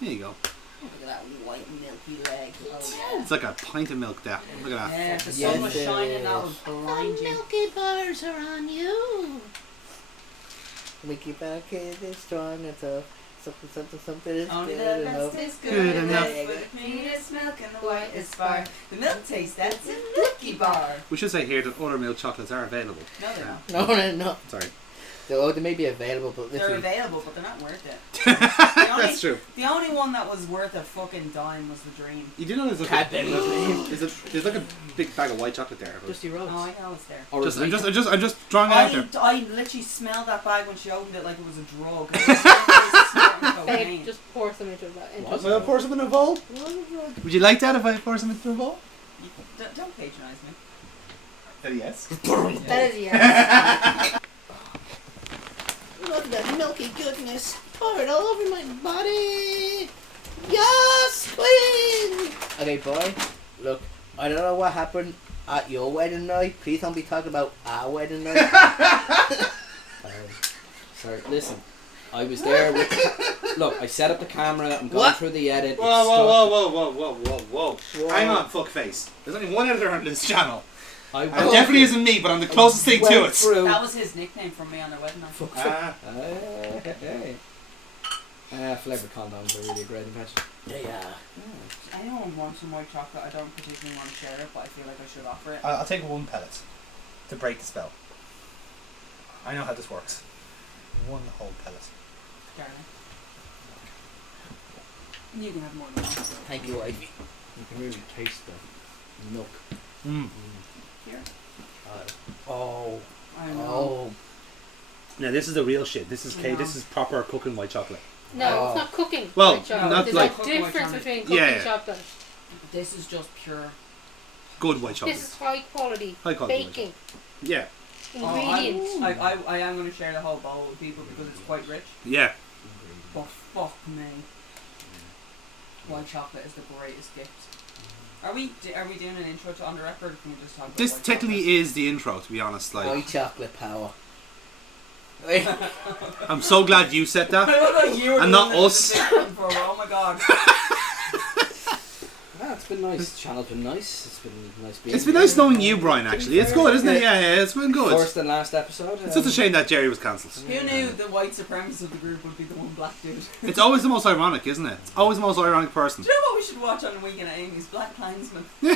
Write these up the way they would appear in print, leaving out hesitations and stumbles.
There you go. Look at that white milky leg. Oh, It's like a pint of milk there. Look at that. yeah, if the sun was shining, that would blind you. Milky bars are on you. Mickey back kid is strong and tough. Something is Only good the enough. best is Good good enough. enough. With the cleanest milk and the whitest bar. The milk taste, that's a Milky Bar. We should say here that other milk chocolates are available. No, they're not. No. Sorry. They may be available, but They're literally... available, but they're not worth it. That's true. The only one that was worth a fucking dime was the Dream. You do know there's like there's like a big bag of white chocolate there. Dusty Rhodes. Oh, I know it's there. Or I'm just drawing it out there. I literally smelled that bag when she opened it like it was a drug. It was Babe, just pour some into that. Will I pour some in a bowl? Would you like that if I pour some into a bowl? Don't patronise me. Yes. That is yes. Look at that milky goodness. Pour it all over my body. Yes, queen. Okay, boy. Look, I don't know what happened at your wedding night. Please don't be talking about our wedding night. Sorry, listen. I was there with... Look, I set up the camera. I'm going What? through the edit. Whoa. Hang on, fuckface. There's only one editor on this channel. It It definitely isn't me, but I'm the closest thing to it. That was his nickname from me on their wedding night. Flavoured condoms are really a great invention. Yeah. Anyone wants some white chocolate, I don't particularly want to share it, but I feel like I should offer it. I'll take one pellet to break the spell. I know how this works. One whole pellet. Darling. You can have more than one. Thank you, Ivy. You can really taste the milk. Here. Oh. I know. Oh. Now this is the real shit. This is Yeah. This is proper cooking white chocolate. No, it's not cooking. Well, white chocolate. not There's like- a difference between cooking Yeah. chocolate. This is just pure. Good white chocolate. This is high quality. High quality white baking Yeah. ingredients. I am going to share the whole bowl with people because it's quite rich. Yeah. But fuck me. White chocolate is the greatest gift. Are we doing an intro to On The Record, or can we just talk about This white technically is the intro, to be honest. Like, White chocolate power. I'm so glad you said that. chocolate? I look like you were And doing not this us. as a big one for, oh my god. Yeah, it's been nice. The channel's been nice. It's been nice being It's been here. nice knowing you, Brian, actually. It's good, isn't it? Yeah, it's been good. First and last episode. It's just a shame that Jerry was cancelled. Who knew the white supremacist of the group would be the one black dude? It's always the most ironic, isn't it? It's always the most ironic person. Do you know what we should watch on the weekend at Amy's? Black Klansman. Now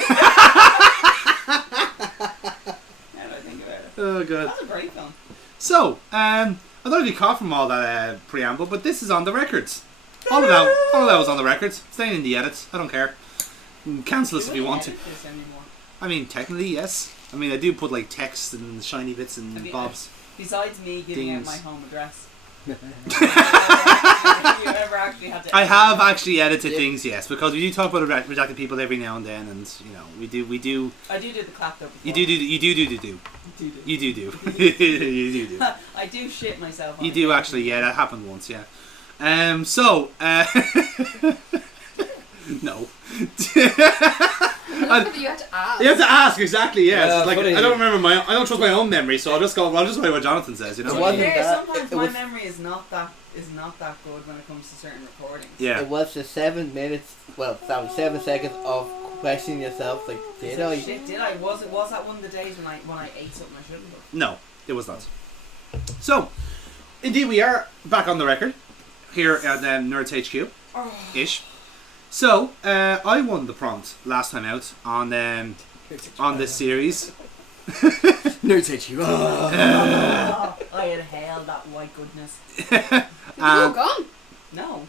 that I think about it. Oh, God. That's a great film. So, I don't know if you caught from all that preamble, but this is on the records. All of that was on the records. Staying in the edits. I don't care. You can cancel us if you want to. Edit this anymore. I mean, technically, yes. I mean, I do put like text and shiny bits Have and you- bobs. Besides me giving out Dings. my home address. Have you ever actually had to I edit have that? actually edited things, yes, because we do talk about rejected people every now and then, and you know, we do. I do the clap though. You do. You do. You do. I do shit myself. on You it. do actually, yeah, that happened once, yeah. No. I love that you had to ask. You have to ask exactly. Yes, Yeah, it's like funny. I don't remember I don't trust my own memory, so I'll just go what Jonathan says. You know. To It be wasn't fair, that- sometimes it my was- memory is not that good when it comes to certain recordings. Yeah. It was the 7 minutes, 7 seconds of questioning yourself, like, did I? Shit, did I? Was that one of the days when I ate something I shouldn't have? No, it was not. So, indeed, we are back on the record here at Nerds HQ ish. So, I won the prompt last time out on this series. Nerds hate you. Oh, I inhaled that white goodness. You gone? No,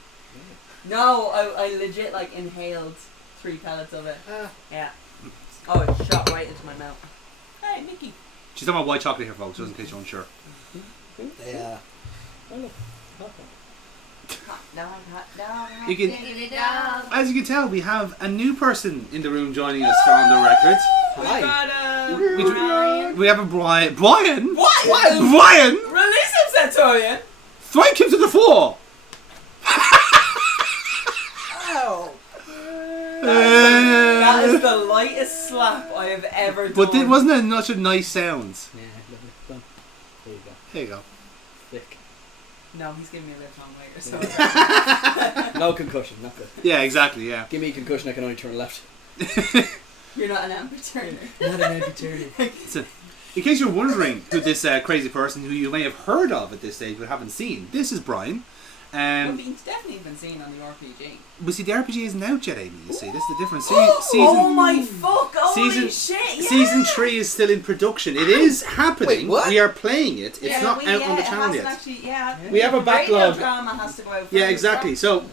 I legit like inhaled 3 pellets of it. Yeah. Oh, it shot right into my mouth. Hey, Mickey. She's talking about white chocolate here, folks, just in case you're unsure. Yeah. Hot dog. You can, as you can tell, we have a new person in the room joining us on the record. We Hi. got We, we have a Brian. Brian? What? Brian? Release him, Centurion! Thank him to the floor! Ow. That is the lightest slap I have ever done. But wasn't it such a nice sound? Yeah, lovely. Done. There you go. There you go. Thick. No, he's giving me a lift on later, so No concussion, not good. Yeah, exactly. Yeah. Give me a concussion, I can only turn left. you're not an amputator. Not an amputee. So, in case you're wondering who this crazy person who you may have heard of at this stage but haven't seen, this is Brian. Well, he's definitely been seen on the RPG. But see, the RPG isn't out yet, Amy. You see, this is the difference. Oh my fuck! Holy season, shit! Yeah. Season 3 is still in production. It is happening. Wait, what? We are playing it. It's Yeah, not out on the it channel hasn't yet. Actually, We have a backlog. Radio drama has to go out. Yeah, first, exactly. so- So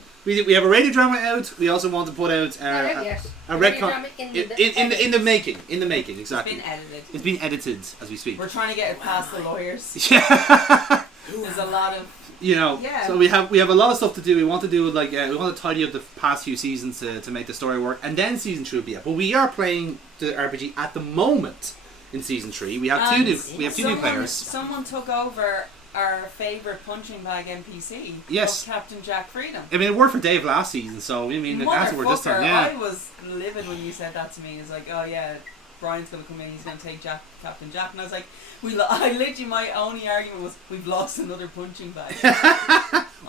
we have a radio drama out. We also want to put out a retcon in the making. In the making, exactly. It's been edited. It's been edited as we speak. We're trying to get it past the lawyers. Yeah. There's a lot of. You know, Yeah. so we have a lot of stuff to do. We want to do like we want to tidy up the past few seasons to make the story work, and then season 3 will be up. But we are playing the RPG at the moment in season 3. We have two new players. Someone took over our favourite punching bag NPC. Yes. Captain Jack Freedom. I mean, it worked for Dave last season, so I mean, it has to work this time. Motherfucker, Yeah. I was livid when you said that to me. It's like, oh yeah, Brian's gonna come in. He's gonna take Captain Jack, and I was like, I literally my only argument was we've lost another punching bag.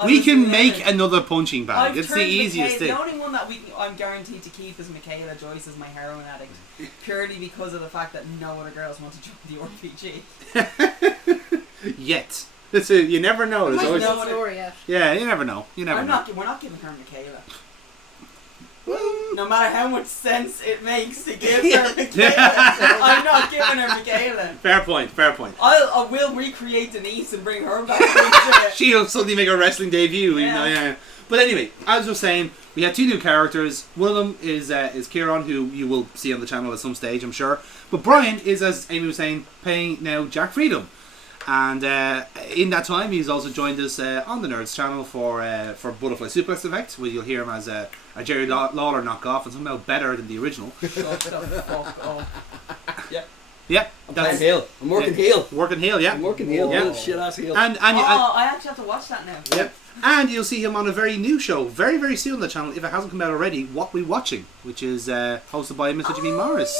We can make another punching bag. I've It's the turned easiest thing. The only one that I'm guaranteed to keep is Michaela Joyce as my heroin addict, purely because of the fact that no other girls want to join the RPG. Yet. It's you never know. There's Might always, know story yet. yeah, you never know. You never know. We're not giving her Michaela. No matter how much sense it makes to give her Michaela, I'm not giving her Michaela. Fair point. Fair point. I will recreate Denise and bring her back into it. She'll suddenly make a wrestling debut. Yeah. You know, yeah. But anyway, as I was saying, we have two new characters. One of them is Kieran, who you will see on the channel at some stage, I'm sure. But Brian is, as Amy was saying, playing now Jack Freedom. And in that time, he's also joined us on the Nerds channel for Butterfly Suplex Effect, where you'll hear him as a Jerry Lawler knockoff and somehow better than the original. Shut the fuck up. Yeah, I'm that's playing heel. I'm working heel. working heel. Yeah, I'm working heel. Yeah. Little shit ass heel. and I actually have to watch that now. Yep. And you'll see him on a very new show, very, very soon on the channel, if it hasn't come out already, What We Watching, which is hosted by Mr. Jimmy Morris.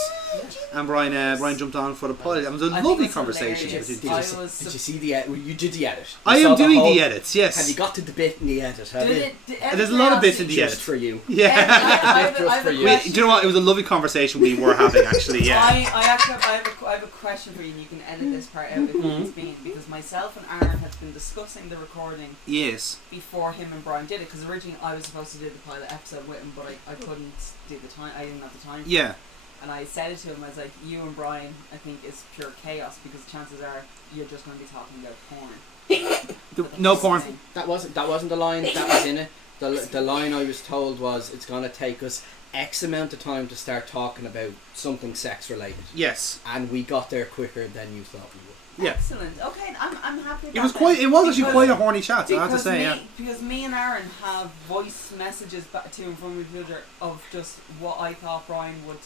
And Brian jumped on for the pilot. It was a I think lovely it's conversation. hilarious. Did you see the edit? You did the edit. I You saw am doing whole- the edits, yes. Have you got to the bit in the edit? Have you? There's a lot of bits in the Just edit. for you. Yeah. Just for you. Do you know what? It was a lovely conversation we were having, actually, yeah. I actually have a question for you, and you can edit this part out if it's been, because myself and Aaron had been discussing the recording Yes. before him and Brian did it, because originally I was supposed to do the pilot episode with him, but I couldn't do the time. I didn't have the time. Yeah. And I said it to him, I was like, you and Brian, I think, is pure chaos, because chances are you're just going to be talking about porn. No porn. That wasn't the line that was in it. The line I was told was it's going to take us X amount of time to start talking about something sex related, Yes. and we got there quicker than you thought we would. Yeah. Excellent. Okay, I'm happy about It was that. it was actually Because- quite a horny chat, I have to because say, me, yeah. Because me and Aaron have voice messages back to and from each other of just what I thought Brian would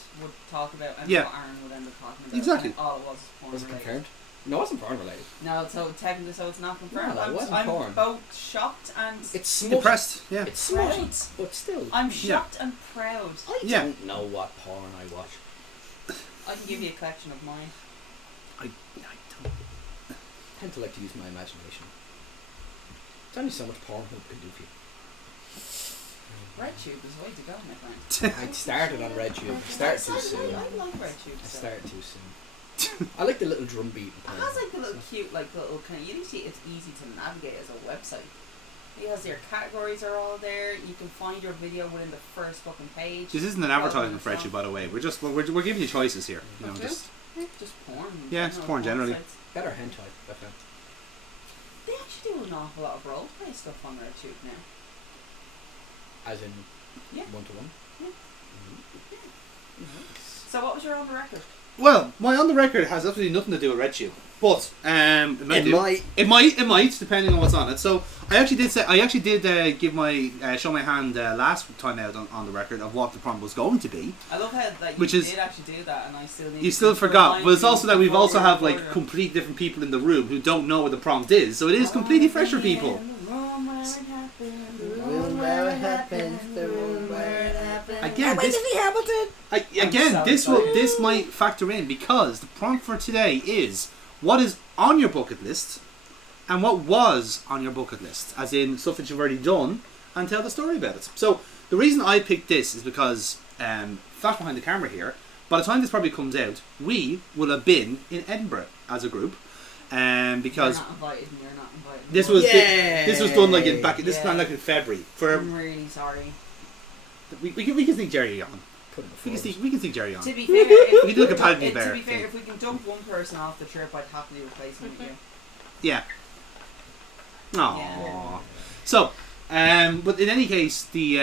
talk about and Yeah. what Aaron would end up talking about. Exactly. And all it was porn Was it related. confirmed? No, it wasn't porn related. No, so technically, so it's not confirmed. No, it wasn't I'm porn. both shocked and It's smut. Impressed, yeah. It's smut, Proud. but still. I'm Yeah. shocked and proud. I Yeah. don't know what porn I watch. I can give you a collection of mine. I don't. I tend to like to use my imagination. There's only so much porn can do for you. RedTube is the way to go, my friend. I started on RedTube. I started too soon. I like RedTube. I stuff. started too soon. I like the little drum beat. It has like the little cute, like little kind of. You see, it's easy to navigate as a website. It has your categories are all there. You can find your video within the first fucking page. This isn't an advertisement for you, by the way. We're giving you choices here. You know, Okay. just Just porn. Yeah, it's porn generally. sites. Better hentai, I found. They actually do an awful lot of roleplay stuff on RedTube now. As in Yeah. 1-to-1. So what was your on the record? well, my on the record has absolutely nothing to do with RedTube, but it might. It do. might. It might, depending on what's on it. So I actually did give my show my hand last time out on the record of what the prompt was going to be. I love how that you Which is- did actually do that, and I still need. You to still forgot, remind but it's you also that we've before also we have record like it. completely different people in the room who don't know what the prompt is. So it is completely fresh for people. Again, this might factor in because the prompt for today is what is on your bucket list and what was on your bucket list, as in stuff that you've already done, and tell the story about it. So the reason I picked this is because, flash behind the camera here, by the time this probably comes out, we will have been in Edinburgh as a group, because You're not invited and you're not invited. this was Yay! this was done like in this Yeah. planned like in February. For I'm really sorry. we can sneak Jerry on. Put it We can forward. sneak Jerry on. To be fair, if We can do like a Paddy to Bear be fair, thing. if we can dump one person off the trip, I'd happily replace him with you. Yeah. Aww. Yeah. So, but in any case, the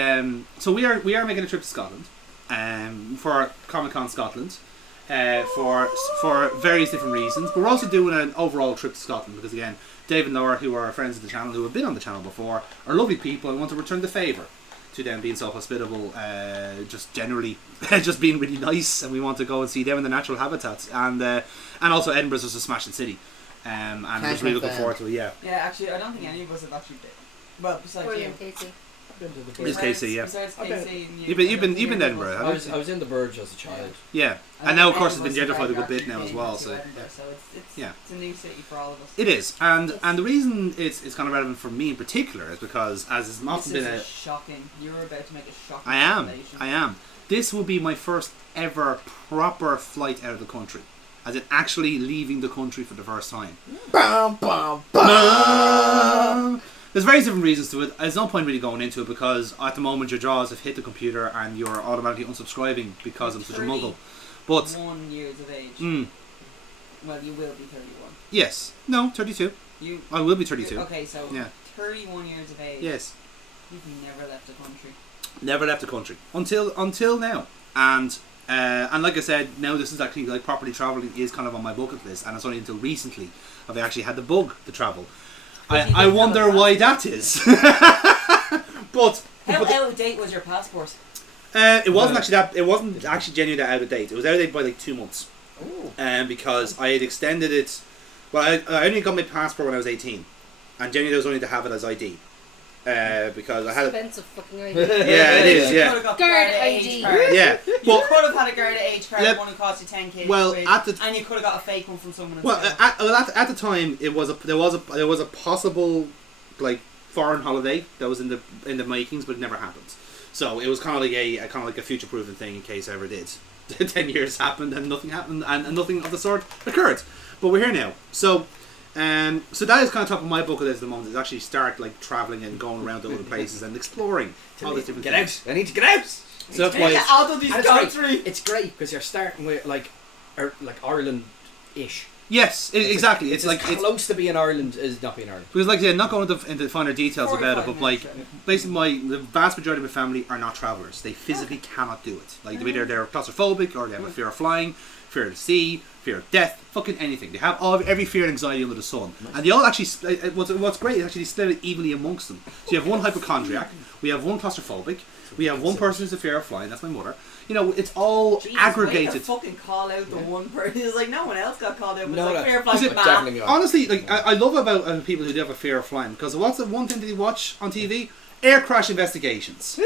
so we are making a trip to Scotland, for Comic Con Scotland, for various different reasons. But we're also doing an overall trip to Scotland because again, Dave and Laura, who are our friends of the channel, who have been on the channel before, are lovely people. And want to return the favour to them being so hospitable, just generally, just being really nice, and we want to go and see them in the natural habitats, and also Edinburgh's just a smashing city. And I'm just really looking forward to it. Yeah. Yeah, actually, I don't think any of us have actually been. Well, besides Or you. you, Casey. Miss Casey, yeah. Besides Casey and you. You've been to Edinburgh, haven't you? I was in the Burge as a child. Yeah, and now of course it's been gentrified a good bit now as well. So it's yeah. it's a new city for all of us. it is, and the reason it's kind of relevant for me in particular is because as it's often This been is shocking. You're about to make a shocking I revelation. am. This will be my first ever proper flight out of the country, as in actually leaving the country for the first time. Bam, bam, bam. There's various different reasons to it. There's no point really going into it because at the moment your jaws have hit the computer and you're automatically unsubscribing because I'm such a muggle. But 1 years of age. mm, Well, you will be 31. yes, no, 32. You. I will be 32. Okay, so Yeah. 31 years of age. Yes. You've never left the country. Never left the country until now, and like I said, now this is actually like properly traveling is kind of on my bucket list, and it's only until recently have I actually had the bug to travel. But you I didn't wonder have a why that is. but How but out of date was your passport? it wasn't actually that. It wasn't actually genuinely out of date. It was out of date by like 2 months, because I had extended it. Well, I only got my passport when I was 18, and genuinely I was only to have it as ID. Because I had it. Expensive fucking Yeah, idea. it is. You Yeah, could have got Guard Garda ID. age card. yeah. You Well, could have had a Garda age card, Yep. one who cost you 10k. well, at the and you could have got a fake one from someone. Well, instead. at the time, there was a possible like foreign holiday that was in the makings, but it never happened. So it was kind of like a future proofing thing in case I ever did. 10 years happened and nothing happened and nothing of the sort occurred. But we're here now. So that is kind of top of my bucket list at the moment. Is actually start like traveling and going around to other places and exploring all these different Get things. out! I need to get out! So that's why. Get out of this And it's great. country. It's great because you're starting with like Ireland-ish. Yes, exactly. It's like as close to being Ireland as not being Ireland. because like I said, not going into finer details about it, 45 but like minutes, basically the vast majority of my family are not travellers. They physically cannot do it. Like either they're claustrophobic or they have a fear of flying, fear of the sea, fear of death, fucking anything. They have every fear and anxiety under the sun, and they all actually. What's great is actually split it evenly amongst them. So you have one hypochondriac, we have one claustrophobic, we have one person who's a fear of flying. That's my mother. You know, it's all Jesus, aggregated. Way to fucking call out the one person. It's like no one else got called out. But No, it's like no. fair Is flight it man. definitely me? Honestly, like I love about people who do have a fear of flying because what's the one thing that you watch on TV? Air crash investigations.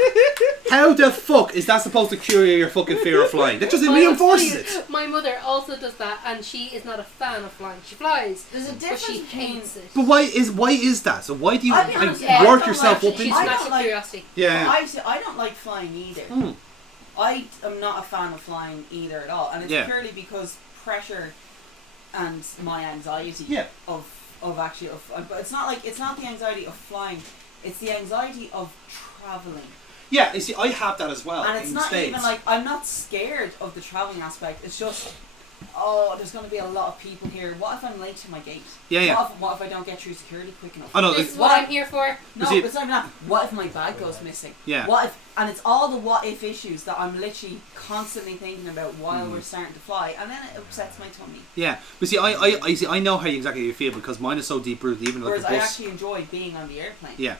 How the fuck is that supposed to cure your fucking fear of flying? That just My- reinforces what's it. funny is My mother also does that, and she is not a fan of flying. She flies, There's a but difference she between. hates it. But why is that? So why do you I'll be like, honest, I work don't yourself like- up She's into I it? smashed don't with like- curiosity. Yeah. I don't like flying either. Hmm. I am not a fan of flying either at all, and it's Yeah. purely because pressure and my anxiety Yeah. of actually but it's not the anxiety of flying, it's the anxiety of traveling. Yeah, you see, I have that as well. And it's in not spades. even like I'm not scared of the traveling aspect. It's just, oh, there's going to be a lot of people here. What if I'm late to my gate? Yeah, yeah. What if I don't get through security quick enough? I know. This is Like, what I'm here for. No, see- it's not even that. What if my bag goes missing? yeah. What if? And it's all the what if issues that I'm literally constantly thinking about while we're starting to fly, and then it upsets my tummy. Yeah. But see, I see. I know how exactly you feel because mine is so deep rooted. Even like Whereas a I bus. actually enjoy being on the airplane. Yeah.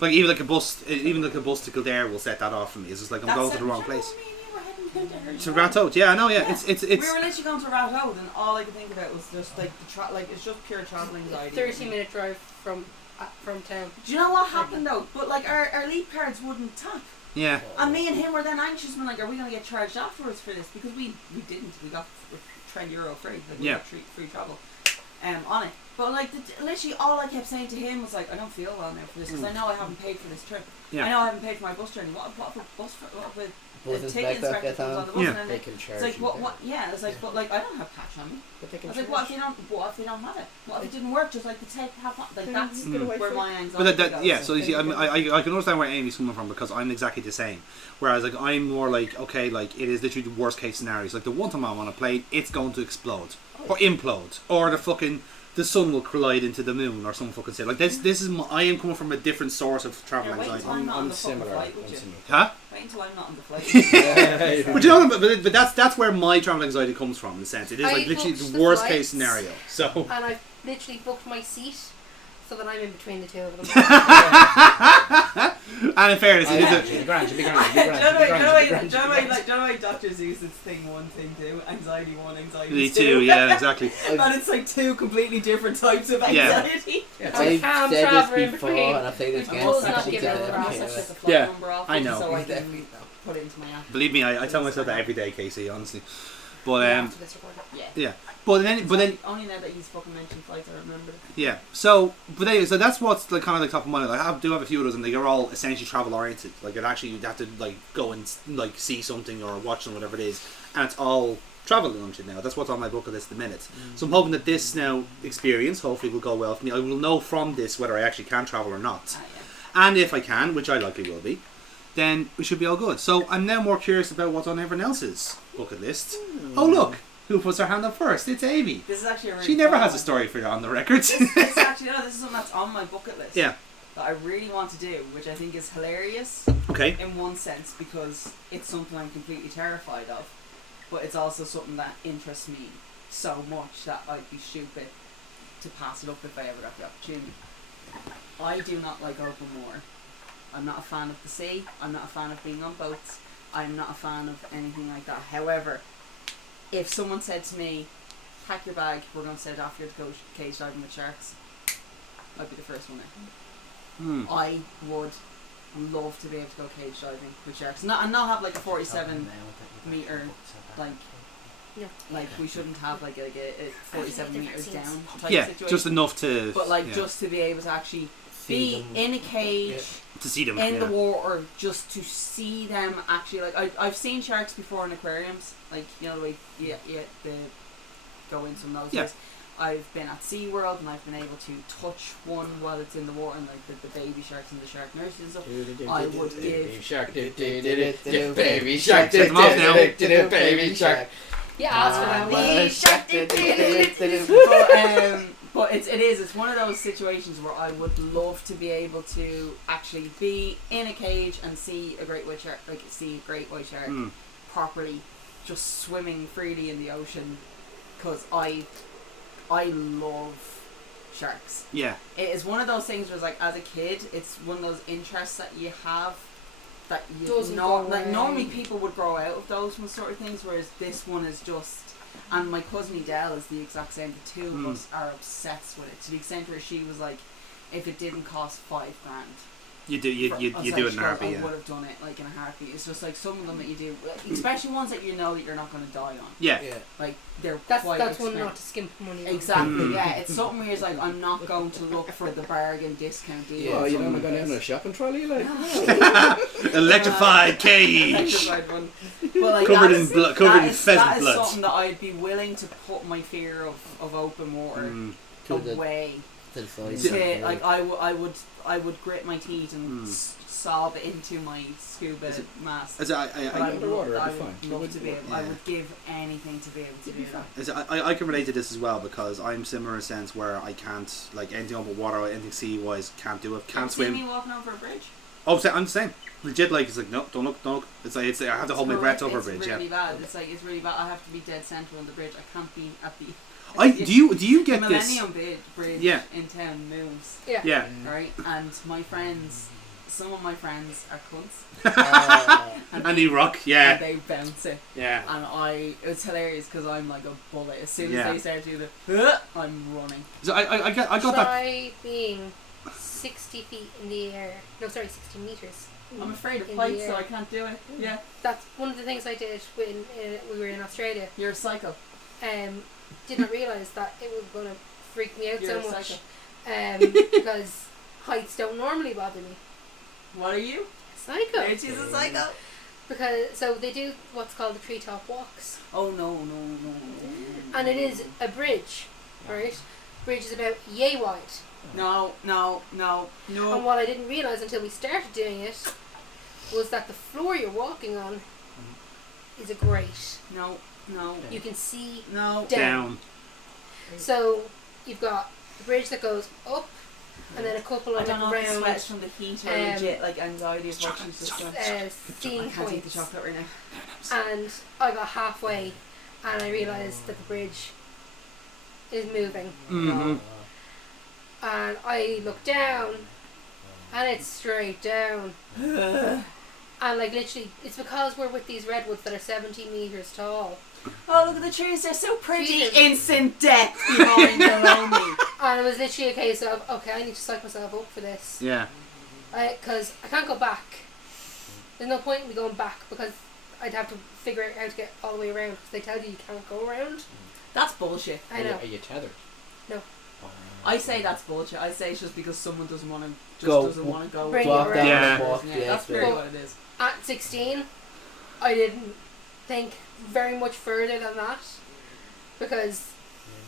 Like even like a bus to Kildare will set that off for me. It's just like I'm That's going it. to the wrong Do you know place. what I mean? We were heading down to To Hershey. Ratode, yeah, I know, yeah. Yeah. It's We were literally going to Ratode, and all I could think about was just like it's just pure traveling anxiety. 30-minute drive from town. Do you know what happened though? But like our leap cards wouldn't tap, yeah. and me and him were then anxious. We're like, are we gonna get charged afterwards for this? Because we didn't. We got €20 free. Like, we Yeah. got free travel, on it. But like, literally all I kept saying to him was like, I don't feel well now for this because I know I haven't paid for this trip. Yeah. I know I haven't paid for my bus journey. What if a ticket inspector inspector gets comes on. on the bus Yeah. and then They can charge it's like, you. what, yeah, it's like, but like, I don't have cash on me. But they I can was like, charge what if they don't have it? What if it didn't work? Just like the take, have like that's where my anxiety But goes. yeah, so you see, I can understand where Amy's coming from because I'm exactly the same. Whereas like I'm more like, okay, like it is literally the worst case scenarios. Like the one time I'm on a plane, it's going to explode or implode, or the sun will collide into the moon or some fucking shit. Like this is I am coming from a different source of travel Wait anxiety. until I'm not on I'm the fucking similar. flight, would I'm you? similar. Huh? Wait until I'm not on the flight. But you know, but that's where my travel anxiety comes from. In the sense, it is I like literally booked the the worst flights. case scenario. So. And I've literally booked my seat so that I'm in between the two of them. And in fairness, it is a, You'll be grand. Do you know why Dr. Seuss's thing 1, thing 2, anxiety 1, anxiety me 2? too. Yeah, exactly. And it's like 2 completely different types of Yeah. anxiety. Yeah. I've calm said traveller this in before, between. and I've said this We again. both and not I give said it it a I'll rest. again. set the flight Yeah, number off I know. so I can put it into my app. Believe me, I tell myself that every day, Casey. Honestly, but After this recording. Yeah. yeah. But then Only now that he's fucking mentioned flights, I remember. yeah. So but anyway, so that's what's like kind of like top of mind. Like, I do have a few of those, and they're all essentially travel oriented. Like it actually you'd have to like go and like see something or watch them, whatever it is, and it's all travel oriented now. That's what's on my bucket list at the minute. So I'm hoping that this now experience hopefully will go well for me. I will know from this whether I actually can travel or not, and if I can, which I likely will be, then we should be all good. So I'm now more curious about what's on everyone else's bucket list. Oh look, who puts her hand up first? It's Amy. This is actually a really She never fun has a one. story for you on the record. This actually, no, this is something that's on my bucket list. Yeah. That I really want to do, which I think is hilarious Okay. in one sense because it's something I'm completely terrified of, but it's also something that interests me so much that I'd be stupid to pass it up if I ever got the opportunity. I do not like open water. I'm not a fan of the sea. I'm not a fan of being on boats. I'm not a fan of anything like that. However, if someone said to me, pack your bag, we're going to set off here to go cage diving with sharks, I'd be the first one there. I would love to be able to go cage diving with sharks. And not have like a 47 metre, like, No. like we shouldn't have like a 47 Different metres scenes. down type Yeah, situation. just enough to. But like yeah, just to be able to actually be in a cage to see them. in yeah. the water, just to see them actually. Like I've seen sharks before in aquariums, like you know the way they go in some nose. Yeah. I've been at SeaWorld and I've been able to touch one while it's in the water, and like the baby sharks and the shark nurses and stuff. I would give Shark, Baby shark, Set them off now. baby shark. Yeah, ask for that. But it's one of those situations where I would love to be able to actually be in a cage and see a great white shark, properly, just swimming freely in the ocean, because I love sharks. Yeah. It is one of those things where it's like as a kid, it's one of those interests that you have that you Doesn't know, go like away. normally people would grow out of those sort of things, whereas this one is just. And my cousin Edel is the exact same. The two of us are obsessed with it to the extent where she was like, if it didn't cost $5,000. You do you do it in a heartbeat. I Yeah. would have done it like in a heartbeat. It's just like some of them that you do, especially ones that you know that you're not going to die on. Yeah. Like they're That's quite one expensive. not to skimp money on. Exactly. Yeah, it's something where it's like I'm not going to look for the bargain discount deal. Oh, on you don't something go down on a like shopping trolley, like? Electrified this. cage. Electrified one. But like Covered that's- in blood. Covered that in is- pheasant that is blood. something that I'd be willing to put my fear of open water away. Like I would grit my teeth and sob into my scuba mask. As I Underwater, I it'd be would fine. love to be able. I Yeah. would give anything to be able to do that. I can relate to this as well because I'm similar in a sense where I can't like anything over water, anything sea wise, can't do it, can't See swim. me walking over a bridge? Oh, I'm the same. Legit, like it's like no, don't look. It's like I have to hold my breath over a bridge. It's really Yeah. bad. It's really bad. I have to be dead center on the bridge. I can't be at the. Do you get the this? Millennium Bridge Yeah. in town moves. Yeah. Yeah. Right, and my friends, some of my friends are cunts. And they rock. Yeah. And they bounce it. Yeah. And it's hilarious because I'm like a bullet. As soon as Yeah. they start to do the, I'm running. So I got that. Try being 60 feet in the air. No, sorry, 60 meters. I'm afraid of In heights, the so air. I can't do it. Yeah, That's one of the things I did when we were in Australia. you're a psycho. Did not realise that it was going to freaked me out You're so a much. psycho. Because heights don't normally bother me. What are you? Psycho. She's a psycho. Because so they do what's called the treetop walks, Oh no. and it is a bridge, right? Bridge is about yay wide. No. And what I didn't realise until we started doing it was that the floor you're walking on is a grate. No. You can see No. Down. So you've got the bridge that goes up, and then a couple I of don't know like if it's sweat round from the heat or um, legit like anxiety of watching this stuff. I scene can't eat the points. chocolate right now. And I got halfway, and I realised that the bridge is moving. Mm-hmm. And I look down, and it's straight down. And like literally, it's because we're with these redwoods that are 70 metres tall. Oh, look at the trees, they're so pretty. Jesus. Instant death behind them only. And it was literally a case of, okay, I need to psych myself up for this. Yeah. Because I can't go back. There's no point in me going back because I'd have to figure out how to get all the way around because they tell you can't go around. That's bullshit. I know. Are you tethered? No. I say that's bullshit. I say it's just because someone doesn't want to Go. go. Bring Walk it down around. and walk. Yeah, that's really what it is. At 16, I didn't think very much further than that because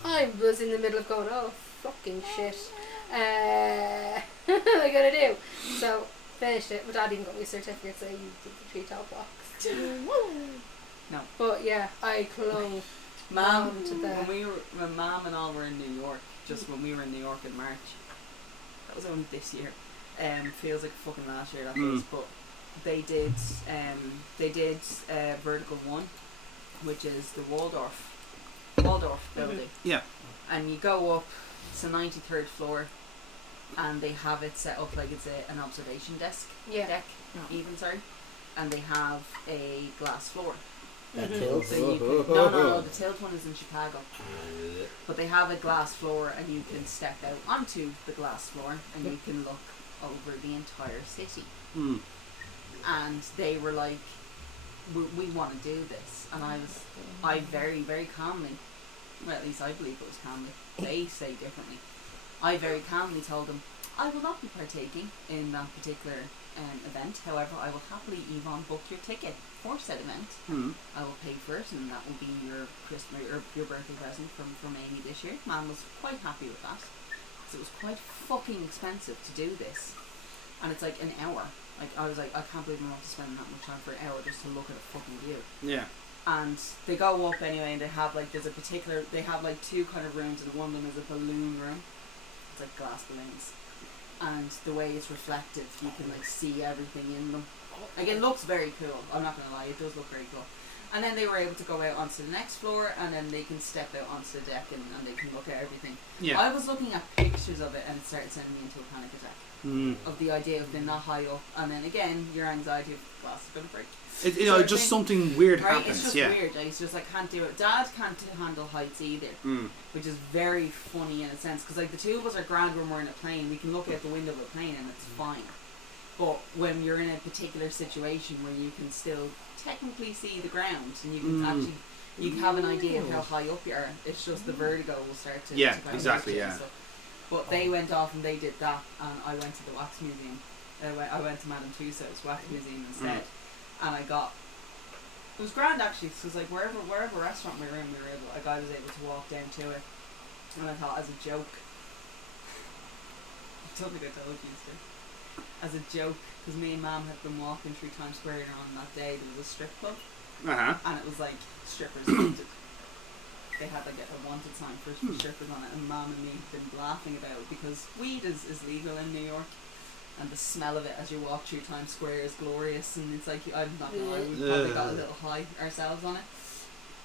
I was in the middle of going, oh, fucking shit. What am I going to do? So, finished it. My dad even got me a certificate saying you did the treetop walks. No. But yeah, I clung. Mom, to the- when Mom and all were in New York, just when we were in New York in March, that was only this year. Feels like fucking last year that was, but they did Vertical 1, which is the Waldorf building. Yeah. And you go up, it's the 93rd floor, and they have it set up like it's an observation deck, and they have a glass floor. That Mhm. tilts. So you can, no, the tilt one is in Chicago. But they have a glass floor and you can step out onto the glass floor and you can look over the entire city. Mm. And they were like, we want to do this. And I very, very calmly, well at least I believe it was calmly, they say differently. I very calmly told them, I will not be partaking in that particular event. However, I will happily, Yvonne, book your ticket for said event. Mm. I will pay for it, and that will be your Christmas or your birthday present from Amy this year. Mum was quite happy with that because it was quite fucking expensive to do this, and it's like an hour. Like I was like, I can't believe I'm about to spend that much time for an hour just to look at a fucking view. Yeah. And they go up anyway, and they have like they have like two kind of rooms, and one of them is a balloon room. It's like glass balloons. And the way it's reflective, you can like see everything in them. Like it looks very cool. I'm not gonna lie, it does look very cool. And then they were able to go out onto the next floor, and then they can step out onto the deck and they can look at everything. Yeah. I was looking at pictures of it, and it started sending me into a panic attack of the idea of being that high up, and then again your anxiety of glass is gonna break. Just something weird Right, happens. it's just yeah. weird. Like, it's just like can't do it. Dad can't handle heights either. Mm. Which is very funny in a sense, because like the two of us are grand when we're in a plane, we can look out the window of a plane and it's fine. But when you're in a particular situation where you can still technically see the ground and you can actually, you have an idea of how high up you are, it's just the vertigo will start to Yeah, to kind of exactly, hit you yeah. and stuff. But they went off and they did that, and I went to the wax museum. I went to Madame Tussauds wax museum instead, and I got. It was grand actually, because like wherever restaurant we were in, a guy was able to walk down to it, and I thought as a joke. I don't think I told you this. As a joke, because me and Mum had been walking through Times Square on that day, there was a strip club, and it was like strippers wanted. They had like a wanted sign for strippers on it, and Mum and me had been laughing about it because weed is legal in New York. And the smell of it as you walk through Times Square is glorious, and it's like, I'm not gonna lie, we probably got a little high ourselves on it.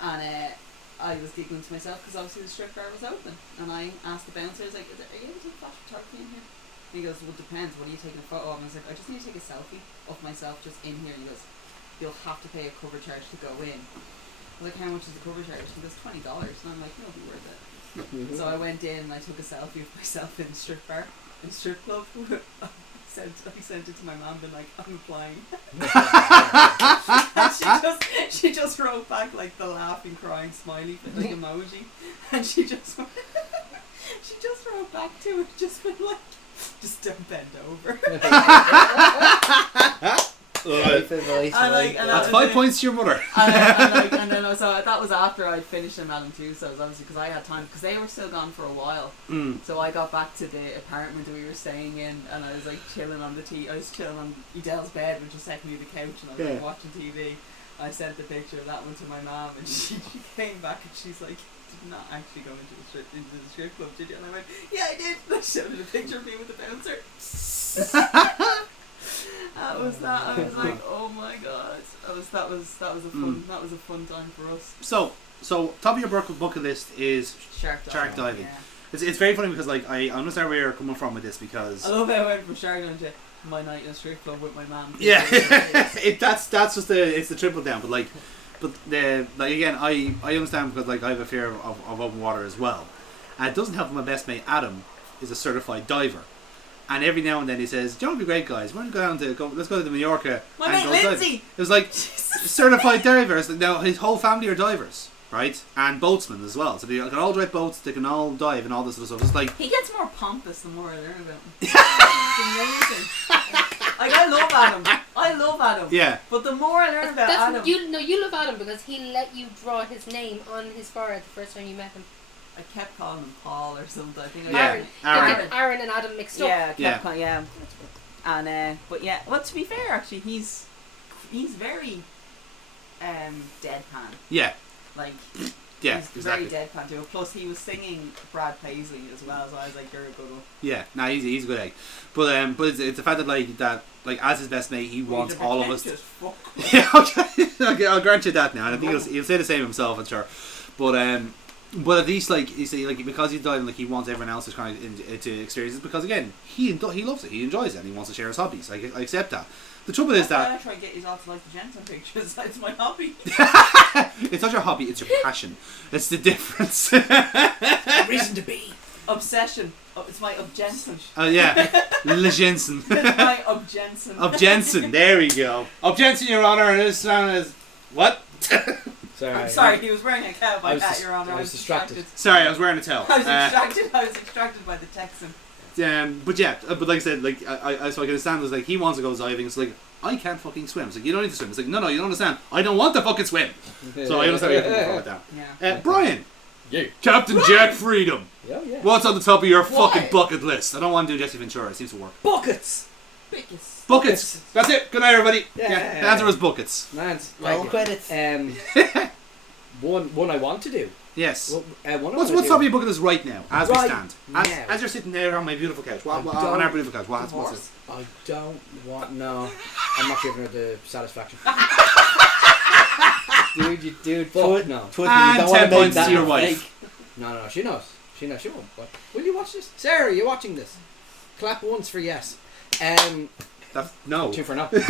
And I was giggling to myself because obviously the strip bar was open, and I asked the bouncer, I was like, are you able to take flash photography in here? And he goes, well it depends, what are you taking a photo of? And I was like, I just need to take a selfie of myself just in here. And he goes, you'll have to pay a cover charge to go in. I was like, how much is the cover charge? He goes, $20. And I'm like, it'll be worth it. So I went in and I took a selfie of myself in the strip bar, in the strip club. I sent it to my mum, been like, I'm applying. And she just wrote back like the laughing, crying, smiley like emoji, and she just intro back to it, just been like, just don't bend over. That's 5 points to your mother. and then so that was after I'd finished in Melon 2, so it was obviously because I had time, because they were still gone for a while. So I got back to the apartment that we were staying in, and I was like chilling on I was chilling on Edel's bed, which was secondly the couch, and I was like watching TV. I sent the picture of that one to my mom, and she came back and she's like, "Did not actually go into the strip club, did you?" And I went, "Yeah, I did." And I showed her the picture of me with the bouncer. That was that. I was like, "Oh my god!" That was a fun time for us. So top of your bucket list is Shark diving. Yeah. It's very funny because like I understand where you're coming from with this, because I love how I went from shark diving to my night in a strip club with my mum. yeah, that's just it's the triple down. But again, I understand, because like I have a fear of open water as well, and it doesn't help. My best mate Adam is a certified diver, and every now and then he says, "Do you know what would be great, guys? We're going to go. Let's go to Mallorca." My mate Lindsay. It was like certified divers. Now his whole family are divers, right, and boatsmen as well. So they can all drive boats. They can all dive and all this sort of stuff. It's like he gets more pompous the more I learn about him. It's amazing. Like I love Adam. Yeah. But the more I learn about Adam, you love Adam because he let you draw his name on his forehead the first time you met him. I kept calling him Paul or something. I think Yeah. Aaron and Adam mixed up. Yeah. And but yeah, well, to be fair, actually, he's very deadpan. Yeah. Like Yeah, he's exactly. very deadpan too. Plus, he was singing Brad Paisley as well, so I was like, "You're a good one." Yeah, he's a good egg, but it's the fact that as his best mate, he wants all of us. Yeah, okay, I'll grant you that now, and I think he'll say the same himself, I'm sure. But at least you see, because he's diving, he wants everyone else to kind of to experience it, because again, he loves it, he enjoys it, and he wants to share his hobbies. I accept that. The trouble is that I try to get you all to like the Jensen pictures. It's my hobby. it's not your hobby; it's your passion. It's the difference. Reason to be. Obsession. It's my Jensen. Oh yeah, Le Jensen. It's my Jensen. Jensen. There we go. Jensen, Your Honor, and this sound is what? I'm sorry, he was wearing a cowboy hat, Your Honor. I was distracted. Sorry, I was wearing a towel. I was distracted by the Texan. But like I said, so I can understand this. He wants to go diving. It's like, I can't fucking swim. It's like, you don't need to swim. It's like, no, you don't understand. I don't want to fucking swim. So I understand where you're coming from with that. Yeah. Brian. Yeah. Captain Jack Freedom. Yeah. What's on the top of your fucking bucket list? I don't want to do Jesse Ventura. It seems to work. Buckets. Buckets. That's it. Good night, everybody. Yeah. The answer was buckets. Man's Roll credits. One I want to do. Yes. What's What's top of your bucket list right now, as we Right stand? now. As you're sitting there on my beautiful couch. On our beautiful couch. What's it? I don't want. No, I'm not giving her the satisfaction. dude, fuck no. And 10 points to your wife. No, she knows. She won't. What? Will you watch this? Sarah, you watching this? Clap once for yes. That's no. 2 for no. But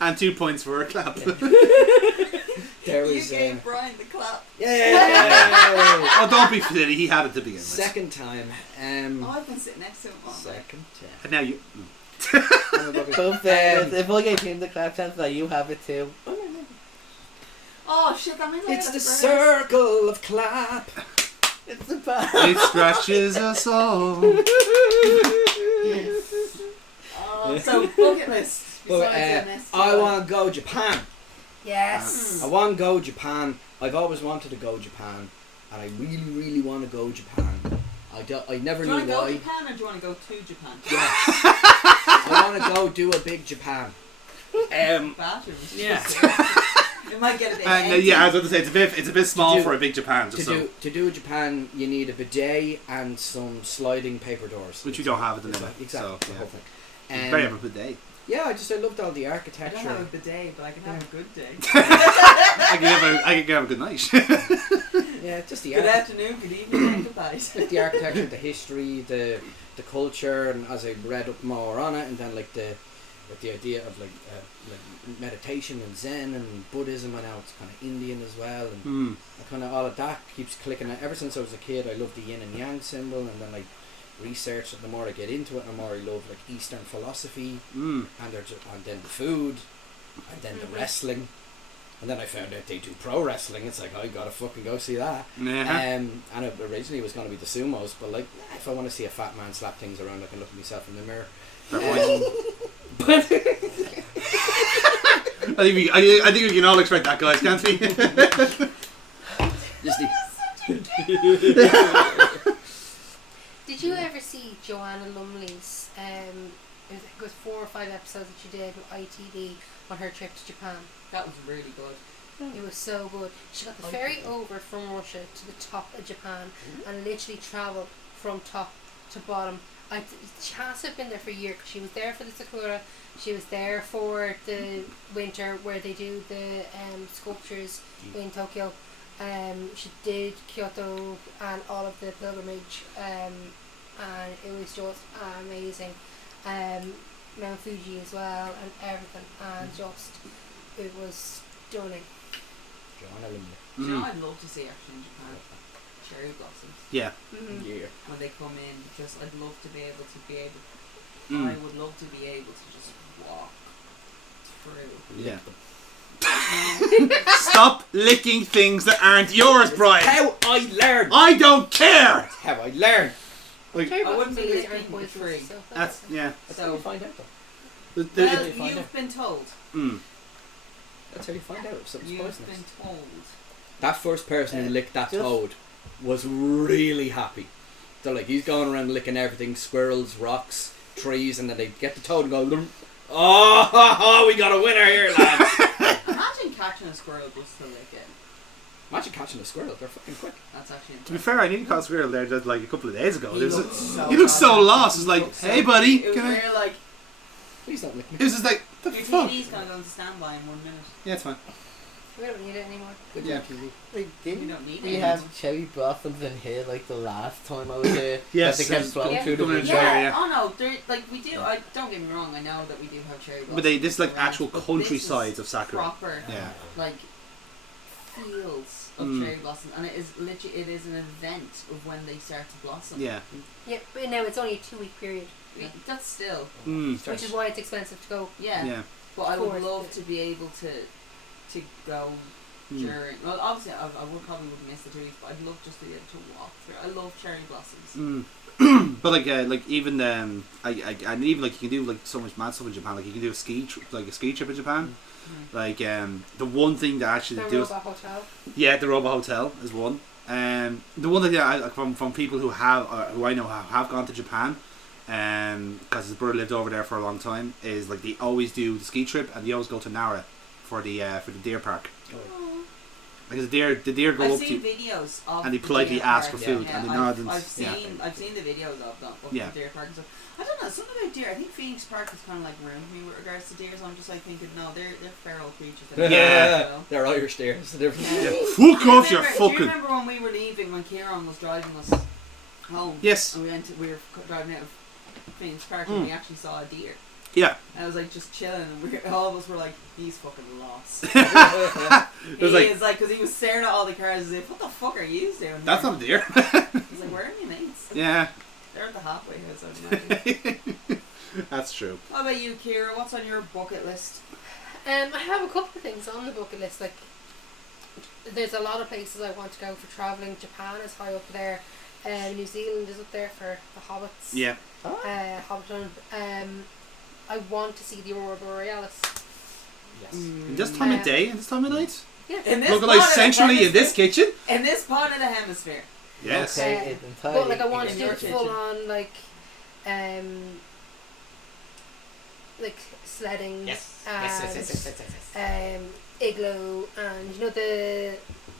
and 2 points for a clap. There was. You gave Brian the clap. Yeah. Oh, don't be silly. He had it to begin with. Second time. I've been sitting next to him all night. Second time. And now you. If I gave him the clap chance, that you have it too. Oh shit, that means It's the circle of clap. It's the past. It scratches us all. So bucket list. I want to go Japan. Yes. I want to go Japan. I've always wanted to go Japan, and I really, really want to go Japan. I never knew why. Do you want to go Japan or do you want to go to Japan? Yes. I want to go do a big Japan. Bathrooms. Yeah. It might get a bit empty. Yeah, I was going to say it's a bit small for a big Japan. To do a Japan, you need a bidet and some sliding paper doors, which you don't have at the minute. Exactly. So, the whole thing. you better have a bidet. Yeah, I loved all the I architecture. don't have a bidet, but I can have a good day. I could have a good night. Yeah, just the Good afternoon, good evening, and goodbye. like the architecture, the history, the culture, and as I read up more on it, and then the idea of like meditation and Zen and Buddhism, and now it's kind of Indian as well, and kind of all of that keeps clicking. Ever since I was a kid, I loved the yin and yang symbol, and then I research it. The more I get into it, the more I love like Eastern philosophy, and then the food, and then the wrestling. And then I found out they do pro wrestling. It's like, I gotta fucking go see that. And it originally was going to be the sumos, but like, if I want to see a fat man slap things around, I can look at myself in the mirror. But I think we can all expect that, guys, can't we? just Did you ever see Joanna Lumley's? It was 4 or 5 episodes that she did with ITV on her trip to Japan. That was really good. It was so good. She got the ferry over from Russia to the top of Japan and literally travelled from top to bottom. She has to have been there for a year because she was there for the Sakura. She was there for the winter where they do the sculptures in Tokyo. She did Kyoto and all of the pilgrimage, and it was just amazing. Mount Fuji as well and everything, and just it was stunning. Joanna Lumley. You know, I'd love to see actually in Japan. Cherry blossoms. Yeah. Yeah. When they come in, just I'd love to be able I would love to be able to just walk through. Yeah. Stop licking things that aren't yours, Brian. How I learned. I don't care. That's how I learned. Like, Cherry I wouldn't blossoms be are licking the poisonous, tree. so that's yeah. That's how you find out though. Well, you find you've out? been told. That's how you find out if something's You've poisonous. been told. That first person who licked that just- toad was really happy. So like he's going around licking everything, squirrels, rocks, trees, and then they get the toad and go, oh, we got a winner here, lads. Imagine catching a squirrel just to lick it. Imagine catching a squirrel, they're fucking quick. That's actually To be fair, I nearly caught a squirrel there just like a couple of days ago. He It was- looked so he looked so goddamn- lost. It's like, looked so- hey buddy, It was can I? where like Please don't lick me. It was just like, the your fuck? TV's gonna go into standby in 1 minute. Yeah, it's fine. we don't need it anymore. Good Yeah. job, TV. Like, We didn't don't need we it. have cherry blossoms in here like the last time I was here? Yes, That they kept yes. flowing Yeah. through the Coming in window. cherry, Yeah. yeah. Oh no, there like we do. I don't get me wrong. I know that we do have cherry blossoms. But this is like around, actual but this countrysides is of Sakura. Proper, Yeah. like fields of cherry blossoms, and it is literally an event of when they start to blossom. Yeah. Yeah, but now it's only a 2-week period, That's still which is why it's expensive to go. yeah. Yeah. But I would Forced love it. to be able to go during. Well, obviously I would probably would miss the 2 weeks, but I'd love just to be able to walk through. I love cherry blossoms. But like even and even like you can do like so much mad stuff in Japan. Like you can do a ski trip in Japan. Like the one thing that actually The do Robot Hotel. yeah, the Robo Hotel is one. The one thing that I, from people who have who I know have gone to Japan, because his brother lived over there for a long time, is like they always do the ski trip and they always go to Nara for the deer park. Because the deer go I've up seen to videos of and they the politely deer ask park, for food, yeah. and they nod and I've seen yeah. I've seen the videos of them of Yeah. the deer park and stuff. I don't know, something about deer. I think Phoenix Park is kind of like ruined me with regards to deer. So I'm just like thinking, no, they're feral creatures. Yeah. They're Irish deers. They're Fuck off, you're Do you fucking. remember when we were leaving when Kieran was driving us home? Yes. And we were driving out of Phoenix Park and we actually saw a deer. Yeah. And I was like just chilling, and all of us were like, he's fucking lost. It was like, because he was staring at all the cars as if, what the fuck are you doing? that's here? not a deer. He's like, where are my mates? Yeah. They're at the halfway house, I'd imagine. That's true. What about you, Kira? What's on your bucket list? I have a couple of things on the bucket list. Like, there's a lot of places I want to go for travelling. Japan is high up there. New Zealand is up there for the hobbits. Yeah. Hobbiton. I want to see the Aurora Borealis. Yes. In this time of day, in this time of night, Yeah. In this localized part of the centrally in this hemisphere- kitchen. In this part of the hemisphere. Yes. Okay, But like I want to in do your it kitchen. full on like sledding. And igloo, and you know the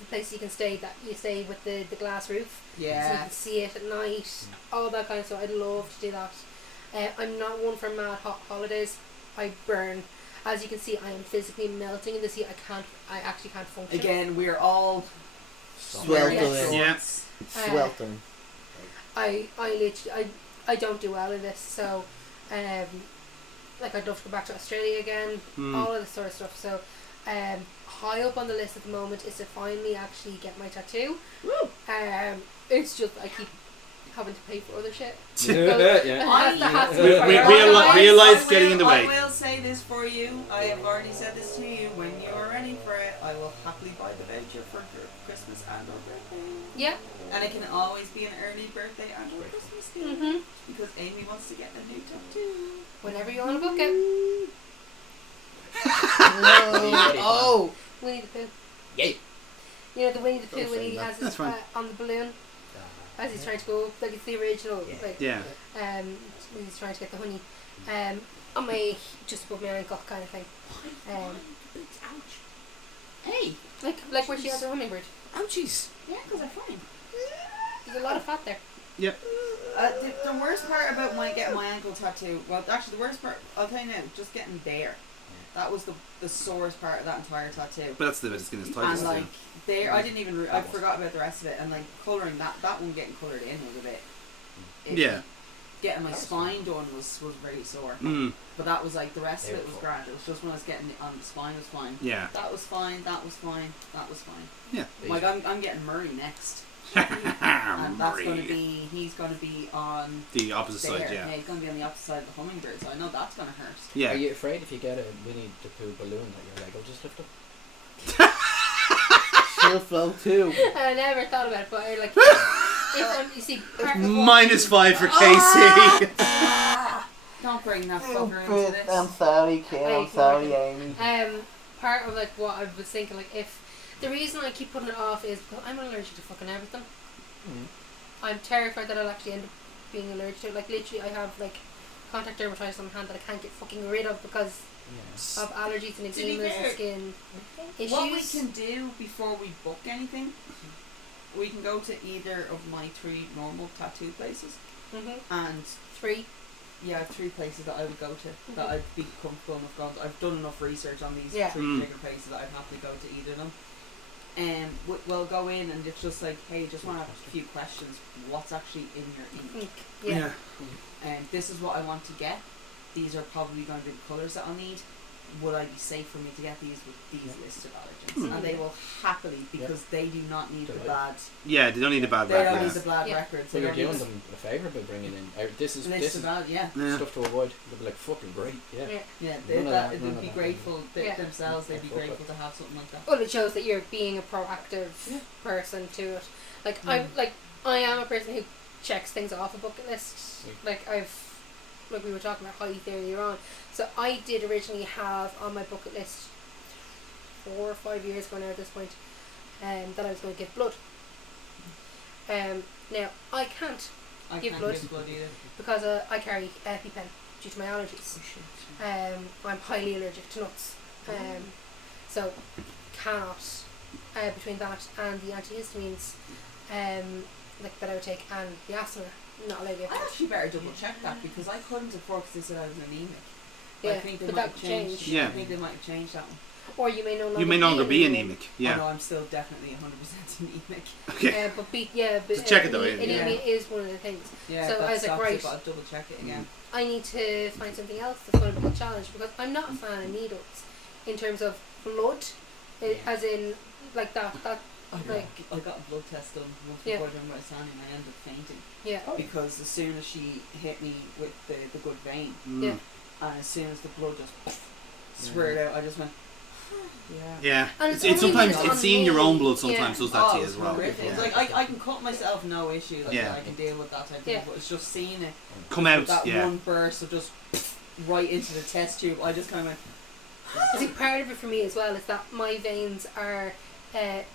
place you can stay with the glass roof, so you Yeah. can see it at night, all that kind of stuff. I'd love to do that. I'm not one for mad hot holidays. I burn. As you can see, I am physically melting in the sea. I actually can't function. Again, we're all Sweltering. Yeah. Sweltering. I literally I don't do well in this, so like I'd love to go back to Australia again, all of this sort of stuff. So high up on the list at the moment is to finally actually get my tattoo. It's just I keep having to pay for other shit. Yeah. Real life getting in the way. I will say this for you. I have already said this to you. When you are ready for it, I will happily buy the voucher for Christmas and or birthday. Yeah. And it can always be an early birthday and or Christmas gift. Mhm. Because Amy wants to get a new tattoo. Whenever you want to book it. Oh! Winnie the Pooh. Yay. You know the Winnie the Pooh Don't when say he that. has That's his fine. on the balloon as he's trying to go like it's the original like Yeah. when he's trying to get the honey on my just above my ankle kind of thing Ouch. Hey. like where she has her hummingbird. Ouchies! Yeah, because I'm fine. There's a lot of fat there. The worst part about getting my ankle tattoo, well, actually, the worst part, I'll tell you now, just getting there. That was the sorest part of that entire tattoo. But that's the bit of skin is tight. And like there, I didn't even. I forgot about the rest of it. And like colouring that one getting coloured in was a bit. iffy. Yeah. Getting my spine done was very sore. Mm. But that was like the rest of it was grand. It was just when I was getting it on the spine was fine. Yeah. That was fine. That was fine. That was fine. Yeah. Like I'm getting Murray next. And that's going to be, he's going to be on the opposite there. side, yeah. He's going to be on the opposite side of the hummingbird, so I know that's going to hurt. Yeah. Are you afraid if you get a Winnie the Pooh balloon that your leg will just lift up? She'll flow too. I never thought about it, but I like if you see part of what- -5 for Casey. Don't bring that fucker into this. I'm sorry, kid. I'm sorry, Amy. part of like what I was thinking, like if the reason I keep putting it off is because I'm allergic to fucking everything. I'm terrified that I'll actually end up being allergic to it. Like literally I have like contact dermatitis on my hand that I can't get fucking rid of because of allergies and To be eczemas and fair, skin issues. What we can do before we book anything, we can go to either of my 3 normal tattoo places, and 3. yeah, I have 3 places that I would go to that I'd be comfortable enough going to. I've done enough research on these 3 particular places that I'd happily go to either of them. And we'll go in and it's just like, hey, just want to have a few questions. What's actually in your ink? Yeah. And this is what I want to get. These are probably going to be the colours that I'll need. Would I be safe for me to get these with these listed allergens? And they will happily, because they do not need the bad. Yeah, they don't need a bad They don't record. need the bad records. So They you're don't need doing them a favour by bringing in. This is bad, yeah. stuff to avoid. They'll be like fucking great. Yeah. Yeah, None they'd of be that. grateful Yeah. themselves. They'd be Fuck grateful to have something like that. Well, it shows that you're being a proactive person to it. Like I am a person who checks things off a bucket list. Like we were talking about height earlier on. So I did originally have on my bucket list 4 or 5 years ago now at this point, that I was going to give blood. Now I can't I give can't blood. give blood either. because I carry EpiPen due to my allergies. I'm highly allergic to nuts. So cannot between that and the antihistamines like that I would take and the asthma, not allowed to get I blood. actually better double check that because I couldn't afford because they said I was anemic. Yeah, I think they but might that have could changed. change. Yeah. I think they might have changed that one. Or you may no longer You may no longer be anemic. Oh, Yeah. no, I'm still definitely 100% anemic. Okay. But Just check it though, anemia is one of the things. Yeah, So I was that's like, right. right. But I'll double check it again. I need to find something else that's going to be a challenge because I'm not a fan of needles in terms of blood, as in like that. I got a blood test done once before doing my scanning and I ended up fainting. Yeah. Because as soon as she hit me with the good vein, Yeah. and as soon as the blood just swirled out, I just went, Yeah. And It's it's only sometimes when it's it's seeing your on own me. blood sometimes does that to you it's as well. horrific. It's Yeah. like I can cut myself, no issue. Like Yeah. I can deal with that type of Yeah. thing. But it's just seeing it Come out, that yeah. one burst of just right into the test tube. I just kind of went. I think part of it for me as well is that my veins are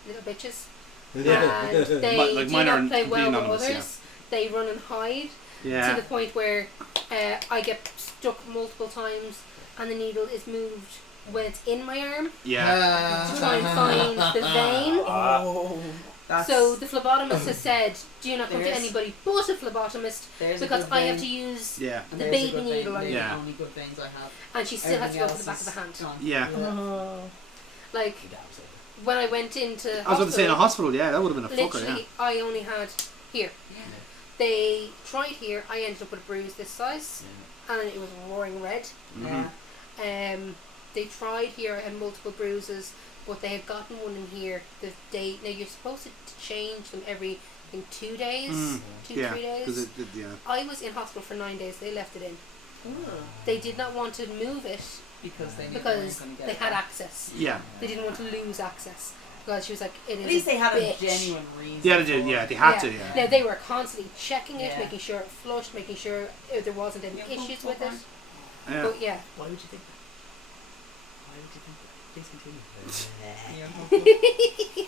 little bitches. Yeah. And they Like do mine not are play well with anonymous, others. They run and hide to Yeah. the point where I get stuck multiple times and the needle is moved when it's in my arm Yeah. to try and find the vein. That's, So the phlebotomist has said, do not come to There's- anybody but a phlebotomist there's a because good I have vein. to use, Yeah. And the there's a baby good needle vein. on They're Yeah. the only good veins I have. and she still has to go to Everything the back of the else hand. is gone. Yeah. Like when I went into I was about to say in a hospital, hospital, yeah, that would have been a fucker, literally yeah. I only had here. Yeah. They tried here. I ended up with a bruise this size, and it was roaring red. Mhm. Yeah. They tried here. I had multiple bruises, but they had gotten one in here. Now you're supposed to change them every I think 2 days, Mm. 3 Yeah, days. because yeah. I was in hospital for 9 days. They left it in. Oh. They did not want to move it Because they knew because they weren't going to get they it had back. access. Yeah. They didn't want to lose access because she was like, it is. At least they had bitch. a genuine reason. Yeah, they did. for Yeah, it. they had to. Yeah. Now they were constantly checking it, Yeah. making sure it flushed, making sure there wasn't any Yeah, issues well, with it. Yeah. But yeah, Why would you think that? Why would you think that? Please continue. Yeah.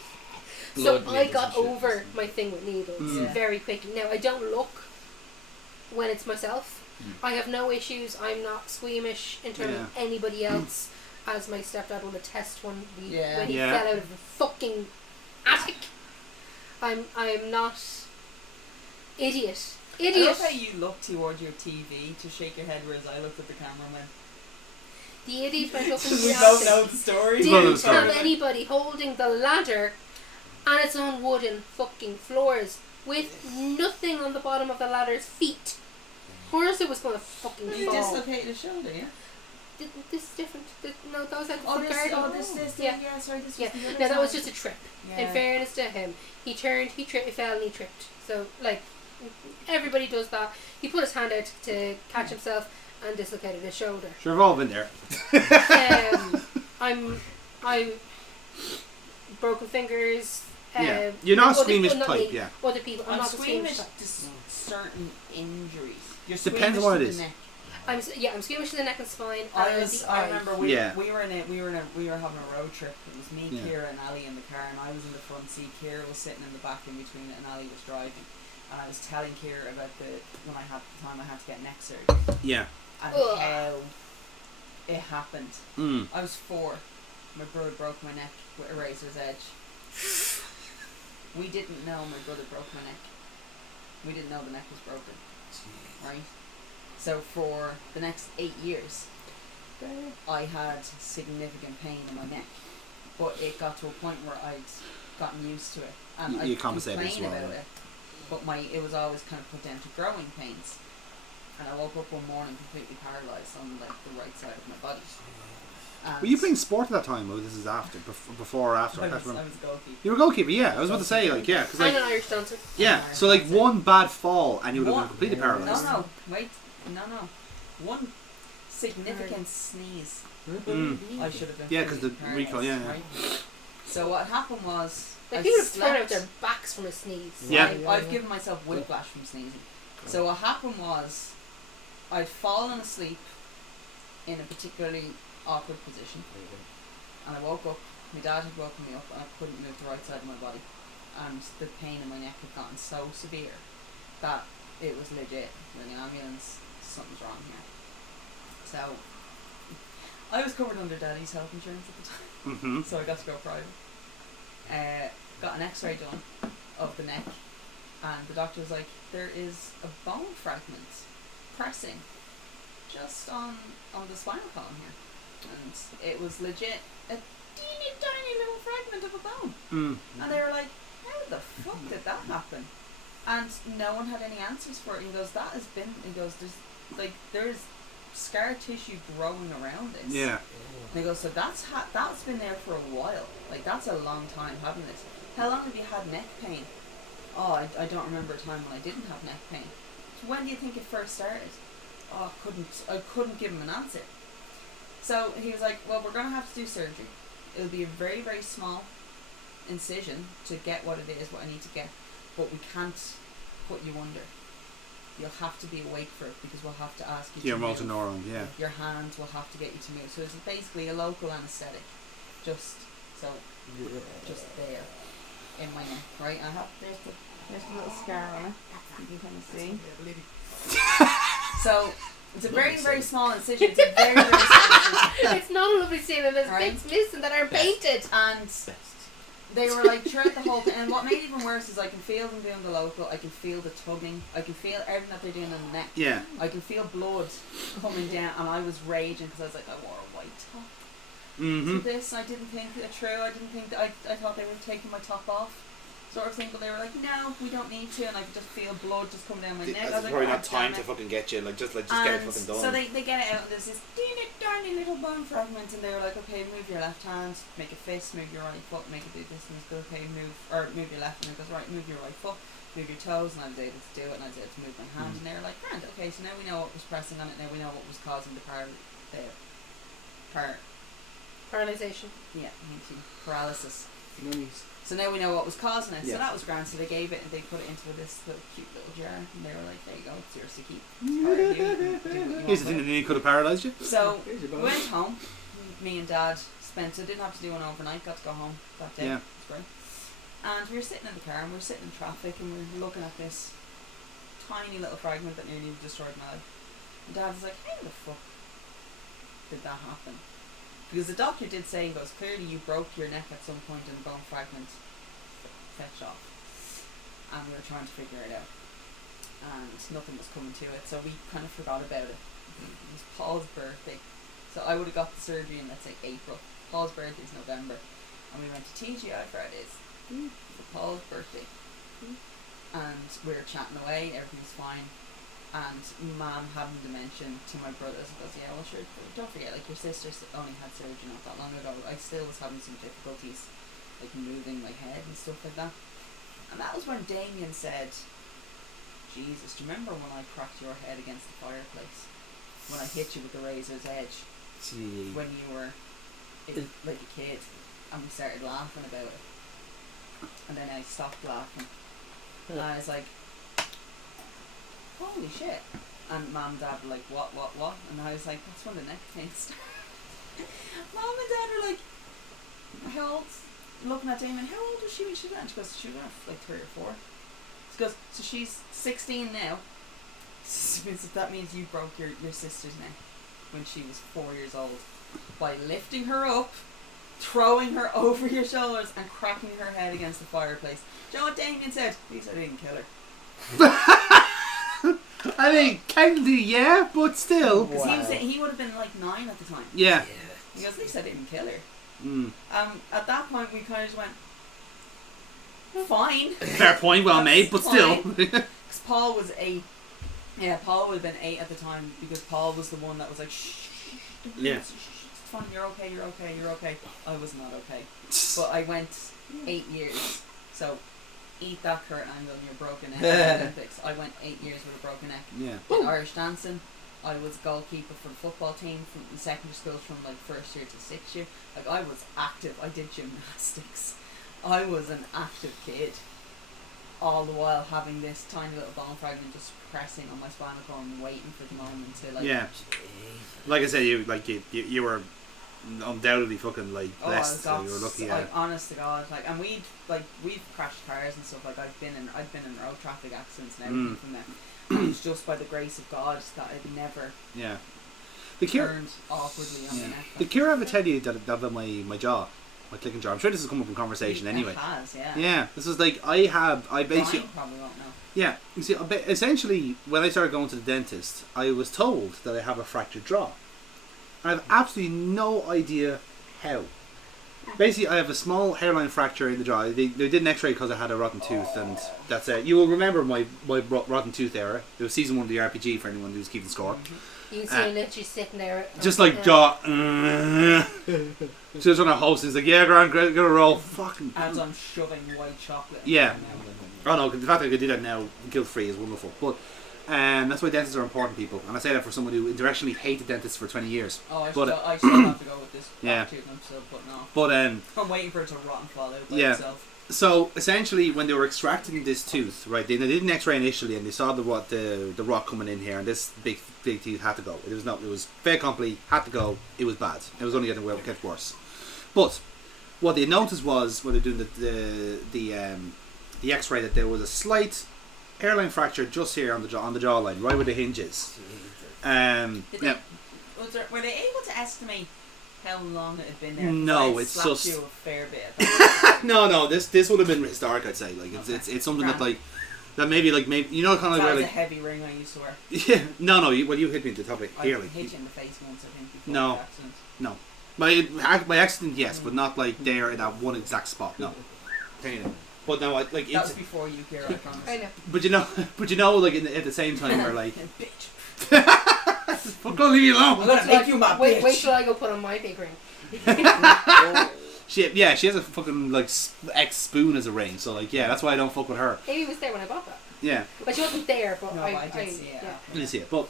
so Blood I needles got and shit. over my thing with needles Mm. very quickly. Now I don't look when it's myself. I have no issues. I'm not squeamish in terms of anybody else. As my stepdad will attest when he Yeah. fell out of the fucking attic. I'm not idiot. I love how you look toward your TV to shake your head, whereas I looked at the camera and went, The idiot went up in we the both know attic. the story. We both know the Didn't story. have anybody holding the ladder, and it's on wooden fucking floors with nothing on the bottom of the ladder's feet. Of course it was gonna fucking You fall. dislocated his shoulder, yeah? This is different. No, that was at the Oh, this, garden. yeah. Yeah, sorry, this Yeah. was the other No, that was side. just a trip. Yeah. In fairness to him, he turned, he fell, and he tripped. So like, everybody does that. He put his hand out to catch himself and dislocated his shoulder. Sure, we've all been there. I'm broken fingers. Yeah. You're not a other- squeamish not type, me, yeah. Other people. I'm I'm not a squeamish squeamish type. to certain injuries. You're Depends squeamish on what to it the is. neck. I'm squeamish to the neck and spine. I and was. the I eye. remember we were having a road trip. It was me, Yeah. Kira, and Ali in the car, and I was in the front seat. Kira was sitting in the back in between it, and Ali was driving. And I was telling Kira about the time I had to get neck surgery Yeah. and Ugh. how it happened. Mm. I was 4. My brother broke my neck with a razor's edge. We didn't know my brother broke my neck. We didn't know the neck was broken. Right? So for the next 8 years, I had significant pain in my neck. But it got to a point where I'd gotten used to it. And You I'd compensated as complain well, about yeah. it. But it was always kind of put down to growing pains. And I woke up one morning completely paralysed on like the right side of my body. And Were you playing sport at that time? Oh, this is after, before or after? I I can't was remember. a goalkeeper. You were a goalkeeper, yeah. I was about to say, like, yeah, because I'm like, an Irish dancer. yeah. So like one bad fall and you would have been completely No, paralysed. no, wait, no. One significant sneeze. Mm. I should have been. Yeah, 'cause the fully recoil, yeah, paralysed, right? So what happened was, Like I people have thrown out slept. their backs from a sneeze. Yeah. I've given myself whiplash from sneezing. So what happened was, I'd fallen asleep in a particularly awkward position, and I woke up. My dad had woken me up, and I couldn't move the right side of my body, and the pain in my neck had gotten so severe that it was legit. Ring an ambulance. Something's wrong here. So I was covered under Daddy's health insurance at the time. Mm-hmm. So I got to go private. Got an X-ray done of the neck, and the doctor was like, "There is a bone fragment pressing just on the spinal column here," and it was legit a teeny tiny little fragment of a bone. Mm. And they were like, "How the fuck did that happen?" And no one had any answers for it. He goes, "That has been." He goes, "There's scar tissue growing around this." Yeah. And he goes, "So that's been there for a while. Like that's a long time having this. How long have you had neck pain?" "Oh, I don't remember a time when I didn't have neck pain." "So when do you think it first started?" "Oh, I couldn't give him an answer." So he was like, "Well, we're gonna have to do surgery. It'll be a very, very small incision to get what it is, what I need to get, but we can't put you under. You'll have to be awake for it because we'll have to ask you Your to motor move. neuron, yeah. Your hands will have to get you to move." So it's basically a local anaesthetic, just there in my neck, right? I have there's the little scar on it. You can kind of see. So it's a very, very small incision. It's a very, very small incision. It's not a lovely scene, and there's Right. bits missing that aren't painted. And they were like throughout the whole thing. And what made it even worse is I can feel them doing the local. I can feel the tugging. I can feel everything that they're doing on the neck. Yeah. I can feel blood coming down, and I was raging because I was like, I wore a white top Mm-hmm. to this. I didn't think it true. I didn't think that I thought they were taking my top off. sort of thing, but they were like, no, we don't need to, and I could just feel blood just coming down my neck. I was There's like, probably "God not time damn to it." fucking get you. Like just get it And fucking done. so they get it out, and there's this teeny tiny little bone fragment, and they were like, okay, move your left hand, make a fist, move your right foot, make it do this, and it's good, okay, move your left, and it goes, right, move your right foot, move your toes, and I was able to do it, and I was able to move my hand, and they were like, grand, okay, so now we know what was pressing on it, now we know what was causing the Paralysation. yeah, thank you, paralysis. Mummies. So now we know what was causing it. Yeah. So that was grand. So they gave it and they put it into this little cute little jar, and they were like, "There you go, it's yours to keep." Here's the thing that nearly could have paralysed you. So Here's your we bone. went home. Me and Dad spent. So didn't have to do one overnight. Got to go home that day. Yeah. It was great. And we were sitting in the car and we were sitting in traffic and we were looking at this tiny little fragment that nearly destroyed my life. And Dad was like, "How the fuck did that happen?" Because the doctor did say, he goes, clearly you broke your neck at some point and bone fragment fetched off. And we were trying to figure it out. And nothing was coming to it, so we kind of forgot about it. It was Paul's birthday. So I would have got the surgery in, let's say, April. Paul's birthday is November. And we went to TGI Fridays for Paul's birthday. And we were chatting away, everything was fine. And Mum having to mention to my brothers, and goes, yeah, well sure, don't forget, like your sister only had surgery not that long ago. I still was having some difficulties, like moving my head and stuff like that. And that was when Damien said, Jesus, do you remember when I cracked your head against the fireplace? When I hit you with the razor's edge? Gee. When you were like a kid. And we started laughing about it. And then I stopped laughing. And I was like, holy shit. And Mum and Dad were like, what? And I was like, that's when the neck pain started. Mum and Dad were like, how old? Looking at Damon, how old was she when she went? She goes, she was like 3 or 4. She goes, so she's 16 now. So that means you broke your sister's neck when she was 4 years old by lifting her up, throwing her over your shoulders and cracking her head against the fireplace. Do you know what Damien said? He said I didn't kill her. I mean, technically, yeah, but still. Because Wow. he would have been like 9 at the time. Yeah. He goes, at least I didn't kill her. Mm. At that point we kind of just went, fine. Fair point, well made, but still. Because Paul was 8. Yeah, Paul would have been 8 at the time because Paul was the one that was like, shh, don't do Yeah. this, shh, it's fine, you're okay. I was not okay. But I went 8 years. So eat that, Kurt Angle, your broken neck in the Olympics. I went 8 years with a broken neck. Yeah. In Irish dancing, I was goalkeeper for the football team from secondary school from like 1st year to 6th year. Like I was active. I did gymnastics. I was an active kid. All the while having this tiny little bone fragment just pressing on my spinal cord and waiting for the moment to like. Yeah. Like I said, you were undoubtedly fucking like Oh, blessed. I got, So you were lucky. like, honest to God, like, and we've crashed cars and stuff. Like I've been in road traffic accidents and everything from them. And it's just by the grace of God that I've never Yeah. The cure. turned awkwardly on the neck. The cure ever tell you that my jaw, my clicking jaw. I'm sure this has come up in conversation anyway. It has, yeah. Yeah. This is like I basically. Brian probably won't know. Yeah, you see, essentially, when I started going to the dentist, I was told that I have a fractured jaw. I have absolutely no idea how. Basically, I have a small hairline fracture in the jaw. They did an X-ray because I had a rotten tooth, and that's it. You will remember my rotten tooth era. It was season 1 of the RPG for anyone who's keeping score. You can see literally sitting there. Just like jaw. She was on a host. He's like, yeah, Grant, gonna roll. Fucking. As I'm shoving white chocolate. Yeah. Oh no, the fact that I could do that now, guilt-free, is wonderful. But that's why dentists are important, people. And I say that for someone who directionally hated dentists for 20 years. Oh, I But, still have to go with this. Yeah. Tooth I'm still putting off. But I'm waiting for it to rot and fall out by Yeah. itself. so essentially, when they were extracting this tooth, right, they did an X-ray initially, and they saw the rot coming in here, and this big tooth had to go. It was fait accompli, had to go. It was bad. It was only getting worse. But what they noticed was when they're doing the X-ray that there was a slight hairline fracture just here on the jawline, right where the hinge is. Were they able to estimate how long it had been there? No, I it's slapped just- you a fair bit. No, this would have been historic, I'd say. Like it's something that Grand. maybe you know kind of That where was a like heavy ring I used to wear. yeah you hit me at the top of I here hit like you in the face once, I think, before No. the accident. my accident, yes, but not like there in that one exact spot. No. Tell you that. But now, like, That it's, was before you, Kira, I promise. I know. but you know, like at the same time, we're like, Bitch. fuck, go leave me I'm alone. gonna make you my Wait bitch. till I go put on my big ring. She has a fucking like X spoon as a ring, so like, yeah, that's why I don't fuck with her. Amy was there when I bought that. Yeah, But she wasn't there, but No, I did see it. yeah. I didn't see it, but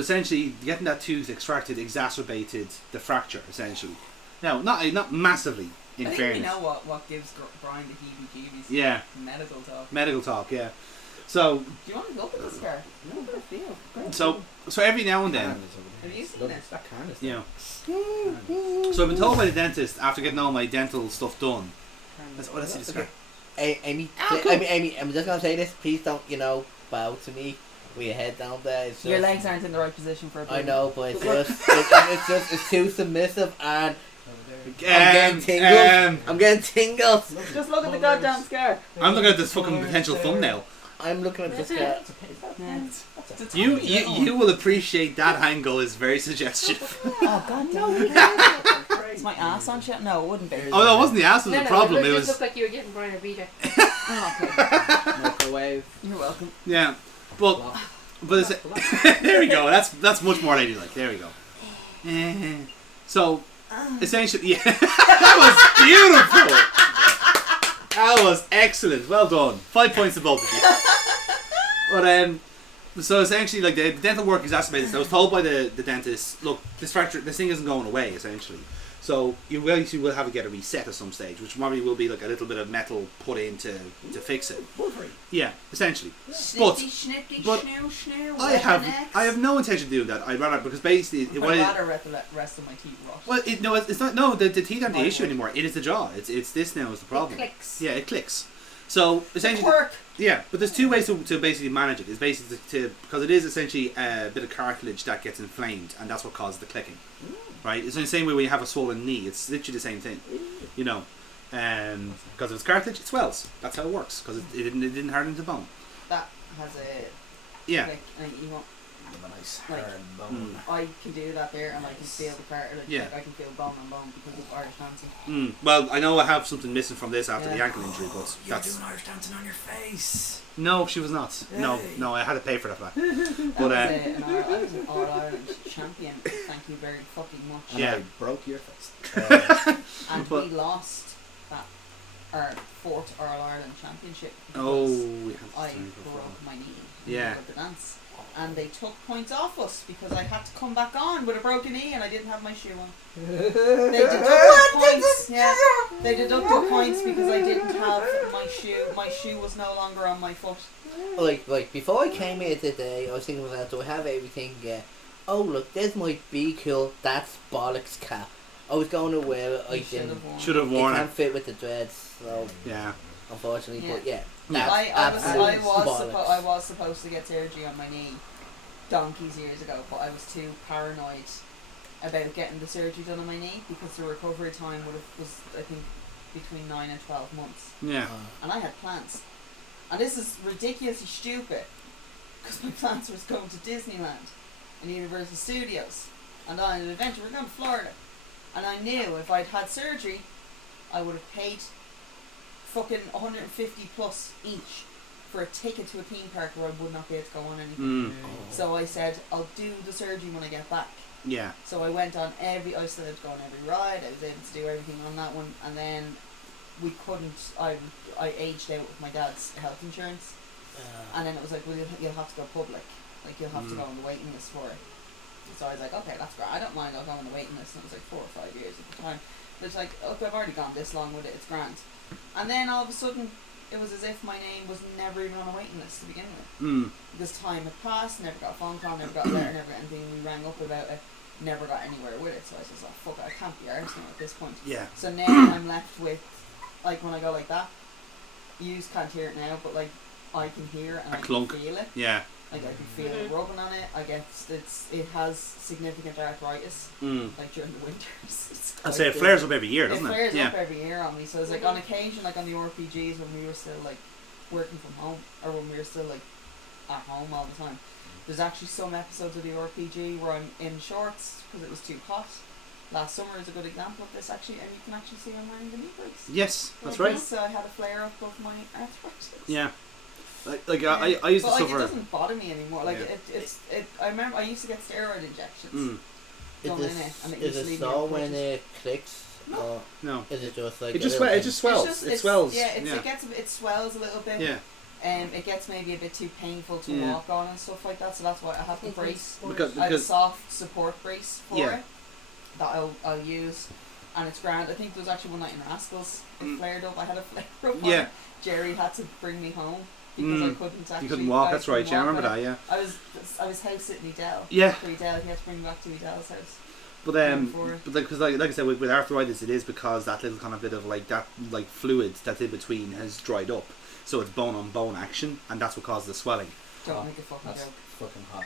essentially, getting that tooth extracted exacerbated the fracture. Essentially, now not massively. In I think fairness, we know what gives Brian the heebie-jeebies. yeah, Medical talk. medical talk, yeah. So Do you want to look at the scar? No, but I feel. Great. so every now and then, Have you seen Look, this? that can is you know. So I've been told by the dentist after getting all my dental stuff done. Let's see the scar. Amy, Oh, cool. Amy, I'm just gonna say this. Please don't, bow to me with your head down there. It's Your just- legs aren't in the right position for a I balloon. know, but it's too submissive, and I'm getting tingles. I'm getting tingles. Just look at the goddamn scar. I'm looking at this fucking potential thumbnail. I'm looking at this guy. You will appreciate that angle is very suggestive. Oh god no. Is my ass on shit? No, it wouldn't be. Oh no, it wasn't the ass was No, the no, problem. it It just was looked like you were giving Brian a beater. Oh, okay. microwave. You're welcome. yeah, but it's, there we go. That's much more ladylike. There we go. So essentially, yeah, that was beautiful. That was excellent. Well done. 5 points to both of you. But so essentially, like the dental work exacerbated. So I was told by the dentist, look, this thing isn't going away. Essentially, so you will have to get a reset at some stage, which probably will be like a little bit of metal put in to fix it. Yeah, essentially. Snippy, snippy, but schnoo, schnoo. I have no intention of doing that. I'd rather, because basically I'd rather let the rest of my teeth rot. well, it's not. No, the teeth aren't the issue anymore. It is the jaw. It's this now is the problem. It clicks. Yeah, it clicks. So essentially, Quirk. yeah. But there's two ways to basically manage it. It's basically to because it is essentially a bit of cartilage that gets inflamed, and that's what causes the clicking. Right? It's in the same way when you have a swollen knee. It's literally the same thing. You know, because if it's cartilage, it swells. That's how it works. Because it didn't harden the bone. That has a Yeah. like, you want, A nice Like, hard bone. I can do that there, and I can feel the cartilage. Yeah. Like I can feel bone on bone because of Irish dancing. Well, I know I have something missing from this after the Yeah. ankle injury, but You're that's doing Irish dancing on your face. no. She was not. Hey. No. I had to pay for that back. That But, was I was an All Ireland champion. Thank you very fucking much. And Yeah. I broke your face. And But- we lost that our fourth All Ireland championship Oh, because we have to I turn it for broke my knee. Yeah. Of the dance. And they took points off us because I had to come back on with a broken knee and I didn't have my shoe on. They deducted points. Yeah, they deducted points because I didn't have my shoe. My shoe was no longer on my foot. Like before I came here today, I was thinking about, do I have everything? Oh look, there's my Be Cool. That's bollocks cap. I was going to wear it. I You should didn't. have worn. Should have It worn can't it. fit with the dreads, so Yeah. unfortunately. Yeah. But yeah, Yeah. that's I bollocks. was supposed to get surgery on my knee donkeys years ago, but I was too paranoid about getting the surgery done on my knee because the recovery time was I think between 9 and 12 months, Yeah. and I had plans, and this is ridiculously stupid because my plans was going to Disneyland and Universal Studios, and on an adventure we're going to Florida, and I knew if I'd had surgery, I would have paid fucking 150 plus each for a ticket to a theme park where I would not be able to go on anything. So I said, I'll do the surgery when I get back. Yeah. So I went on I still had to go on every ride, I was able to do everything on that one, and then we couldn't, I aged out with my dad's health insurance, and then it was like, well, you'll have to go public, like you'll have to go on the waiting list for it. So I was like, okay, that's great, I don't mind, I'll go on the waiting list, and it was like 4 or 5 years at the time. But it's like, okay, I've already gone this long with it, it's grand. And then all of a sudden, it was as if my name was never even on a waiting list to begin with. Because time had passed, never got a phone call, never got a letter, never got anything. We rang up about it, never got anywhere with it. So I was just like, fuck it, I can't be arsed now at this point. Yeah. So now I'm left with, like when I go like that, you can't hear it now, but like I can hear and A I clunk. can feel it. Yeah. Like I can feel it rubbing on it. I get it has significant arthritis, like during the winters. It's I'd quite say it big. flares up every year, It doesn't it? flares Yeah. up every year on me. So it's like on occasion, like on the RPGs when we were still like working from home, or when we were still like at home all the time. There's actually some episodes of the RPG where I'm in shorts because it was too hot, last summer is a good example of this actually, and you can actually see I'm wearing the knee brace. Yes, that's right. So I had a flare up of my arthritis. Yeah. I used to but, like, suffer. it doesn't bother me anymore. Like Yeah. I remember I used to get steroid injections. Mm. Done in it, and it Is used to it leave me so on when crutches. it clicks? No. Or No. is it just like It just a little it just thing? swells. It's just- It it's- swells. Yeah, it swells a little bit. Yeah. It gets maybe a bit too painful to Yeah. walk on and stuff like that. So that's why I have the brace. Because I have a soft support brace for Yeah. it that I'll use, and it's grand. I think there was actually one night in Rascals it flared up. I had a flare up. Yeah. On it. Jerry had to bring me home because I couldn't actually. You couldn't walk. I That's right. couldn't Yeah, I walk remember on it. that. Yeah. I was house sitting Edel. Yeah. For Edel, he had to bring me back to Edel's house. But For- because like I said, with arthritis, it is because that little kind of bit of that fluid that's in between has dried up, so it's bone on bone action, and that's what causes the swelling. Don't make a fucking That's joke. fucking hot.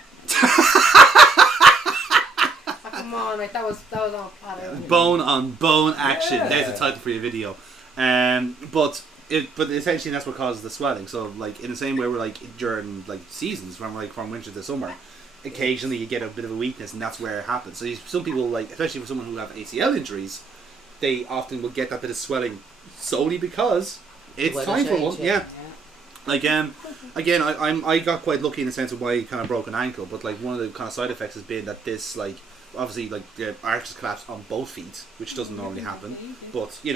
Come on, like that was on platter. Bone on bone action. Yeah. There's the title for your video. But essentially that's what causes the swelling. So like in the same way we're during seasons from winter to summer, occasionally you get a bit of a weakness, and that's where it happens. So some people especially for someone who have ACL injuries, they often will get that bit of swelling solely because it's Weather time for change, one. yeah. Yeah. Again, I got quite lucky in the sense of why I kind of broke an ankle, but one of the kind of side effects has been that this obviously the arches collapse on both feet, which doesn't normally happen. But you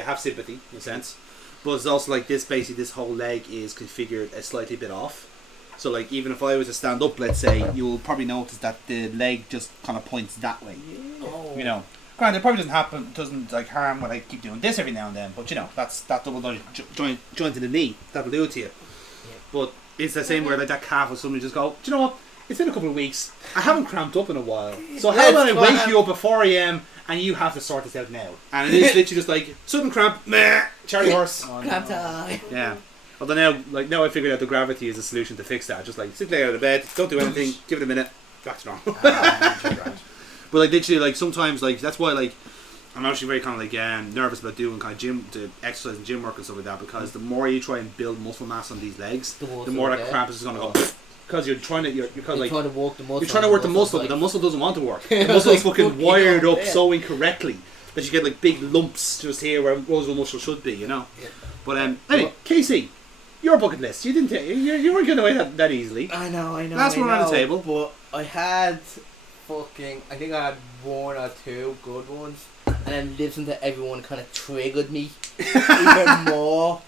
have sympathy in a sense. But it's also this whole leg is configured a slightly bit off. So even if I was to stand up, let's say, you'll probably notice that the leg just kind of points that way. Oh. You know. Granted, it probably doesn't harm when I keep doing this every now and then, but that's that double joint in the knee, that'll do it to you. Yeah. But it's the same where that calf will suddenly just go, do you know what, it's been a couple of weeks, I haven't cramped up in a while, so how about I wake you up at 4 a.m. and you have to sort this out now. And it is literally just sudden cramp, meh, Charlie horse. Oh, Cramp time. Yeah. Although now I figured out the gravity is the solution to fix that. Just sit there out of bed, don't do anything, give it a minute, back to normal. But literally sometimes that's why I'm actually very kind of nervous about doing kind of gym, the exercise and gym work and stuff like that, because the more you try and build muscle mass on these legs, the more that cramp is going to go, because you're trying to trying to work the muscle. You're trying to work the muscle, but the muscle doesn't want to work. The muscle is fucking wired up so incorrectly that you get big lumps just here where rosal muscle should be, Yeah. But anyway, Casey, your bucket list. You didn't. You weren't getting away that easily. I know. Last one on the table. But I had I think I had one or two good ones, and then listening to everyone kind of triggered me even more.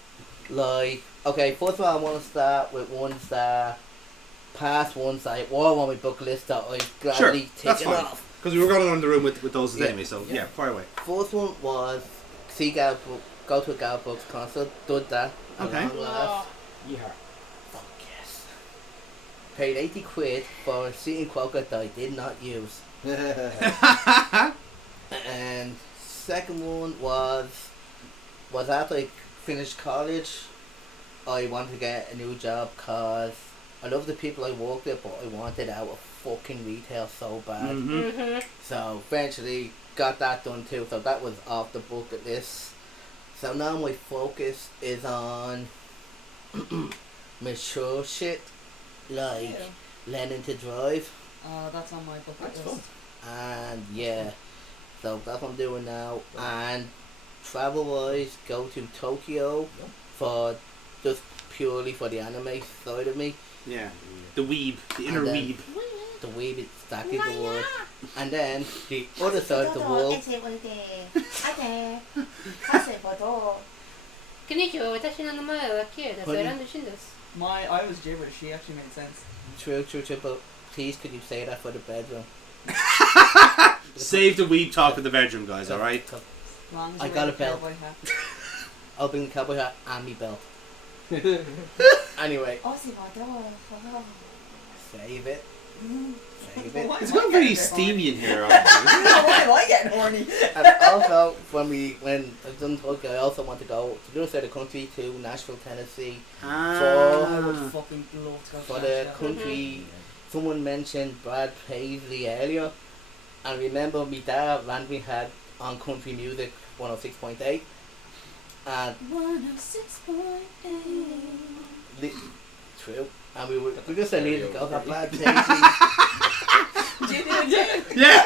Okay, first of all, I want to start with ones that past ones that were on my bucket list that I gladly taken off. Because we were going on the room with those Yeah. anyway, so yeah, fire away. First one was go to a Gal Brooks concert, did that. Okay. Long last. Yeah. Fuck yes. Paid 80 quid for a seating quokka that I did not use. And second one was after I finished college, I wanted to get a new job because I love the people I worked with, but I wanted out of fucking retail so bad. Mm-hmm. So eventually got that done too, so that was off the bucket list. So now my focus is on mature shit, learning to drive, That's on my bucket That's list. and yeah, so that's what I'm doing now. And travel wise, go to Tokyo for just purely for the anime side of me. Yeah. The weeb, the inner And then- weeb. The way it's exactly the word. And then the other side of the world. I was gibberish. She actually made sense. True, but please could you say that for the bedroom? Save the weeb talk in the bedroom, guys, alright? As long as I you got wear a the belt. cowboy hat. I'll bring the cowboy hat and me belt. Anyway, save it. Save it. Why It's am I gone very getting steamy in here, horny? obviously. Why am I getting horny? And also, when I've done Tokyo, I also want to go to the other side of the country to Nashville, Tennessee. I would fucking love to go For to the Nashville. country, someone mentioned Brad Paisley earlier. And remember, my dad randomly had on country music 106.8. And 106.8. true. And we just said, go for Brad Paisley. Yeah.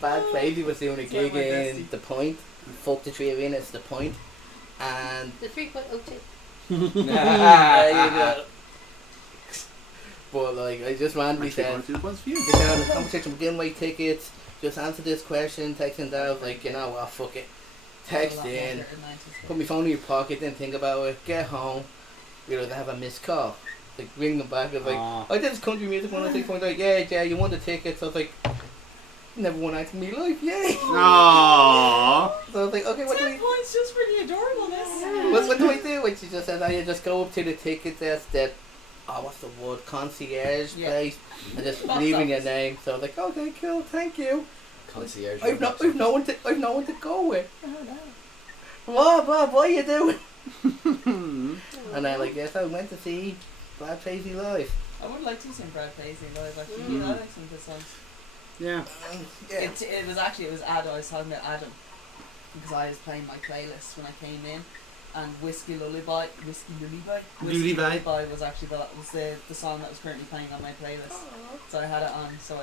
Bad Crazy was doing a It's like gig my in bestie. The Point. Fuck the tree arena, it's The Point. And The 3.02. there you go. But like, I just randomly said, Actually, points for you. they said on the competition, we're giving away tickets. Just answer this question, texting that. I was like, you know what, fuck it. Text in, put my phone in your pocket, didn't think about it, get home, realize I have a missed call. Like, ring them back, I was like, Aw. I did this country music 106.8, yeah, you won the tickets. I was like, never won anything in my life, yay. Aww. So I was like, okay, what do 10 points just for the adorableness. what do I do? And she just said, you just go up to the ticket desk that, what's the word, concierge Yeah. place, and just Box leaving your office. name. So I was like, okay, cool, thank you. Concierge. I've no one to go with. What are you doing? And I like, yes, I went to see Brad Tracy live. I would like to see Brad Paisley live. Actually, I like some of his songs. Yeah. Yeah. It was Adam. I was talking about Adam because I was playing my playlist when I came in, and Whiskey Lullaby was actually the song that was currently playing on my playlist. So I had it on. So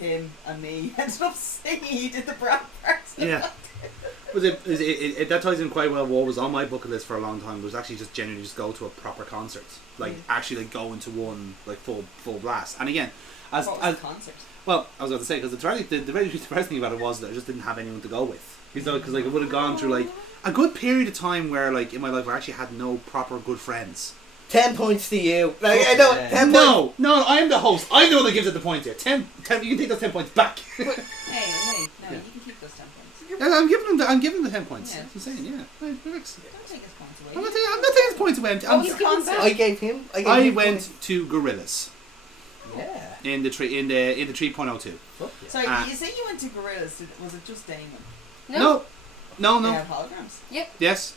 him and me ended up singing. He did the Brad parts. Yeah. Was it that ties in quite well. What was on my bucket list for a long time was actually just genuinely just go to a proper concert, like actually like go into one like full blast. And again, as the concert. well, I was about to say because the very depressing thing about it was that I just didn't have anyone to go with. Because like I would have gone through like a good period of time where like in my life I actually had no proper good friends. 10 points to you. Like, I know, 10 points. No, I'm the host. I'm the one that gives it the points here. 10, you can take those 10 points back. Hey, no, you can keep those 10 points. I'm giving them the 10 points. Yeah. That's what I'm saying. Yeah. Relax. Don't take his points away. I'm not taking his points away. What's the concert? I gave him. I him went points. to Gorillas Yeah. in the 3.02. Fuck yeah. So Ah. you say you went to Gorillas? Was it just Damon? No. They have holograms. Yes.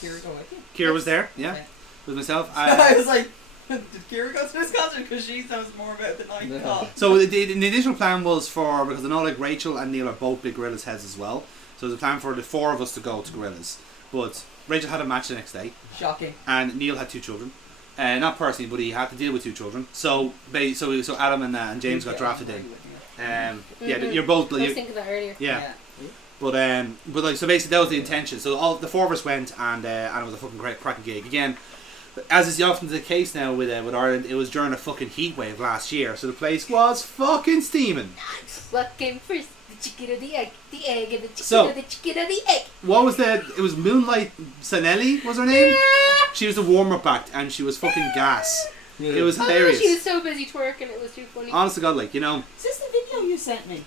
Did Kira go with you? Kira was there. Yeah. Okay. With myself. I was like, did Kira go to this concert? Because she knows more about it than I Yeah. thought. So the initial plan was for, because I know like Rachel and Neil are both big Gorillas heads as well. So the plan for the four of us to go to Gorillas. But Rachel had a match the next day. Shocking. And Neil had 2 children. Not personally, but he had to deal with 2 children. So so Adam and James got drafted in. Yeah, you're both. I was You're, thinking that earlier. yeah. But like so basically that was the intention. So all the 4 of us went and it was a fucking great cracking gig again. As is often the case now with Ireland, it was during a fucking heat wave last year, so the place was fucking steaming. What came first? The chicken or the egg? The egg and the chicken So- or the chicken or the egg? What was that? It was Moonlight Sanelli was her name. She was the warm-up act and she was fucking gas. It was Oh, hilarious. she was so busy twerking, it was too funny. Honest to God, like, you know, Is this the video you sent me?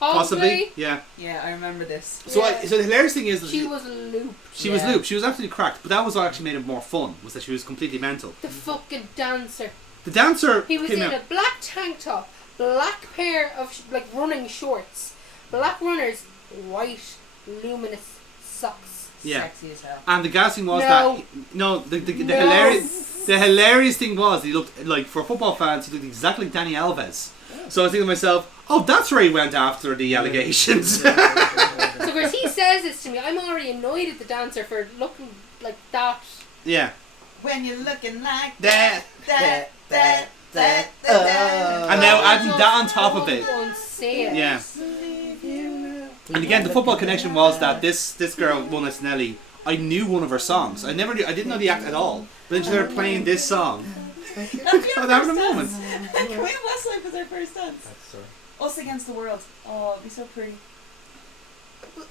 possibly, yeah. Yeah, I remember this. So Yeah. so the hilarious thing is that She was looped. she was Yeah. looped. She was absolutely cracked. But that was what actually made it more fun. Was that she was completely mental. The fucking dancer. The dancer He was came in out. a black tank top, black pair of like running shorts, black runners, white luminous socks. Yeah. Sexy as hell. And the gas thing was No. that the hilarious thing was he looked like, for football fans, he looked exactly like Danny Alves. So I was thinking to myself, oh, that's where he went after the allegations. So of course he says this to me. I'm already annoyed at the dancer for looking like that. Yeah. When you're looking like That. that. And now adding that on top of it. Insane. Yeah. And again, the football connection was that this girl, Mona Snelly, I knew one of her songs. I didn't know the act at all. But then she started playing this song. I was having a moment. Can we have Westlife as our first dance? Sorry. Us against the world. Oh, it'd be so pretty.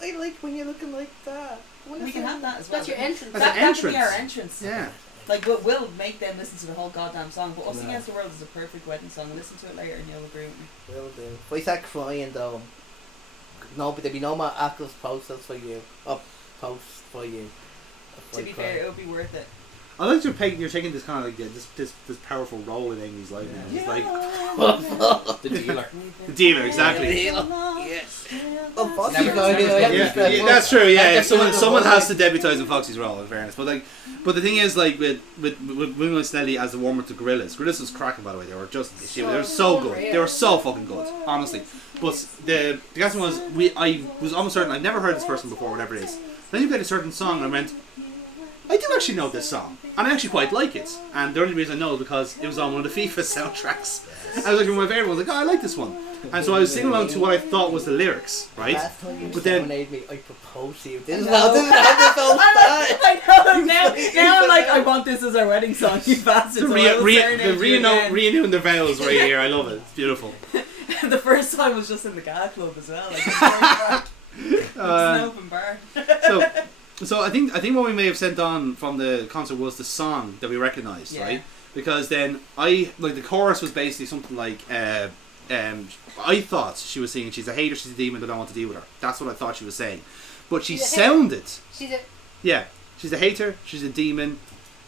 I like when you're looking like that. We can have that as well. That's your entrance. That's That an could be entrance. our entrance. Yeah. Like, we'll make them listen to the whole goddamn song, but Us No. Against the World is a perfect wedding song. Listen to it later and you'll agree with me. Will do. If I start crying though, no, but there'll be no more Ackles posters for you. Posts for you. If To I be cry. fair, it would be worth it. I like you're taking this kind of like this powerful role in Amy's life now. It's like The dealer. the dealer, exactly. Yes. Oh, fuck Never- you, guys. never- Yeah, that's true. Yeah, someone has to debutise in Foxy's role, in fairness. But the thing is, like with Mona Snelly as the warm-up to Gorillas was cracking, by the way. They were so good. They were so fucking good, honestly. But the guess was I was almost certain I'd never heard this person before, whatever it is. Then you played a certain song and I went, I do actually know this song, and I actually quite like it. And the only reason I know is because it was on one of the FIFA soundtracks. I was like, my favourite one. I was like, oh, I like this one. And so I was singing along to what I thought was the lyrics, right? Last time you But then- serenade me, I proposed to you. This is how this whole started. I know, now I'm like, I want this as our wedding song, you bastard. So renewing the veils right here. I love it. It's beautiful. The first time was just in the Gala Club as well. Like, it's an open bar. So I think what we may have sent on from the concert was the song that we recognised, right? Because then the chorus was basically something like I thought she was singing, she's a hater, she's a demon, I don't want to deal with her. That's what I thought she was saying. But she sounded she's a hater, she's a demon,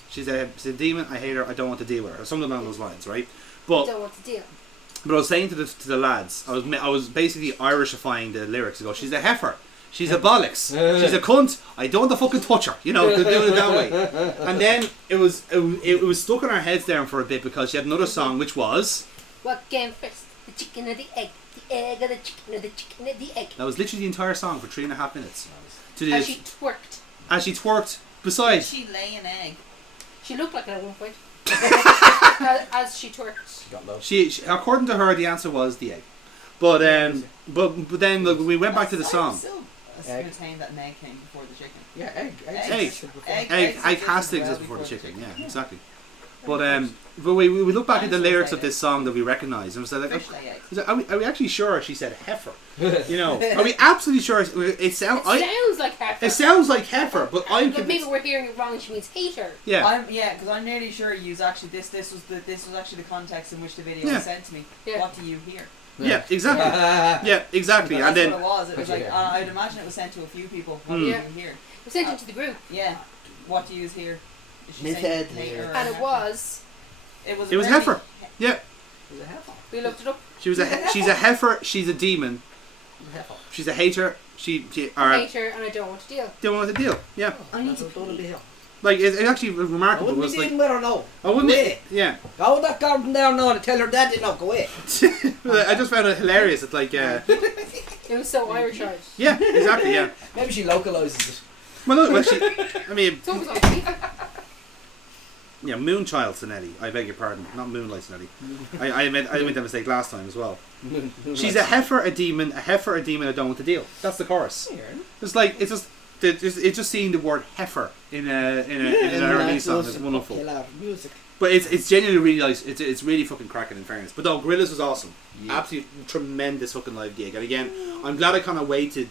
she's a demon, I hate her, I don't want to deal with her, or something along those lines, right? But don't want to deal. But I was saying to the lads, I was basically Irishifying the lyrics. I go, she's a heifer, she's a bollocks, she's a cunt, I don't want to fucking touch her. You know, they're doing it that way. And then it was stuck in our heads there for a bit because she had another song which was... What came first? The chicken or the egg? The egg or the chicken or the chicken or the egg? That was literally the entire song for 3.5 minutes. As she twerked. As she twerked. Besides... Did she lay an egg? She looked like it at one point. As she twerked. She, according to her, the answer was the egg. But then look, we went back to the song. I maintain that an egg came before the chicken. Yeah, Egg has to exist before the chicken. Yeah, exactly. But we look back at the lyrics of this song that we recognise and we said, like, are we actually sure she said heifer? You know, are we absolutely sure it sounds like heifer? It sounds like heifer, but I'm But maybe we're hearing it wrong and she means hater. Yeah. Because I'm nearly sure you actually this was actually the context in which the video was sent to me. Yeah. What do you hear? Yeah, exactly. Yeah, exactly. That's and then what it was. It was like I'd imagine it was sent to a few people. What do you hear? It was sent into the group. Yeah. What do you hear? Is she Miss saying Ed. hater or And it heifer? was. It was heifer. Yeah. It was a heifer. We looked it up. She's a heifer. She's a demon. She's a hater. She Hater and I don't want to deal. don't want to deal. Yeah. I need to put deal. Like it actually was I remarkable. wouldn't Was be like dealing with her, no. I wouldn't. Go away. Yeah. Go that garden down now and tell her dad did not go away. I just found it hilarious. It's like It was so Irish. yeah, exactly. Yeah. Maybe she localises it. Well, she. I mean, It's almost on TV. yeah, Moonchild Sinetti. I beg your pardon, not Moonlight Sinetti. I made that mistake last time as well. She's a heifer, a demon, I don't want to deal. That's the chorus. It's like it's just seeing the word heifer in an R&B song is wonderful. Music. But it's genuinely really nice. It's really fucking cracking in fairness. But no, Gorillaz was awesome. Absolutely tremendous fucking live gig. And again, I'm glad I kind of waited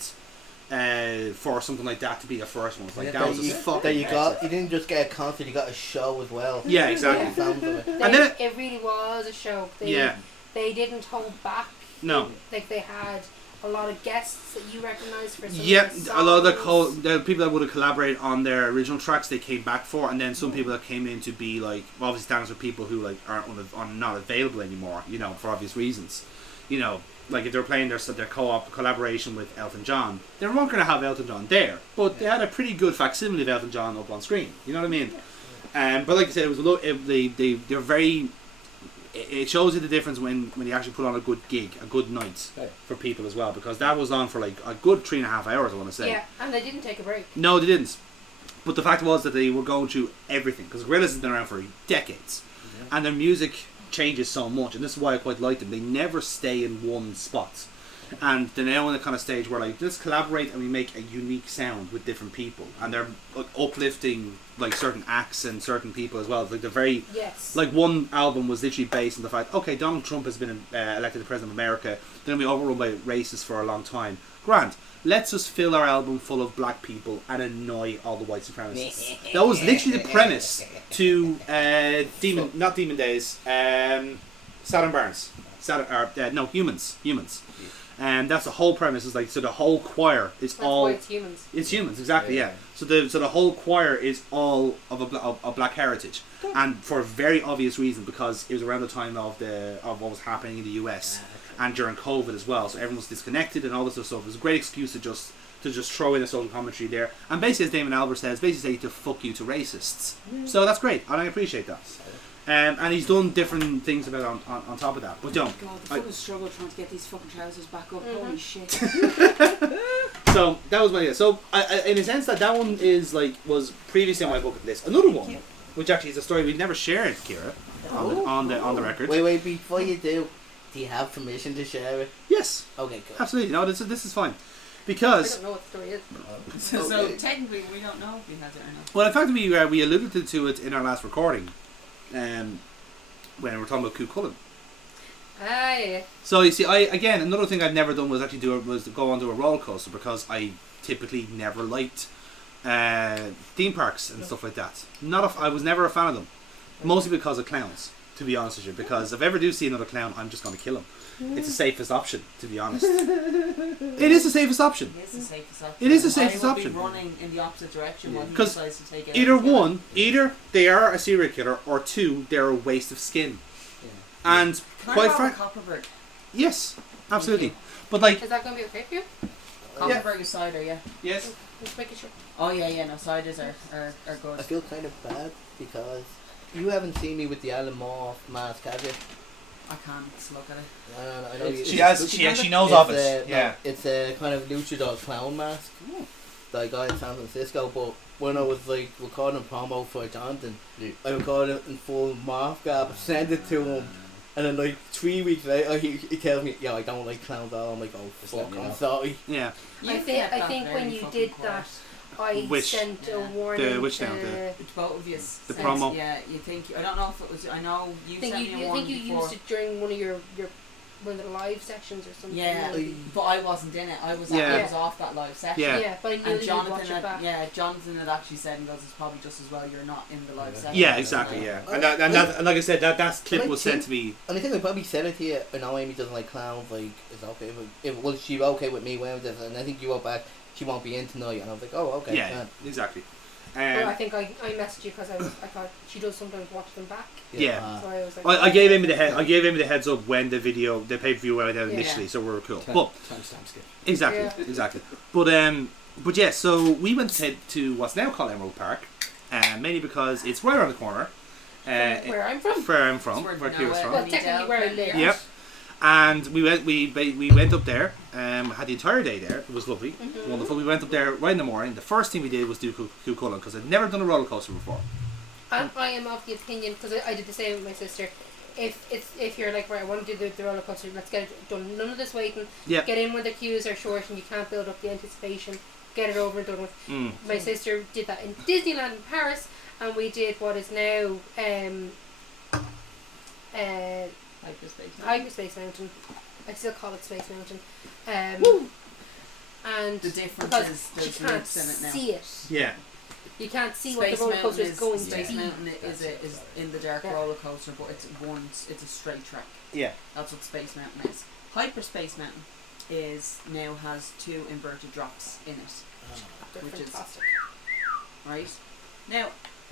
for something like that to be the first one. It's like that was a fucking you didn't just get a concert, you got a show as well. Yeah, exactly. Sounds of it. And then it really was a show. They didn't hold back. No. Like they had a lot of guests that you recognised for some yeah, of the a lot of songs. the people that would have collaborated on their original tracks they came back for, and then some people that came in to be like obviously stands for people who like are not available anymore, you know, for obvious reasons. You know, like if they were playing their co-op collaboration with Elton John, they weren't going to have Elton John there, but they had a pretty good facsimile of Elton John up on screen. You know what I mean? But like I said, it was they're very. It shows you the difference when you actually put on a good gig, a good night for people as well, because that was on for like a good 3.5 hours, I want to say. Yeah, and they didn't take a break. No, they didn't. But the fact was that they were going through everything, because Gorillaz has been around for decades, and their music changes so much, and this is why I quite like them. They never stay in one spot, and they're now in a kind of stage where like let's collaborate and we make a unique sound with different people, and they're like, uplifting like certain acts and certain people as well. Like they're very like one album was literally based on the fact Donald Trump has been elected the president of America. They're going to be overrun by racists for a long time. Grant, let's just fill our album full of black people and annoy all the white supremacists. That was literally the premise to not Demon Days, Saturn Barnes. Humans. And that's the whole premise. Is like so the whole choir is That's why it's humans. It's humans, exactly. Yeah. So the whole choir is all of a black heritage, and for a very obvious reason, because it was around the time of what was happening in the US and during COVID as well. So everyone was disconnected and all this sort of stuff. It was a great excuse to just throw in a social commentary there, and basically, as Damon Albert says, basically say to fuck you to racists. So that's great, and I appreciate that. And he's done different things about it on top of that. But don't. God, the fucking struggle trying to get these fucking trousers back up. Holy shit. So that was my idea. So in a sense that one is was previously on my bucket list. Another one, which actually is a story we've never shared, Kira, on the record. Wait, before you do you have permission to share it? Yes, Okay, good. absolutely. No, this is fine. I Because, don't know what the story is. So technically, we don't know if we had it or not. well, in fact, we alluded to it in our last recording, when we were talking about Cú Chulainn. Ah, yeah. So you see, another thing I've never done was actually go onto a roller coaster because I typically never liked theme parks and stuff like that. I was never a fan of them, mostly because of clowns. To be honest with you, because if I ever do see another clown, I'm just going to kill him. It's the safest option, to be honest. It is the safest option. It is the safest option. It is the safest I will option. be running in the opposite direction while he 'Cause decides to take it. Either they are a serial killer, or two, they're a waste of skin. Yeah. And Can I quite have a frankly, Copperberg? yes, absolutely. Thank But like, Is that going to be okay for you? Copperberg is cider, yeah. yes, Just making sure. Oh yeah, no, ciders are good. I feel kind of bad because you haven't seen me with the Alan Moore mask, have you? I can't look at it. I know It's- she it's- she knows it's of it. no, Yeah. it's a kind of luchador clown mask that I got in San Francisco. But when I was recording a promo for Jonathan, I recorded it in full morph garb, sent it to him, and then 3 weeks later he tells me, "Yeah, I don't like clowns at all." I'm like, "Oh fuck, let me I'm know." sorry." Yeah. I think when you did that, I Which? sent a The warning. which now, both of you. The promo. Yeah, you think. I don't know if it was. I know you sent me you one think you before. used it during one of your one of the live sections or something. Yeah, maybe. but I wasn't in it. I was Yeah. I was off that live session. Yeah. Yeah, but I knew And that you'd watch Jonathan it back. Jonathan had actually said and goes, it's probably just as well you're not in the live session. Yeah, exactly. Yeah, and like I said, that clip I was think- sent to me. And I think I probably said it to you. I know Amy doesn't like clowns. It's okay. If was she okay with me wearing this? And I think you wrote back, she won't be in tonight. And I was like, oh, okay. Yeah, fine. exactly. Well, I think I messaged you because I thought she does sometimes watch them back. Yeah. So I was like, I gave him the heads up when the pay-per-view went out Yeah. initially, so we were cool. Time- But timestamp skip. exactly. But yeah, so we went to what's now called Emerald Park, mainly because it's right around the corner. where I'm from. Where I'm from, It's where where Kira's Noah from. Well, technically where I live. Yep. And we went up there. Had the entire day there. It was lovely, wonderful. We went up there right in the morning. The first thing we did was do Cú Chulainn because I'd never done a roller coaster before. And I am of the opinion, because I did the same with my sister. If you're like, right, I want to do the roller coaster, let's get it done. None of this waiting. Yep. Get in when the queues are short and you can't build up the anticipation. Get it over and done with. My sister did that in Disneyland in Paris, and we did what is now Hyperspace Mountain. I still call it Space Mountain. And The difference because is you there's can't loops in it now. see it. Yeah. You can't see what the roller coaster is going to Space be. Mountain is in the dark Yeah. roller coaster, but it's a straight track. Yeah. That's what Space Mountain is. Hyperspace Mountain now has 2 inverted drops in it. They're Which is- fantastic. Right? Now,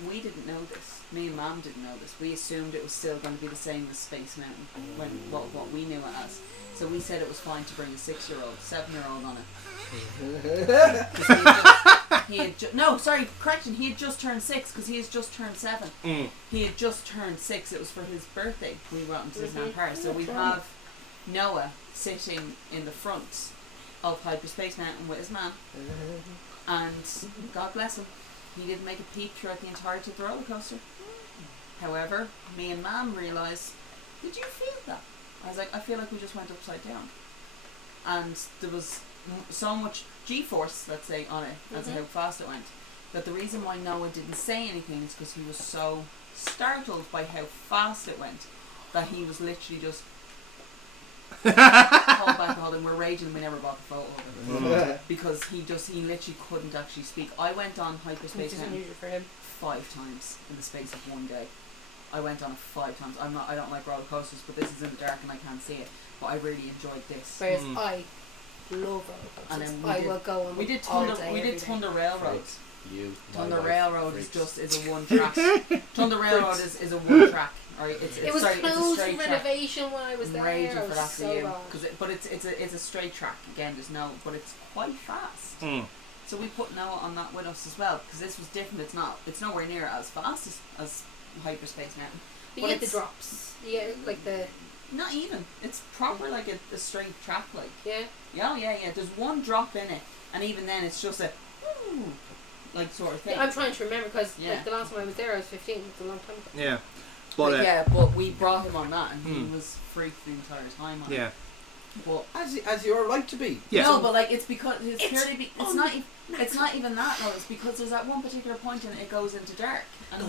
we didn't know this. Me and Mum didn't know this. We assumed it was still going to be the same as Space Mountain, when what we knew it as. So we said it was fine to bring a 6-year-old, 7-year-old on it. 'Cause he had correction, he had just turned 6 because he has just turned 7. He had just turned 6, it was for his birthday. We went into Disneyland Paris. So we have Noah sitting in the front of Hyperspace Mountain with his man. And God bless him, he didn't make a peep throughout the entirety of the roller coaster. However, me and Mum realised, did you feel that? I was like, I feel like we just went upside down. And there was so much G-force, let's say, on it, as to how fast it went, that the reason why Noah didn't say anything is because he was so startled by how fast it went that he was literally just hold back, hold and we're raging we never bought the photo of it. Because he literally couldn't actually speak. I went on Hyperspace Which is Mountain unusual for him. 5 times in the space of one day. I went on it 5 times. I don't like roller coasters, but this is in the dark and I can't see it. But I really enjoyed this. Whereas I love roller And coasters. then I will go on We did all Thunder. day, We every did day. Thunder Railroad. You. Thunder my wife, Railroad freaks. is a one track. Thunder Railroad is a one track. Right? It was it's a closed straight for track. renovation when I was I'm there. raging I for was that so for you, bad. it's a straight track again. There's no, but it's quite fast. So we put Noah on that with us as well because this was different. It's nowhere near as fast as Hyperspace Mountain. But But you get the it's- drops. Yeah, like the Not even. It's proper like a straight track, like. Yeah. Yeah. There's one drop in it, and even then it's just a woo, like sort of thing. I'm trying to remember because Yeah. like, the last time I was there, I was 15. It's a long time ago. Yeah. But yeah, but we brought him on that, and he was freaked the entire time on it. yeah. But As you're right to be. Yeah. no, but like it's because it's purely it's not even that. No, it's because there's that one particular point and it goes into dark, and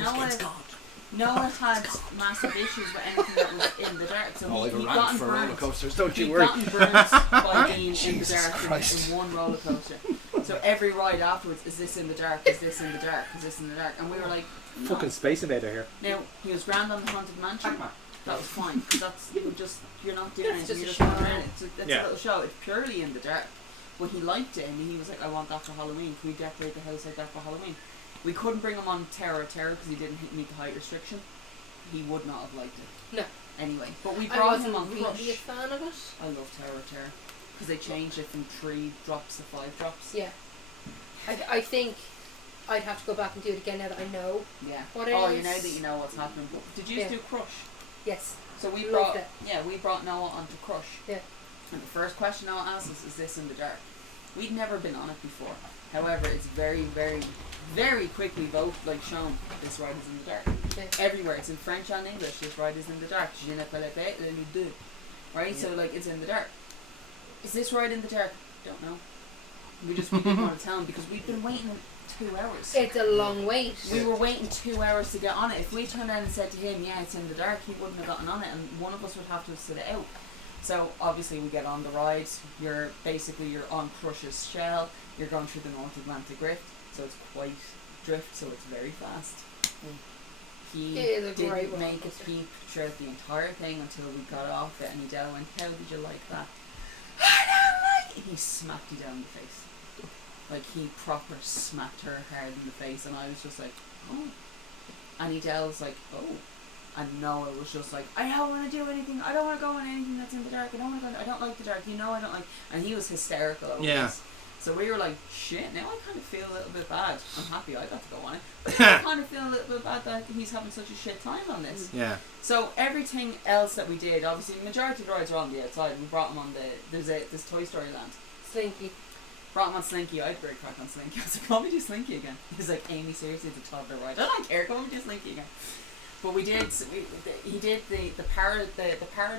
Noah had massive issues with anything that was in the dark. So he gotten for roller burnt. coasters, don't you He worry. gotten burnt by being in the Jesus dark Christ. in one roller coaster. So every ride afterwards, is this in the dark? Is this in the dark? Is this in the dark? And we were like, no. Fucking Space Invader here. Now he was grand on the Haunted Mansion. That was fine because you're not doing That's anything. You're just just a running show. around. It's a little show. It's purely in the dark. But he liked it, and he was like, "I want that for Halloween. Can we decorate the house like that for Halloween?" We couldn't bring him on Terror because he didn't meet the height restriction. He would not have liked it. No. Anyway, but we I brought wasn't him on really a Crush. fan of it. I love Terror because they changed it from 3 drops to 5 drops. Yeah. I think I'd have to go back and do it again now that I know. Yeah. What it oh, is. you know that you know what's happening. Did you Yeah. do Crush? Yes. So we Loved brought it. we brought Noah onto Crush. Yeah. And the first question Noah asked us is this in the dark? We'd never been on it before. However, it's very, very, very quickly shown this ride is in the dark. Yeah. Everywhere. It's in French and English. This ride is in the dark. Je ne connais pas le deux. Right? So like it's in the dark. Is this ride in the dark? Don't know. We didn't want to tell him because we'd been waiting 2 hours. It's a long wait. We were waiting 2 hours to get on it. If we turned around and said to him, yeah, it's in the dark, he wouldn't have gotten on it, and one of us would have to have stood it out. So obviously we get on the ride. You're on Crush's shell. You're going through the North Atlantic Rift, so it's quite drift, so it's very fast. He It is a great didn't make a roller peep throughout the entire thing until we got off it, and he went, "How did you like that?" I don't like it. He smacked you down the face. Like he proper smacked her hard in the face, and I was just like, "Oh," and Adele was like, "Oh," and Noah was just like, "I don't want to do anything. I don't want to go on anything that's in the dark. I don't want to go. I don't like the dark. You know, I don't like." And he was hysterical over this. So we were like, "Shit! Now I kind of feel a little bit bad. I'm happy I got to go on it, but I kind of feel a little bit bad that he's having such a shit time on this." Yeah. So everything else that we did, obviously, the majority of the rides are on the outside. We brought him on this Toy Story Land. Slinky. Brought him on Slinky. I had great crack on Slinky. I was like, "Come on, we do Slinky again." He's like, "Amy, seriously, it's a toddler ride. I don't care. Come on, we do Slinky again." But we did. He did the para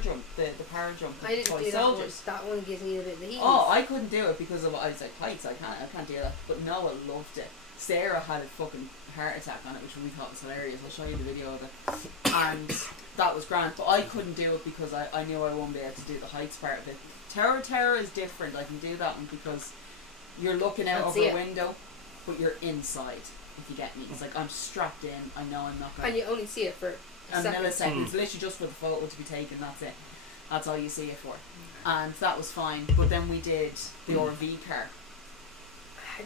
jump. The para jump. I didn't Toy do soldiers. that one gives me a bit of the heat. Oh, I couldn't do it because of I was like heights. I can't do that. But Noah loved it. Sarah had a fucking heart attack on it, which we thought was hilarious. I'll show you the video of it. And that was grand. But I couldn't do it because I knew I wouldn't be able to do the heights part of it. Terror is different. I can do that one because you're looking out over a window, but you're inside. If you get me, it's like I'm strapped in. I know I'm not going. And you only see it for a seconds. millisecond. It's literally just for the photo to be taken. That's it. That's all you see it for. And that was fine. But then we did the RV car.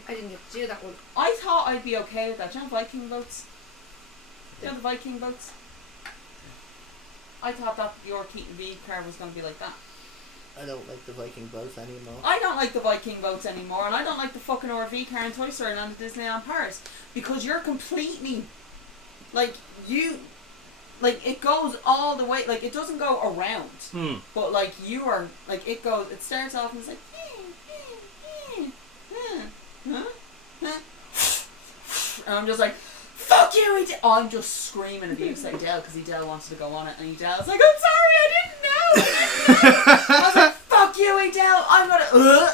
I didn't get to do that one. I thought I'd be okay with that. Do you know Viking boats? Do you know the Viking boats? I thought that the RV car was going to be like that. I don't like the Viking boats anymore. I don't like the Viking boats anymore, and I don't like the fucking RV car in Toy Story Land at Disneyland Paris because you're completely like it goes all the way, like it doesn't go around, but like you are like it starts off and it's like and I'm just like, "Fuck you, Adele!" I'm just screaming abuse at Adele because Adele wants to go on it, and Adele's like, "I'm sorry, I didn't know." I was like, "Fuck you, Adele!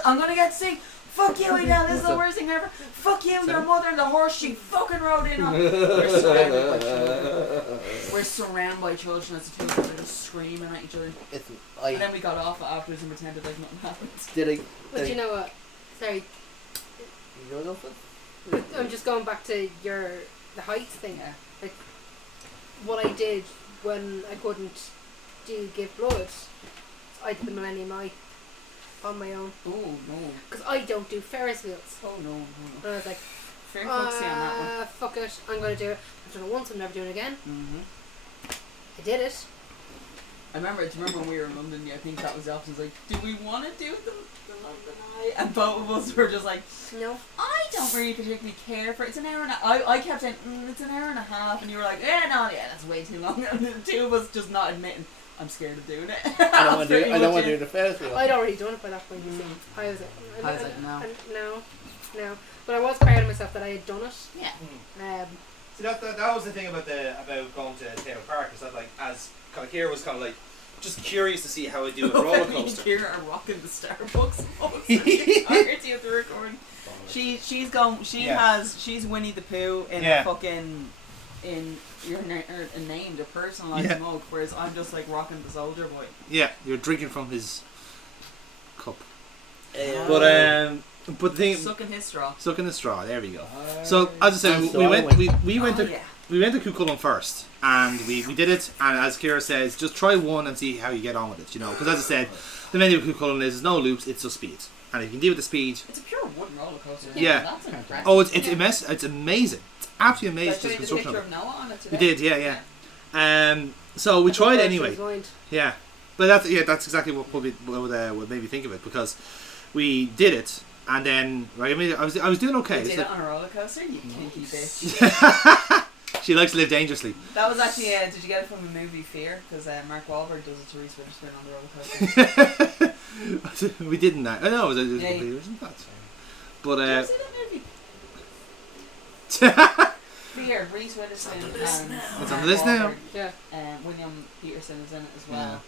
I'm gonna get sick. Fuck you, Adele! This is the worst thing ever. Fuck you, your mother and the horse she fucking rode in on." We're surrounded by children. We're surrounded by children as the two of us are just screaming at each other. And then we got off afterwards and pretended like nothing happened. But you know what? Sorry. You know nothing? I'm just going back to the heights thing. Yeah. Like what I did when I couldn't give blood, I did the Millennium Eye on my own. Oh no. Because I don't do Ferris wheels. Oh no. And I was like, Fair foxy on that one. fuck it, I'm going to do it. I've done it once, I'm never doing it again. I did it. I remember when we were in London, I think that was the option. Like, do we want to do the London Eye? And both of us were just like, no. I don't really particularly care for it. It's an hour and I kept saying, it's an hour and a half. And you were like, no, that's way too long. And the two of us just not admitting, I'm scared of doing it. I don't want to do it. I don't want to do the Ferris wheel. I'd already done it by that point. You see, I was no. no. But I was proud of myself that I had done it. Yeah. See, that was the thing about going to Taylor Park, is that like, as kind of Kira was kind of like just curious to see how it do a roller coaster. Kira are rocking the Starbucks entirety of the recording. She's gone. She's Winnie the Pooh in a fucking a named, a personalised mug, whereas I'm just like rocking the Soldier Boy. Yeah, you're drinking from his cup. But the thing, sucking his straw. Sucking the straw. There we go. So as I said, we went to Cuchulainn first, and we did it. And as Kira says, just try one and see how you get on with it. You know, because as I said, the menu of Cuchulainn is no loops, it's just speed. And if you can deal with the speed, it's a pure wooden roller coaster. Yeah. That's impressive. Oh, it's amazing. It's absolutely amazing. Did I show you the picture of Noah on it today? We did, yeah. So we tried anyway. Yeah, but that's exactly what made me think of it, because we did it, and then I was doing okay. You did it on a roller coaster, you kinky bitch. She likes to live dangerously. That was actually, did you get it from the movie Fear? Because Mark Wahlberg does it to Reese Witherspoon on the roller coaster. We didn't that. I know it was wasn't that. But did you see that movie? Fear, Reese Witherspoon and it's on the list now. Yeah. William Peterson is in it as well. Yeah.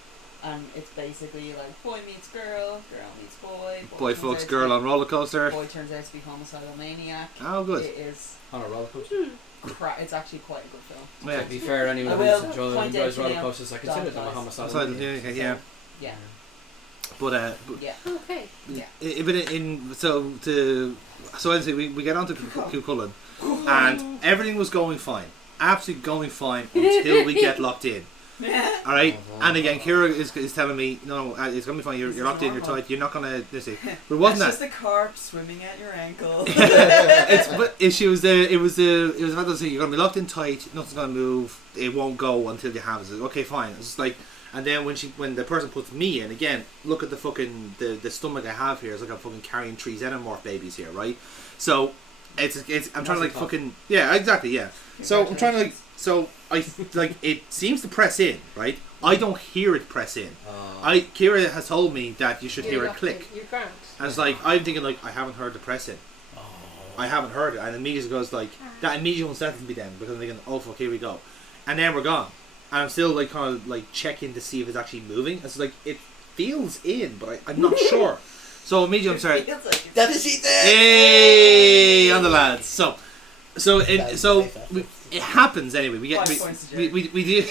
And it's basically like boy meets girl, girl meets boy. Boy fucks girl on roller coaster. Boy turns out to be homicidal maniac. Oh, good. It is on a roller coaster. It's actually quite a good film. Yeah. To be fair, anyone who enjoys roller coasters, I consider them a homicidal. Yeah. But yeah. Okay. Yeah. So as I say, we get onto Cuchulainn, and everything was going fine, absolutely going fine until we get locked in. All right, and again, Kira is telling me, no, it's gonna be fine. You're locked in. You're tight. You're not gonna. But it wasn't That's just a carp swimming at your ankle. It was about to say you're gonna be locked in tight. Nothing's gonna move. It won't go until you have it. Okay, fine. It's just like, and then when the person puts me in again, look at the fucking the stomach I have here. It's like I'm fucking carrying 3 xenomorph babies here, right? So I'm trying to like fucking exactly. So I'm trying to like. So I like it seems to press in, right? I don't hear it press in. Kira has told me that you should hear it click. You're grand. And it's like I'm thinking like I haven't heard the press in. I haven't heard it, and immediately goes like that. Immediately unsettles me then, because I'm thinking, oh fuck, here we go, and then we're gone. And I'm still like kind of like checking to see if it's actually moving. It's like it feels in, but I'm not sure. So immediately I'm sorry. That is it. Hey, on the lads. So it happens anyway. We get we do. You're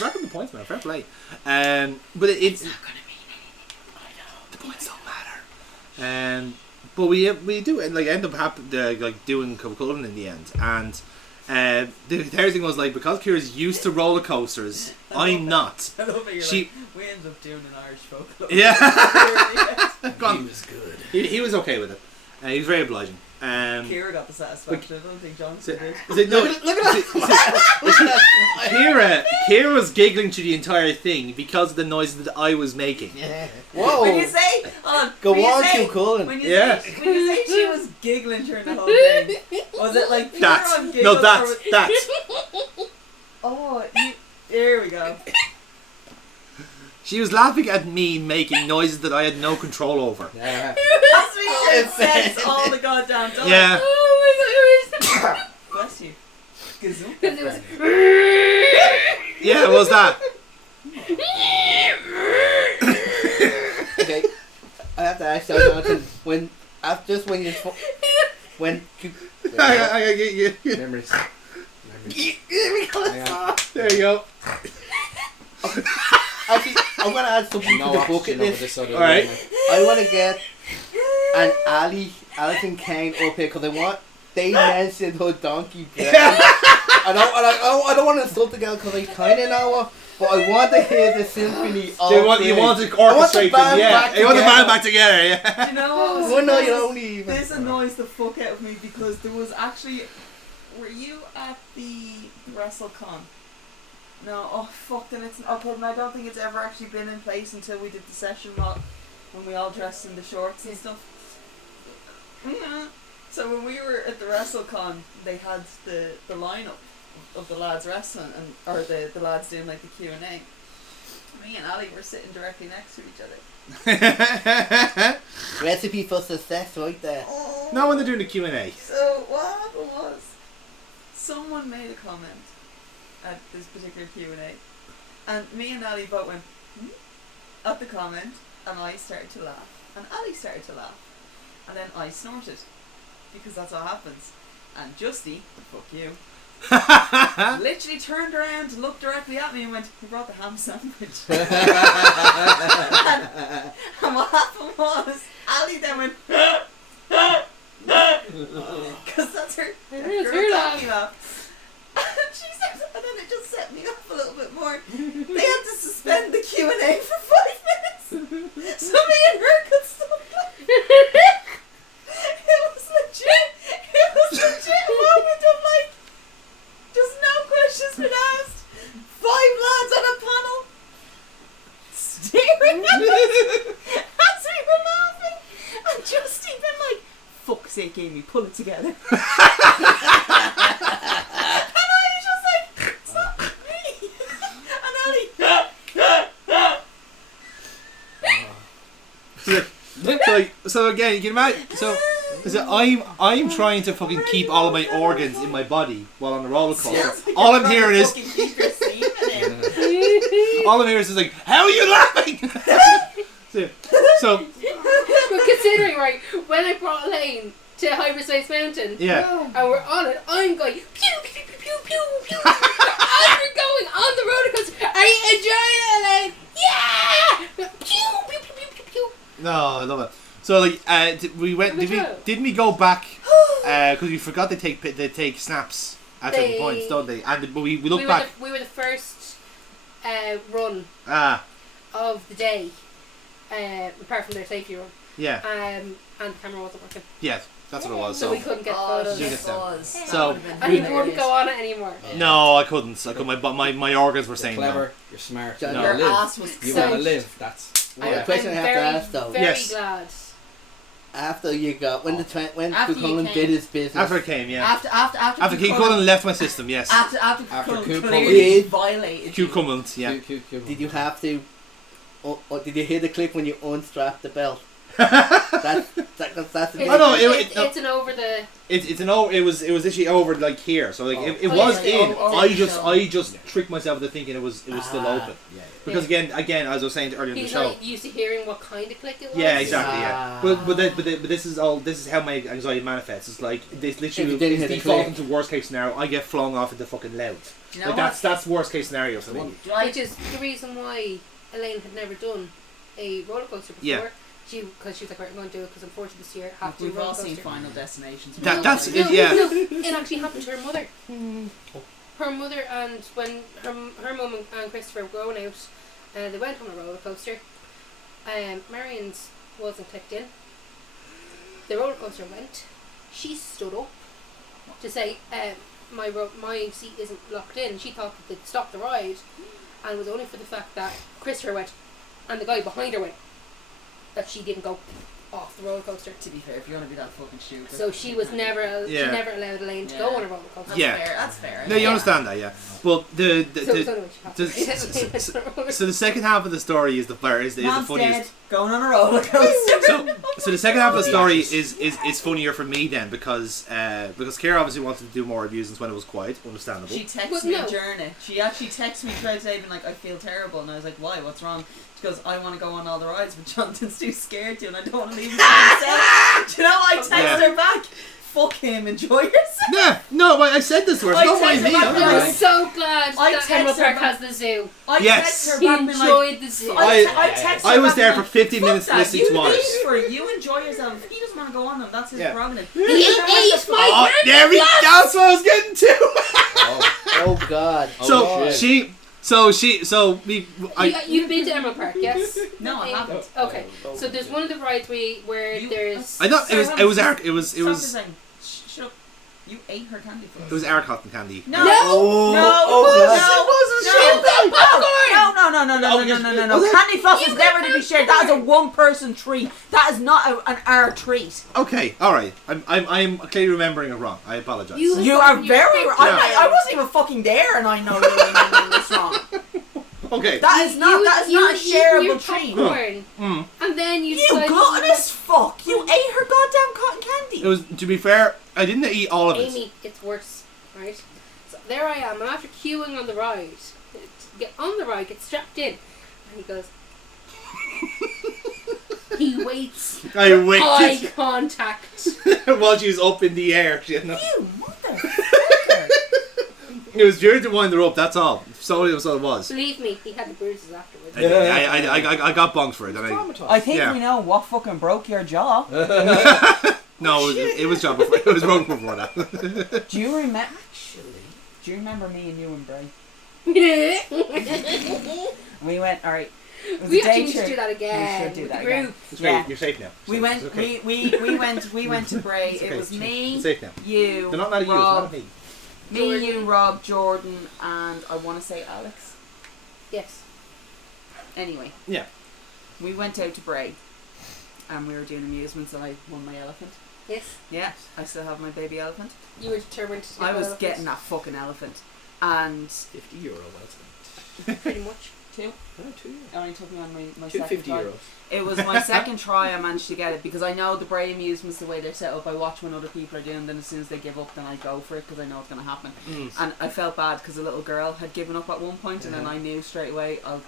racking the points, man. Fair play. But it's not gonna mean anything. I know. The points don't matter. But we do it, like end up like doing Cuchulainn in the end, and the entire thing was like, because Kira's used to roller coasters, I'm not. I love it, we ended up doing an Irish folklore. Yeah. He was good. He was okay with it. He was very obliging. Kira got the satisfaction. I don't think Johnson did. Look at that. Kira was giggling through the entire thing because of the noises that I was making. Yeah. Whoa! When you say, Cuchulainn. When you say she was giggling during the whole thing, was it like pure on giggles? No, that's. There we go. She was laughing at me making noises that I had no control over. Yeah. That's what it says all the goddamn time. Yeah. Oh my god. Bless you. Because it was. Yeah, it was that. Okay, I have to ask you something. When Memories. There you go. Actually, I'm gonna add something to the bucket list. Alright. I want to get an Alison Kane up here because they mentioned her donkey bread. I don't want to insult the girl because I kind of know her, but I want to hear the symphony of You want to orchestrate them, yeah. You want the band back together, yeah. Do you know what? This annoys the fuck out of me because there was actually. Were you at the WrestleCon? No, oh fuck, then it's okay. And I don't think it's ever actually been in place until we did the session when we all dressed in the shorts and stuff. Mm-hmm. So when we were at the WrestleCon, they had the lineup of the lads wrestling or the lads doing like the Q&A, me and Ali were sitting directly next to each other. Recipe for success right there. Oh. Not when they're doing the Q&A. So what happened was, someone made a comment at this particular Q&A, and me and Ali both went at the comment, and I started to laugh, and Ali started to laugh, and then I snorted, because that's what happens. And Justy, fuck you, literally turned around and looked directly at me and went, "Who brought the ham sandwich?" and what happened was, Ali then went, because that's her girl talking laugh. And she said, and then it just set me off a little bit more. They had to suspend the Q&A for 5 minutes, so me and her could stop laughing. It was legit a moment of like, just no questions been asked. 5 lads on a panel staring at us as we were laughing, and Justy been like, "Fuck's sake, Amy, pull it together." And I was just like, "It's not me." And Ali, So again, you can imagine. So I'm trying to fucking keep all of my organs in my body while on the roller coaster. All I'm hearing is, all I'm hearing is like, "How are you laughing?" so But considering, right, when I brought Elaine to Hyperspace Mountain, yeah. and we're on it, I'm going, pew, pew, pew, pew, pew, pew. As we're going on the roller coaster, are you enjoying it, Elaine? Yeah! Pew, pew, pew, pew, pew, pew. No, I love it. So like, didn't we go back? Because we forgot they take snaps at certain points, don't they? And but we look back. We were the first run of the day, apart from their safety run. Yeah. And the camera wasn't working. Yeah, that's what it was. So we couldn't get photos. So And you wouldn't go on it anymore. no, I couldn't. My organs were saying Clever, no. you're smart. No. Your live. ass was You so- want to live. That's The question I have to ask though. Very Yes. glad. After you got when After you Cullen came. did his business. After it came, yeah. After King Cullen left my system, yes. After After Cullen Q clearly Cullen. violated Q you. Cullen, yeah. Did you have to? Or did you hear the click when you unstrapped the belt? that's the Oh, no, It's an over the. It's an over. It was actually over like here, so like it Oh, was yeah, in. oh, I just tricked myself into thinking it was still open. Yeah. Because again, as I was saying earlier in the He's show. not used to hearing what kind of click it was. Yeah, exactly. Yeah, Ah. but this is how my anxiety manifests. It's like this literally If you didn't is hit the defaulting click. to worst case scenario. I get flung off into fucking loud. Do you know Like what? that's worst case scenario for me. Which is the reason why Elaine had never done a roller coaster before. Yeah. Because she was like, "Right, I'm going to do it because I'm 40 this year. Have to do a We've roller all coaster." seen Final Destinations. That's No, it, yeah. no, it actually happened to her mother. Her mother, and when her mum and Christopher were going out, they went on a roller coaster. Marion's wasn't clicked in. The roller coaster went. She stood up to say, my seat isn't locked in. She thought that they'd stopped the ride, and it was only for the fact that Christopher went, and the guy behind her went, that she didn't go off the roller coaster. To be fair, if you're gonna be that fucking stupid. So she was never, Yeah. she never allowed Elaine to go on a roller coaster. That's Yeah. fair. That's fair. No, you Yeah. understand that, yeah. Well, the So it was only when she the- passed away. so the second half of the story is the Mom's funniest. dead, going on a roller coaster. So the second half of the story is funnier for me then because Kira obviously wanted to do more reviews since when it was quiet, understandable. She texted But me no. during it. She actually texted me throughout today, being like, "I feel terrible," and I was like, "Why? What's wrong?" She goes, "I want to go on all the rides, but Jonathan's too scared to, and I don't want to leave him by himself." Do you know? I texted Yeah. her back. Fuck him. Enjoy yourself. Yeah, no, I said this to her. I Don't mind texted me. her back I'm and I I'm alright. so glad I that texted Emerald her Park back- has the zoo. I Yes. texted her She back, being like, enjoyed the zoo. I texted I her was back there being for 15 "Fuck minutes that, listening you to us." leave for it. You enjoy yourself. If he doesn't want to go on them, that's his Yeah. prerogative. He ate my Oh, there we. That's what I was getting to. Oh God. You've been to Emerald Park, yes? No, I haven't. Okay, so there's one of the rides where You- there's. I thought it was Stop it for a was second. Shut up. You ate her candy floss. it was air cotton candy. No. No. Oh, No. oh, No. God. No. Candy floss is never to be shared. That is a one-person treat. That is not an our treat. Okay, all right. I'm clearly remembering it wrong. I apologize. You are very. I wasn't even fucking there, and I know you're remembering this wrong. Okay. That is not a shareable treat. popcorn, Mm. and then you You decide- gluttonous fuck! You ate her goddamn cotton candy. It was, to be fair, I didn't eat all of it. Amy, it's worse, right? So there I am. I'm after queuing on the ride. Get on the ride, get strapped in, and he goes. He waits. I Eye waited contact. while she was up in the air. You know? You motherfucker! It was during to wind her up, that's all. So that's all it was. Believe me, he had the bruises afterwards. I got bonked for it. And I think Yeah. we know what fucking broke your jaw. no, it was job before. It was wrong before that. Do you remember? Actually, do you remember me and you and Bray? We went. All right. It was We a day actually need to trip. do that again. We should do with that the again. group. It's Yeah. great. You're safe now. We So went. it's okay. We went to Bray. It's okay. It was me, It's safe now. you, They're not mad at you. It's Rob, not me. me, Jordan. you, Rob, Jordan, and I want to say Alex. Yes. Anyway. Yeah. We went out to Bray, and we were doing amusements, and I won my elephant. Yes. Yeah, I still have my baby elephant. You were determined to. I get was all of getting this. that fucking elephant, and €50, that's Pretty much. two. it. It only took me on my Two second €50. try. It was my second try I managed to get it because I know the Bray amusements, the way they're set up, I watch when other people are doing, then as soon as they give up, then I go for it because I know it's going to happen. And I felt bad because a little girl had given up at one point, and then I knew straight away I'll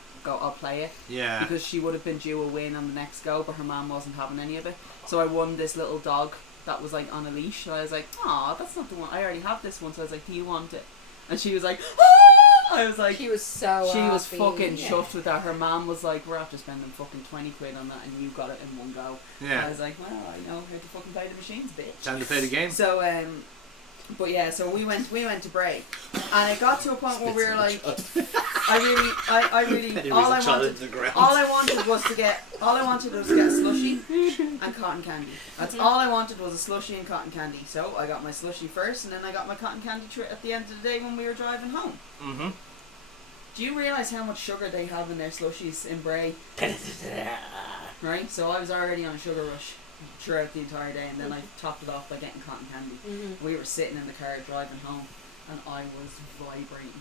play it Yeah. because she would have been due a win on the next go, but her mum wasn't having any of it. So I won this little dog that was like on a leash. So I was like, "Aw, that's not the one. I already have this one." So I was like, "Do you want it?" And she was like, "Ah!" I was like, She was so. she was happy. fucking chuffed with that. Her mum was like, "We're after spending fucking 20 quid on that, and you got it in one go." I Yeah. was like, "Well, I know how to fucking play the machines, bitch." Time to play the game. So but yeah, so we went to Bray, and it got to a point where we were like, I really, all I wanted was to get a slushie and cotton candy. That's all I wanted was a slushie and cotton candy. So I got my slushie first, and then I got my cotton candy at the end of the day when we were driving home. Mm-hmm. Do you realise how much sugar they have in their slushies in Bray? Right? So I was already on a sugar rush throughout the entire day, and then I topped it off by getting cotton candy. Mhm. We were sitting in the car driving home, and I was vibrating.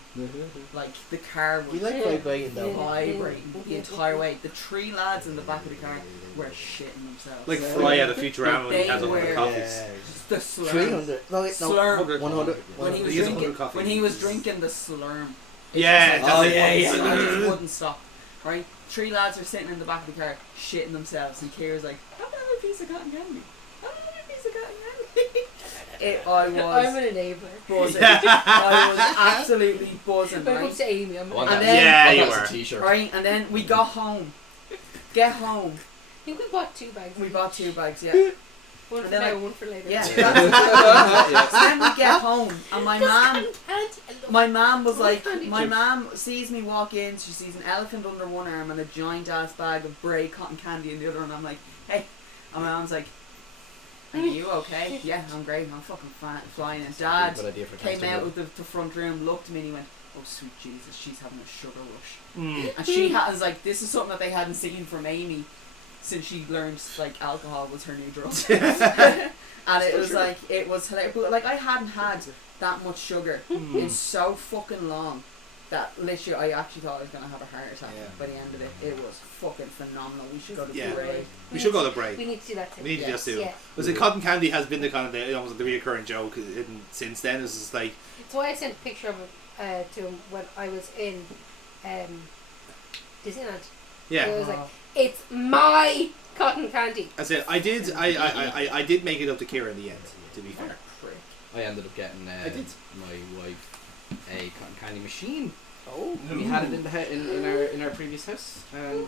Like, the car was You like vibrating though. vibrating the entire way. The three lads in the back of the car were shitting themselves. Like Fry out of Futurama when he has all the They coffees. the slurm. 300. No, wait, no. Slurm. 100. When he was He has drinking, 100 coffees. when he was drinking the slurm. It Yeah, just, that's it. it Yeah. just wouldn't stop. Right? Three lads are sitting in the back of the car shitting themselves, and Kira's like, "Have another piece of cotton candy. Have another piece of cotton candy." I I'm was an enabler. buzzing. I was absolutely buzzing, When it comes right? to Amy, I'm an And enabler. then- Yeah, you That's were. a t-shirt. Right, and then we got home. Get home. I think we bought 2 bags. We bought 2 bags, yeah. One for and then now, I- one for later. Yeah. That's so then we get home, and my mum was like, my mum sees me walk in, she sees an elephant under one arm and a giant ass bag of Bray cotton candy in the other, and I'm like, "Hey," and my mum's like, "Are you okay?" "Yeah, I'm great, I'm fucking flying." And Dad Good idea for came Thanksgiving. out with the front room, looked at me, and he went, "Oh sweet Jesus, she's having a sugar rush." Mm. And she was like, this is something that they hadn't seen from Amy since she learned like alcohol was her new drug. And it was like, it was hilarious. But like, I hadn't had that much sugar in so fucking long that literally I actually thought I was going to have a heart attack by the end of it. It was fucking phenomenal. We should go to Yeah. Bray. We should go to Bray. We need to do that too. We need to just do it. Yeah. Was it cotton candy has been the kind of almost the reoccurring joke since then. It's just like It's why I sent a picture of it to him when I was in Disneyland. yeah. It was like, it's my cotton candy. That's it. I did make it up to Kira in the end. To be fair. I ended up getting I did. my wife a cotton candy machine. Oh. We had it in the in our previous house, and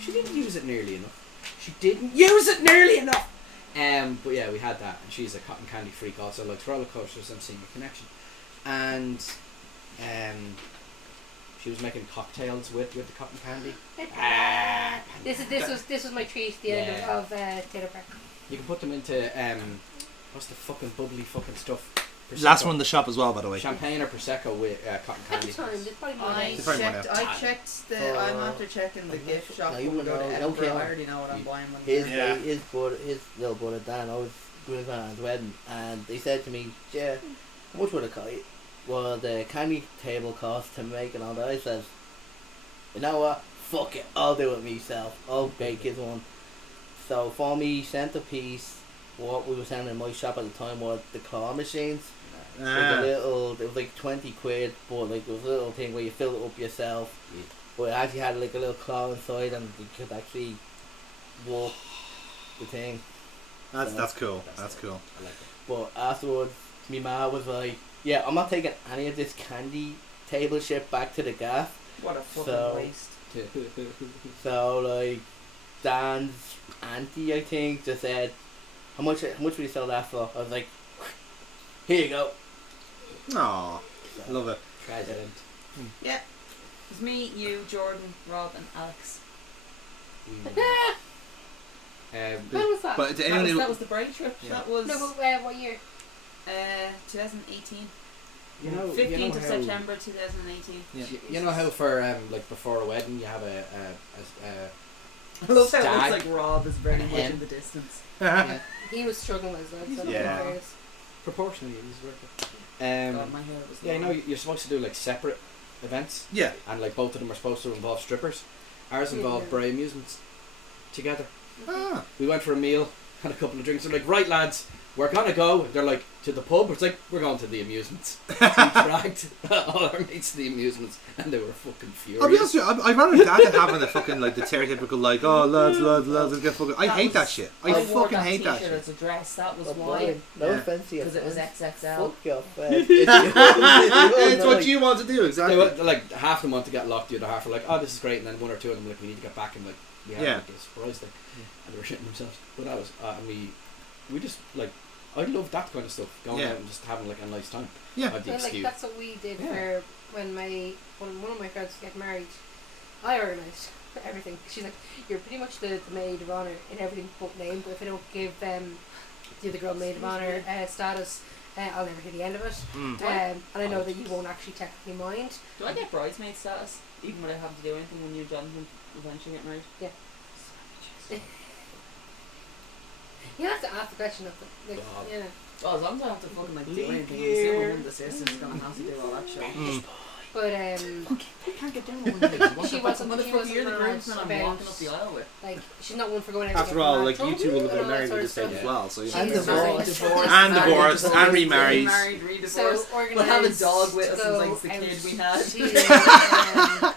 she didn't use it nearly enough. She didn't use it nearly enough. But yeah, we had that, and she's a cotton candy freak also, likes roller coasters and seeing a connection, and she was making cocktails with the cotton candy. This was my treat at the end Yeah. of Taylor Park. You can put them into what's the fucking bubbly fucking stuff? Prosecco. Last one in the shop as well, by the way. Champagne or prosecco with cotton At candy. the time, there's probably more. I It's very checked. well I checked the. I'm after checking the gift shop. No, when you we go to know, Edinburgh. okay. I already know what I'm buying. When His we're- Yeah. his little brother Dan, I was doing his man's wedding, and they said to me, "Yeah, how much would it cost? Well, the candy table cost to make and all that." I said, you know what? Fuck it, I'll do it myself. I'll bake it one. So for me, centerpiece, what we were selling in my shop at the time was the claw machines. Like a little, it was like 20 quid, but like it was a little thing where you fill it up yourself. Yeah. But it actually had like a little claw inside, and you could actually walk the thing. That's cool. That's cool. I like it. But afterwards, my ma was like, "Yeah, I'm not taking any of this candy table shit back to the gaff." What a fucking So- waste. So like, Dan's auntie, I think, just said, "How much would you sell that for?" I was like, "Here you go." Aw, So, love it. President. It's me, you, Jordan, Rob, and Alex. When was that? But to anyone who, That was the break trip. Yeah. That was No, but what year? 2018. You know, 15th of how, September 2018. Yeah. You know how for like before a wedding you have a I love how it Stag. looks like Rob is very much Hen. in the distance. yeah, He was struggling as well. So Yeah. yeah. proportionally it was worth it. God, my hair was Yeah, you know long. you're supposed to do like separate events, yeah. and like both of them are supposed to involve strippers. Ours involved Yeah. Bray Amusements together. Ah. We went for a meal, had a couple of drinks. They're like, right lads, we're gonna go. They're like, to the pub. It's like, we're going to the amusements. So we dragged all our mates to the amusements, and they were fucking furious. I'll be honest with you, I'd rather that than having the fucking like the stereotypical like, oh lads, let's get fucking. I That hate that was- shit. I I wore fucking that hate that t-shirt shit. as a dress. That was Oh, why. boy, no Yeah. offense to you. Because it was XXL. Fuck your face. It's what you want to do, They exactly. were, like half them want to get locked, the other half are like, oh, this is great, and then one or two of them like, we need to get back, and like we had Yeah. like a surprise thing, and they were shitting themselves. But that was and we just like, I love that kind of stuff, going Yeah. out and just having like a nice time. Yeah. I had the Well, like excuse. that's what we did Yeah. for when one of my friends get married. I organised everything. She's like, you're pretty much the maid of honour in everything but name. But if I don't give the other girl maid of honour status, I'll never hear the end of it. Mm. And I know that you won't actually technically mind. Do I get bridesmaid status even without having to do anything when you and Jonathan eventually get married? Yeah. You have to ask the question of the, like, God. you know. Well, as long as I have to fucking like do Leap anything, I'm year. assuming one of the sisters is gonna have to do all that shit. Mm. But I can't get down on one She of wasn't- the she motherfucker wasn't you're the mad groomsman I'm about- walking up the aisle with. like, she's not one for going out. After all, like you two will have been married at this stage stuff. as well, so you And know. divorced. And divorced, and remarried. Remarried, So re-divorced. organised. We'll have a dog with us to since, go like, the out kid we had. to,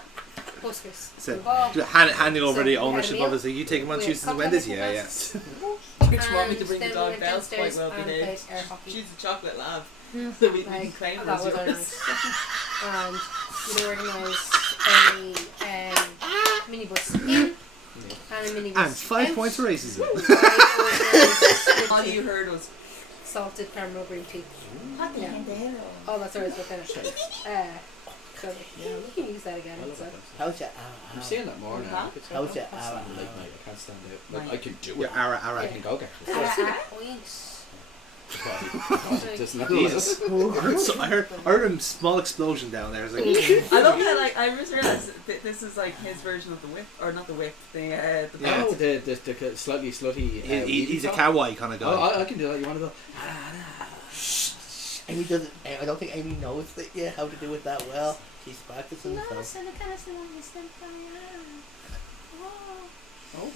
Huskers. So, Involved. handing over So the we had a ownership meal. of it. So you take him on We Tuesdays had and Wednesdays, cocktails yeah, and yeah. us. Which want me to And bring the then dog went Belle's quite downstairs well and behaved. played air hockey. She's a chocolate lab. Mm. So we can Like, claim her that as was yours. nice. And we'd organise a minibus in and a minibus And 5 out. points for racism. All you heard was Salted caramel green tea. what the Yeah. hell? All that sort of stuff in it. So yeah, we can use that again. I love So. that. How's your I'm seeing that more now. Huh? It's How's your That's hour? not late night. I can't stand out. Like Night. I can do Yeah, it. ara, I ara. can go get That's the point. Just not Jesus. I heard a small explosion down there. It's like, I love how like I just realised that this is like his version of the whip, or not the whip, the Yeah. Oh, the slightly slutty. he's a weedy kawaii kind of top. guy. Oh, I can do that. You want to go? Amy doesn't. I don't think Amy knows that yet how to do it that well. She's practicing. So. Oh.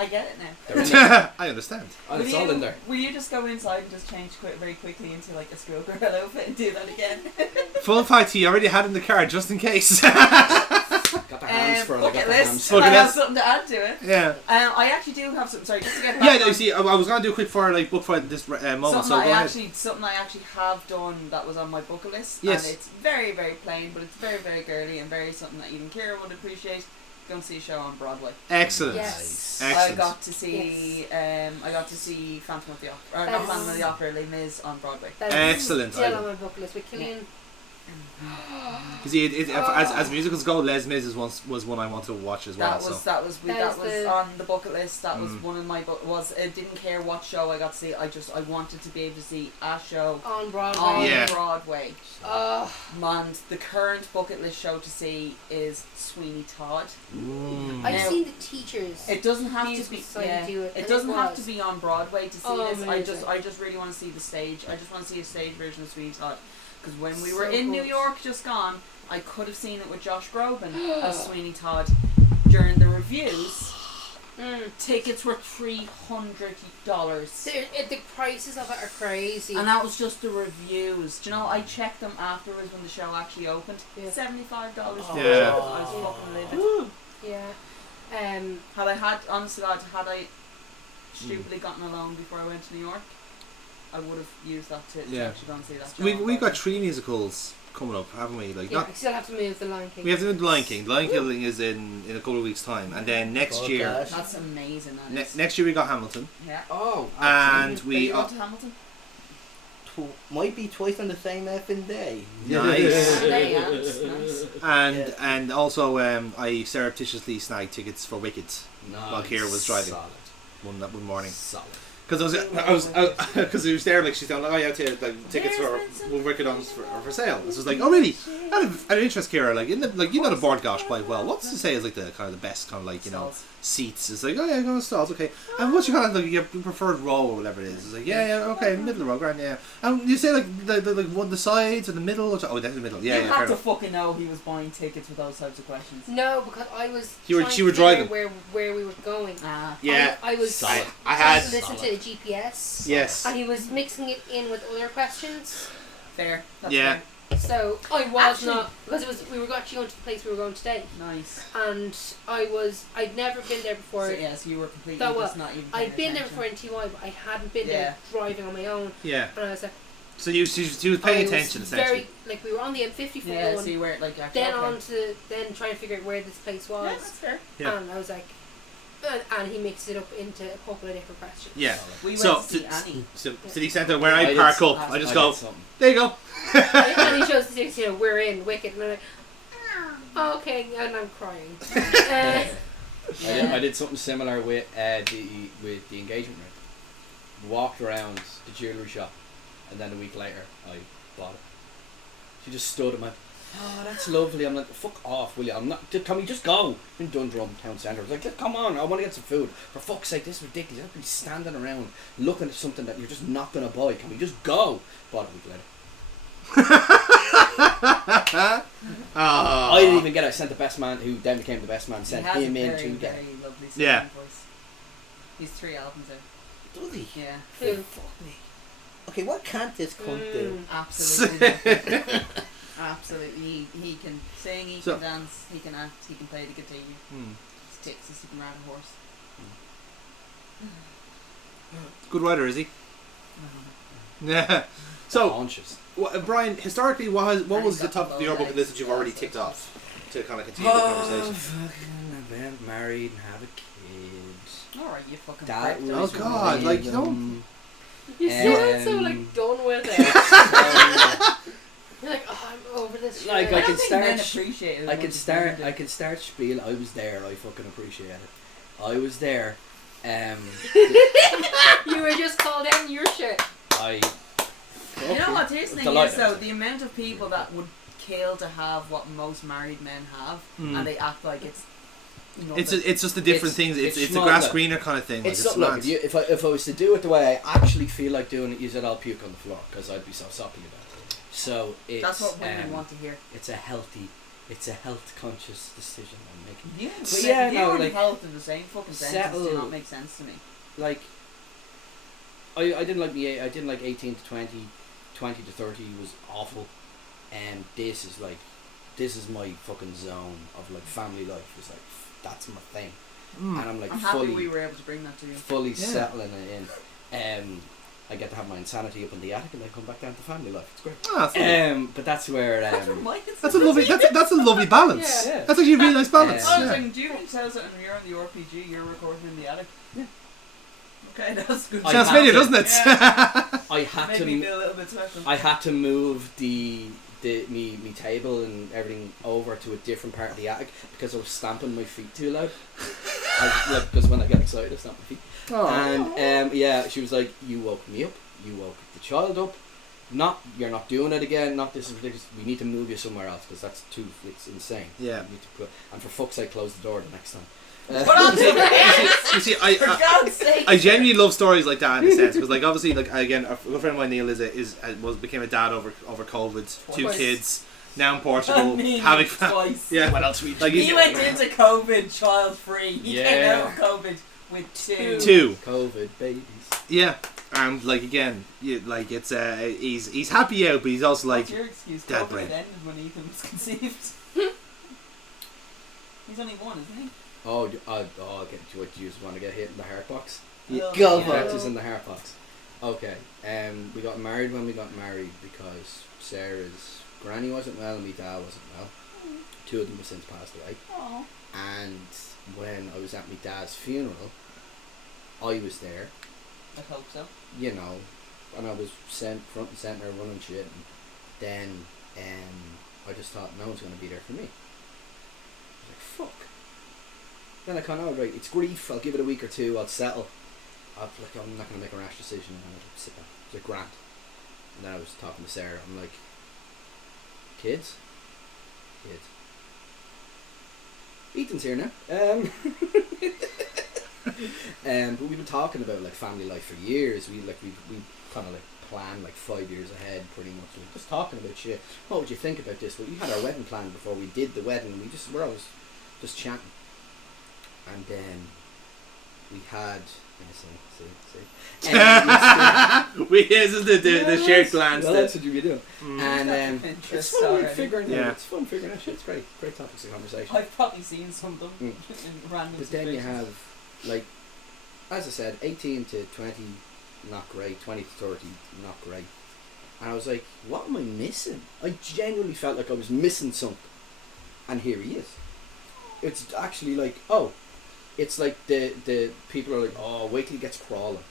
I get it now. They're in there. I understand. Oh, it's all in there. Will you just go inside and just change very quickly into like a schoolgirl outfit and do that again? Full fact, he already had in the car just in case. Got the hands for it. I got bucket the list. hands. Bucket I have list. something to add to it. Yeah. I actually do have something. Sorry, just to get back. Yeah, no, on see, I was going to do a quick fire like book fight at this moment, so something go ahead. something I actually have done that was on my bucket list. Yes. And it's very, very plain, but it's very, very girly and very something that even Kira would appreciate. Go and see a show on Broadway. Excellent. Yes. Excellent. I got to see Phantom of the Opera, or not That's- Phantom of the Opera, Les Mis on Broadway. That's Excellent. Still on my bucket list with Killian. Because as musicals go, Les Mis was one I wanted to watch as well. That was the- on the bucket list. That was one of my I didn't care what show I got to see. I wanted to be able to see a show On Broadway. on Yeah. Broadway. Oh, And the current bucket list show to see is Sweeney Todd. I've Now- seen the teachers. It doesn't have to Musical be. Society Yeah, do it, it and doesn't it have was. to be on Broadway to see Oh, this. amazing. I just really want to see the stage. I just want to see a stage version of Sweeney Todd. Because when we So were in New good. York just gone, I could have seen it with Josh Groban as Sweeney Todd during the reviews. Tickets were $300. The prices of it are crazy. And that was just the reviews. Do you know, I checked them afterwards when the show actually opened. Yeah. $75 for Yeah. the show. I was fucking livid. Yeah. Had I had, honest to God, had I stupidly gotten a loan before I went to New York, I would have used that to Yeah. actually go and see that show. We've got 3 musicals coming up, haven't we? Like Yeah, not. we still have to move the Lion King. We have to do The Lion King. The Lion King is in a couple of weeks' time, and then next God, year, gosh. That's amazing. That is. next year we got Hamilton, Yeah. Oh, and Are we you going to Hamilton? Might be twice on the same effing day. Nice. Nice. and also I surreptitiously snagged tickets for Wicked while Kira was driving Solid. one morning. Solid. Because because he was there, like she's down, like, oh yeah, tickets for Wicked are for sale. This was like, oh really? Out of interest, Kira, like you know the board gosh quite well. What's to say is like the kind of the best kind of like Stalls. seats? It's like, oh yeah, go on stalls, okay. And what's your kind of like your preferred row or whatever it is? It's like, yeah, okay, middle row, grand, yeah. And you say like the sides or the middle? Or oh, that's the middle. Yeah, you yeah. have Fair to enough. fucking know he was buying tickets with those types of questions. No, because I was. You were- trying she were to figure driving. where we were going. Yeah. I was. Solid. I trying had to listen to the GPS. yes. And he was mixing it in with other questions. Fair. That's Yeah. So I was Actually- not, because we were actually going to the place we were going today, fair. Nice. and I'd never been there before. So, yes, you were completely That just was- not even. I'd been paying there attention. before in TY, but I hadn't been Yeah. there driving on my own. Yeah. And I was like, So she was paying attention essentially. Very, like we were on the M54 Yeah, going, so you weren't like actually. then okay. on to then trying to figure out where this place was, Yeah, that's fair. Yeah. and I was like, and he mixed it up into a couple of different questions. Yeah. We went So to see Annie. to the extent that where I did park some- up, I just I go, did something. there you go. And he shows the tickets, we're in Wicked, and I'm like, oh, okay, and I'm crying. I did something similar with the engagement ring. Walked around the jewellery shop, and then a week later I bought it. She just stood and went, oh, that's lovely. I'm like, fuck off, will you? I'm not. Can we just go? In Dundrum Town Centre. I was like, come on, I want to get some food. For fuck's sake, this is ridiculous. I've been standing around looking at something that you're just not gonna buy. Can we just go? Bought it a week later. I didn't even get it. I sent the best man, who then became the best man, sent He has him a in very, to get very it. lovely Yeah. singing voice. He's 3 albums out. Does he? Yeah. Who? Fuck me. Okay, what can't this cunt do? Absolutely. nothing. Absolutely. He can sing, he So- can dance, he can act, he can play the guitar. Hmm. He's Texas, he can ride a horse. Good writer, is he? Yeah. So, Launches. Brian, historically, what was the top of your bucket list that you've already ticked off to kind of continue the conversation? Fucking get married and have a kid. Alright, you fucking That prick. was Oh, God, like, you rhythm. You sound so like done with it. You're like, oh, I'm over this shit. Like, I I don't can think men start- appreciate it. I as can much as start. women do. I can start spiel. I was there. I fucking appreciate it. I was there. You were just called out in your shit. I. You know what his thing Delighted. is though, the amount of people that would kill to have what most married men have, and they act like it's. It's just the different It's- things. It's it's a small, grass look. greener kind of thing. It's like, not. mad. Look, if I was to do it the way I actually feel like doing it, you said I'll puke on the floor because I'd be so soppy about it. So it's. That's what women want to hear. It's a health conscious decision I'm making. You But and yeah, you no, and like, health in the same fucking sentence do settle- not make sense to me. Like, I didn't like me. I didn't like 18 to 20, 20 to 30 was awful, and this is my fucking zone of like family life. It's like that's my thing, and I'm like I'm happy fully we were able to bring that to you. fully Yeah. settling it in. I get to have my insanity up in the attic, and then come back down to family life. It's great. Ah, that's lovely. But that's where That's a lovely. That's a lovely balance. Yeah. That's actually a really nice balance. Yeah. I was Yeah. like, do you tell something when you're on the RPG, you're recording in the attic? Yeah. Okay, that's good. I Sounds have familiar, to- doesn't it? I had Made to. me feel a little bit special. I had to move the me table and everything over to a different part of the attic because I was stamping my feet too loud. Because when I get excited, I stamp my feet. Aww. And yeah, she was like, "You woke me up. You woke the child up. You're not doing it again. Not this is ridiculous. We need to move you somewhere else because it's insane. Yeah. You need to go, and for fuck's sake, close the door the next time." Put on some You see, for God's sake. I genuinely love stories like that in a sense because, like, obviously, like again, a good friend of mine, Neil, became a dad over COVID, 2 Twice. kids, now in Portugal, Me, having twice. yeah. What else we Like, He went into COVID child free. He came Yeah. out of COVID with 2. 2, COVID babies. yeah, and like again, like it's he's happy out, but he's also like What's your excuse? dad COVID brain. ended when Ethan was conceived. He's only 1, isn't he? Oh, okay. Do you just want to get hit in the heart box? Yeah. Go Yeah. for it. Just in the heart box. Okay. We got married when we got married because Sarah's granny wasn't well and my dad wasn't well. 2 of them have since passed away. Oh. And when I was at my dad's funeral, I was there, I hope so. you know, and I was sent front and centre running shit. And then I just thought no one's going to be there for me. I was like, fuck. Then I kind of, right, it's grief, I'll give it a week or 2, I'll settle. I'm not going to make a rash decision, and I'll sit down. It's like, grand. And then I was talking to Sarah, I'm like, kids? Ethan's here now. But we've been talking about like family life for years. We kind of like plan like 5 years ahead, pretty much. Like, just talking about shit. What would you think about this? Well, we had our wedding planned before we did the wedding. We're always just chatting, and then we had. This is the shared glance. Well, that's what you'd be doing. And Pinterest it's fun already. figuring Yeah. out. It's fun figuring out shit. It's great topics of conversation. I've probably seen some of them Mm. in random But then you situations. have, like, as I said, 18 to 20, not great. 20 to 30, not great. And I was like, what am I missing? I genuinely felt like I was missing something. And here he is. It's actually like, it's like the people are like, oh, wait till he gets crawling.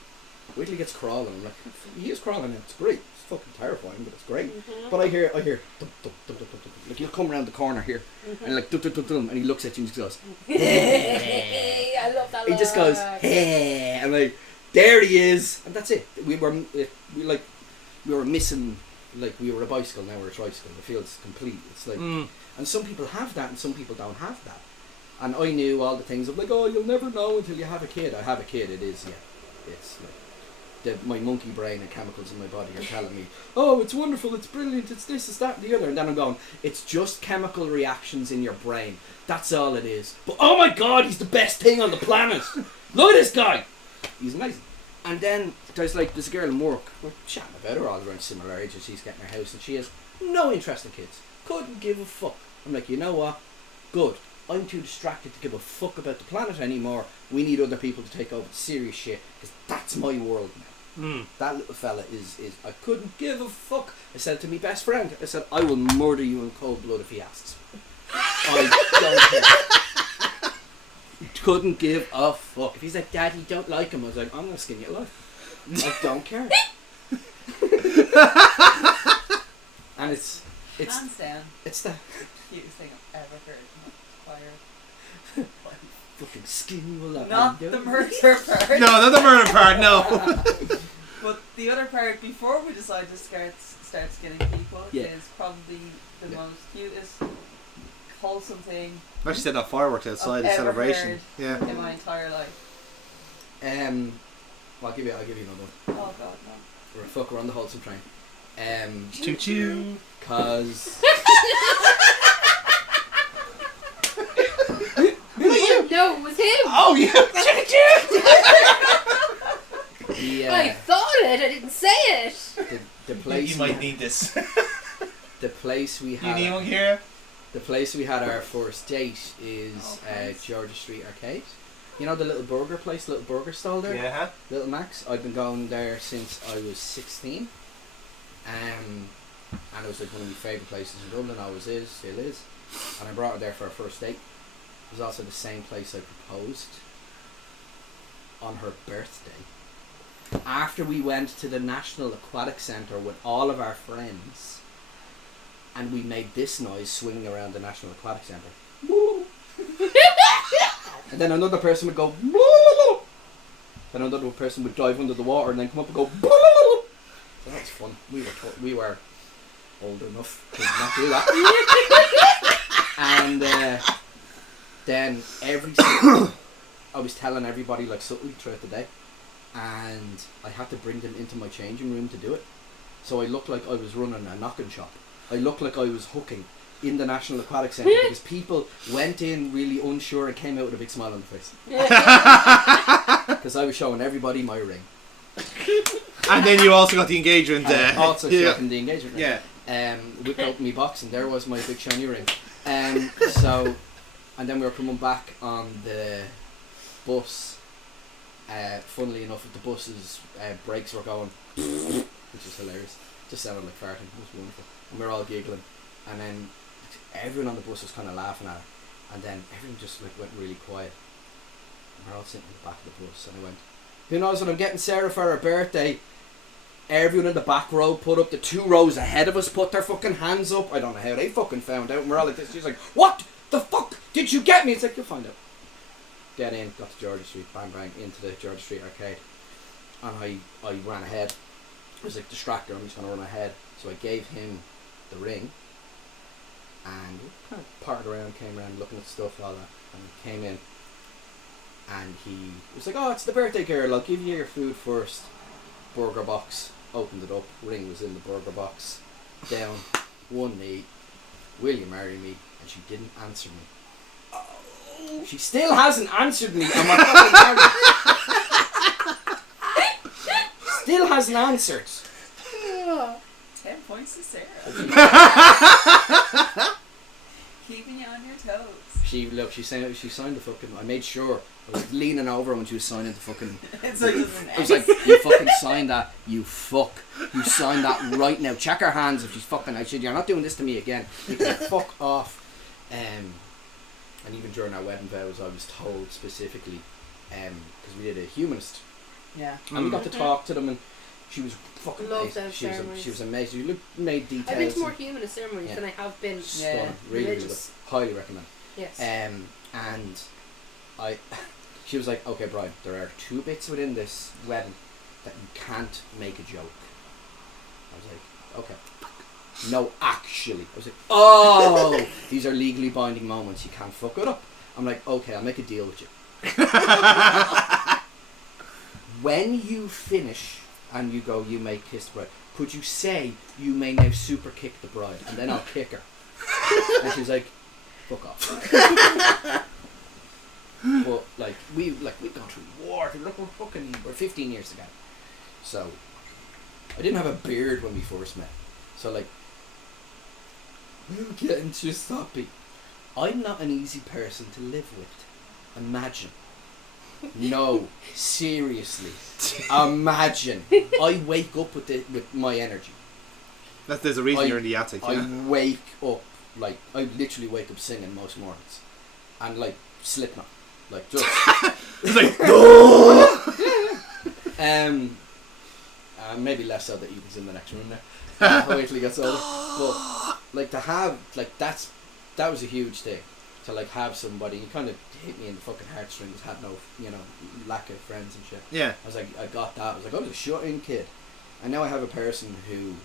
Wait till he gets crawling. I'm like, he is crawling now. It's great. It's fucking terrifying, but it's great. But I hear, dum, dum, dum, dum, dum, dum. Like, he'll come around the corner here, and like, dum, dum, dum, dum, and he looks at you and he goes, Hey, I love that. he just goes, hey, and like, there he is, and that's it. We were missing, like, we were a bicycle, now we're a tricycle. It feels complete. It's like, and some people have that, and some people don't have that. And I knew all the things of like, oh, you'll never know until you have a kid. I have a kid. It is, yeah, it's like my monkey brain and chemicals in my body are telling me, oh, it's wonderful, it's brilliant, it's this, it's that, and the other. And then I'm going, it's just chemical reactions in your brain. That's all it is. But oh my God, he's the best thing on the planet. Look at this guy. He's amazing. And then there's a girl in work. We're chatting about her all around similar age, and she's getting her house, and she has no interest in kids. Couldn't give a fuck. I'm like, you know what? Good. I'm too distracted to give a fuck about the planet anymore. We need other people to take over the serious shit, because that's my world now. That little fella is I couldn't give a fuck. I said to my best friend, I said, I will murder you in cold blood if he asks. I don't care. Couldn't give a fuck. If he's like, Dad, you don't like him, I was like, I'm gonna skin you alive. I don't care. And it's Hands down, it's the cutest thing I've ever heard. Not fucking skin you alive. Not the murder part. No, not the murder part. No. But the other part, before we decided to start skinning people, Yeah. is probably the most cutest, wholesome thing I actually set off fireworks outside the I've ever celebration. heard Yeah. in my entire life. Well, I'll give you another one. Oh God, no. We're on the wholesome train. Choo choo. Cause No, it was him. Oh yeah. I thought it. I didn't say it. the place You might need this. the place we You had need one here. the place we had our first date is nice. Georgia Street Arcade. You know the little burger place, little burger stall there? Yeah. Little Max. I've been going there since I was 16. And it was like one of my favourite places in Dublin, always is, still is. And I brought her there for our first date. It was also the same place I proposed on her birthday. After we went to the National Aquatic Centre with all of our friends, and we made this noise swinging around the National Aquatic Centre. And then another person would go. Then another person would dive under the water and then come up and go. So that's fun. We were old enough to not do that. And then I was telling everybody like subtly throughout the day, and I had to bring them into my changing room to do it. So I looked like I was running a knocking shop. I looked like I was hooking in the National Aquatic Centre because people went in really unsure and came out with a big smile on their face. Because I was showing everybody my ring. And then you also got the engagement. Also showing the engagement ring. Yeah. Whipped out my box and there was my big shiny ring. So, and then we were coming back on the bus. Funnily enough, the bus's brakes were going, which is hilarious. Just sounded like farting. It was wonderful. And we were all giggling. And then everyone on the bus was kind of laughing at it. And then everyone just like went really quiet. And we're all sitting in the back of the bus. And I went, who knows what I'm getting Sarah for her birthday? Everyone in the back row put up. The 2 rows ahead of us put their fucking hands up. I don't know how they fucking found out. And we're all like this. She's like, what the fuck did you get me? It's like, you'll find out. Get in, got to Georgia Street, bang bang, into the Georgia Street arcade. And I ran ahead. I was like, distractor, I'm just going to run ahead. So I gave him the ring. And we kind of parted around, came around looking at stuff, all that. And he came in. And he was like, oh, it's the birthday girl, I'll give you your food first. Burger box. Opened it up, ring was in the burger box. Down, one knee. Will you marry me? And she didn't answer me. She still hasn't answered me on my fucking marriage. Still hasn't answered. 10 points to Sarah. Keeping you on your toes. She signed the fucking. I made sure. I was leaning over when she was signing the fucking. It's like I was like, you fucking signed that, you fuck. You signed that right now. Check her hands if she's fucking. I said, you're not doing this to me again. You can fuck off. And even during our wedding vows, I was told specifically, because we did a humanist. Yeah. And we got to talk to them, and she was fucking Love amazing. those She was ceremonies. amazing. You made details. I've been to more humanist ceremonies Yeah. than I have been. Stunning. Yeah. Really, really Religious. good. Highly recommend. Yes. And she was like, okay, Brian, there are 2 bits within this wedding that you can't make a joke. I was like, okay. No, actually. I was like, oh, these are legally binding moments. You can't fuck it up. I'm like, okay, I'll make a deal with you. When you finish and you go, you may kiss the bride, could you say you may now super kick the bride and then I'll kick her? And she's like, fuck off. But we've gone through war. Look, we're 15 years together. So I didn't have a beard when we first met. So like, getting too sloppy. I'm not an easy person to live with. Imagine. No, seriously. Imagine. I wake up with my energy. There's a reason you're in the attic. I Yeah. wake up, like, I literally wake up singing most mornings. And, like, Slipknot. Like, just... It's like, no! Maybe less so that Ethan's in the next room there. I'll wait till he gets older. But, like, to have, like, that was a huge thing. To, like, have somebody, you kind of hit me in the fucking heartstrings, had no, lack of friends and shit. Yeah. I was like, I got that. I was like, I was a shut-in kid. And now I have a person who